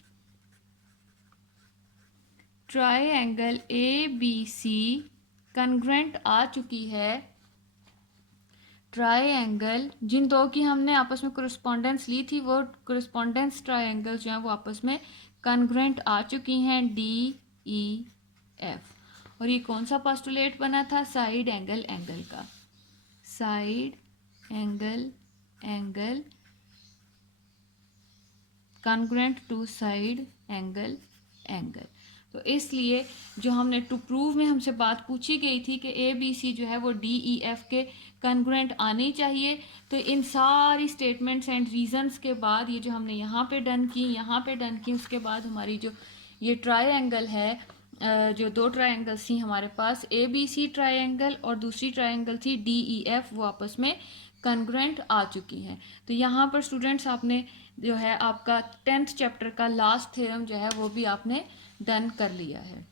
triangle A B C congruent आ चुकी है। ट्रायंगल जिन दो की हमने आपस में कोरिस्पोंडेंस ली थी वो कोरिस्पोंडेंस ट्रायंगल जो हैं वो आपस में कॉन्ग्रुएंट आ चुकी हैं, डी ई एफ। और ये कौन सा पोस्टुलेट बना था, साइड एंगल एंगल का। Side angle angle congruent to side angle angle. तो इसलिए जो हमने टू प्रूव में हमसे बात पूछी गई थी कि ए बी सी जो है वो डी ई एफ के कॉन्ग्रुएंट आनी चाहिए, तो इन सारी स्टेटमेंट्स एंड रीजंस के बाद ये जो हमने यहाँ पे डन की, यहाँ पे डन की, उसके बाद हमारी जो ये ट्रायंगल है, जो दो ट्रायंगल्स थी हमारे पास, ए बी सी ट्रायंगल और दूसरी ट्रायंगल थी डी ई एफ, वो आपस में कॉन्ग्रुएंट आ चुकी हैं। तो यहाँ पर स्टूडेंट्स आपने जो है आपका 10th चैप्टर का लास्ट थ्योरम जो है वो भी आपने डन कर लिया है।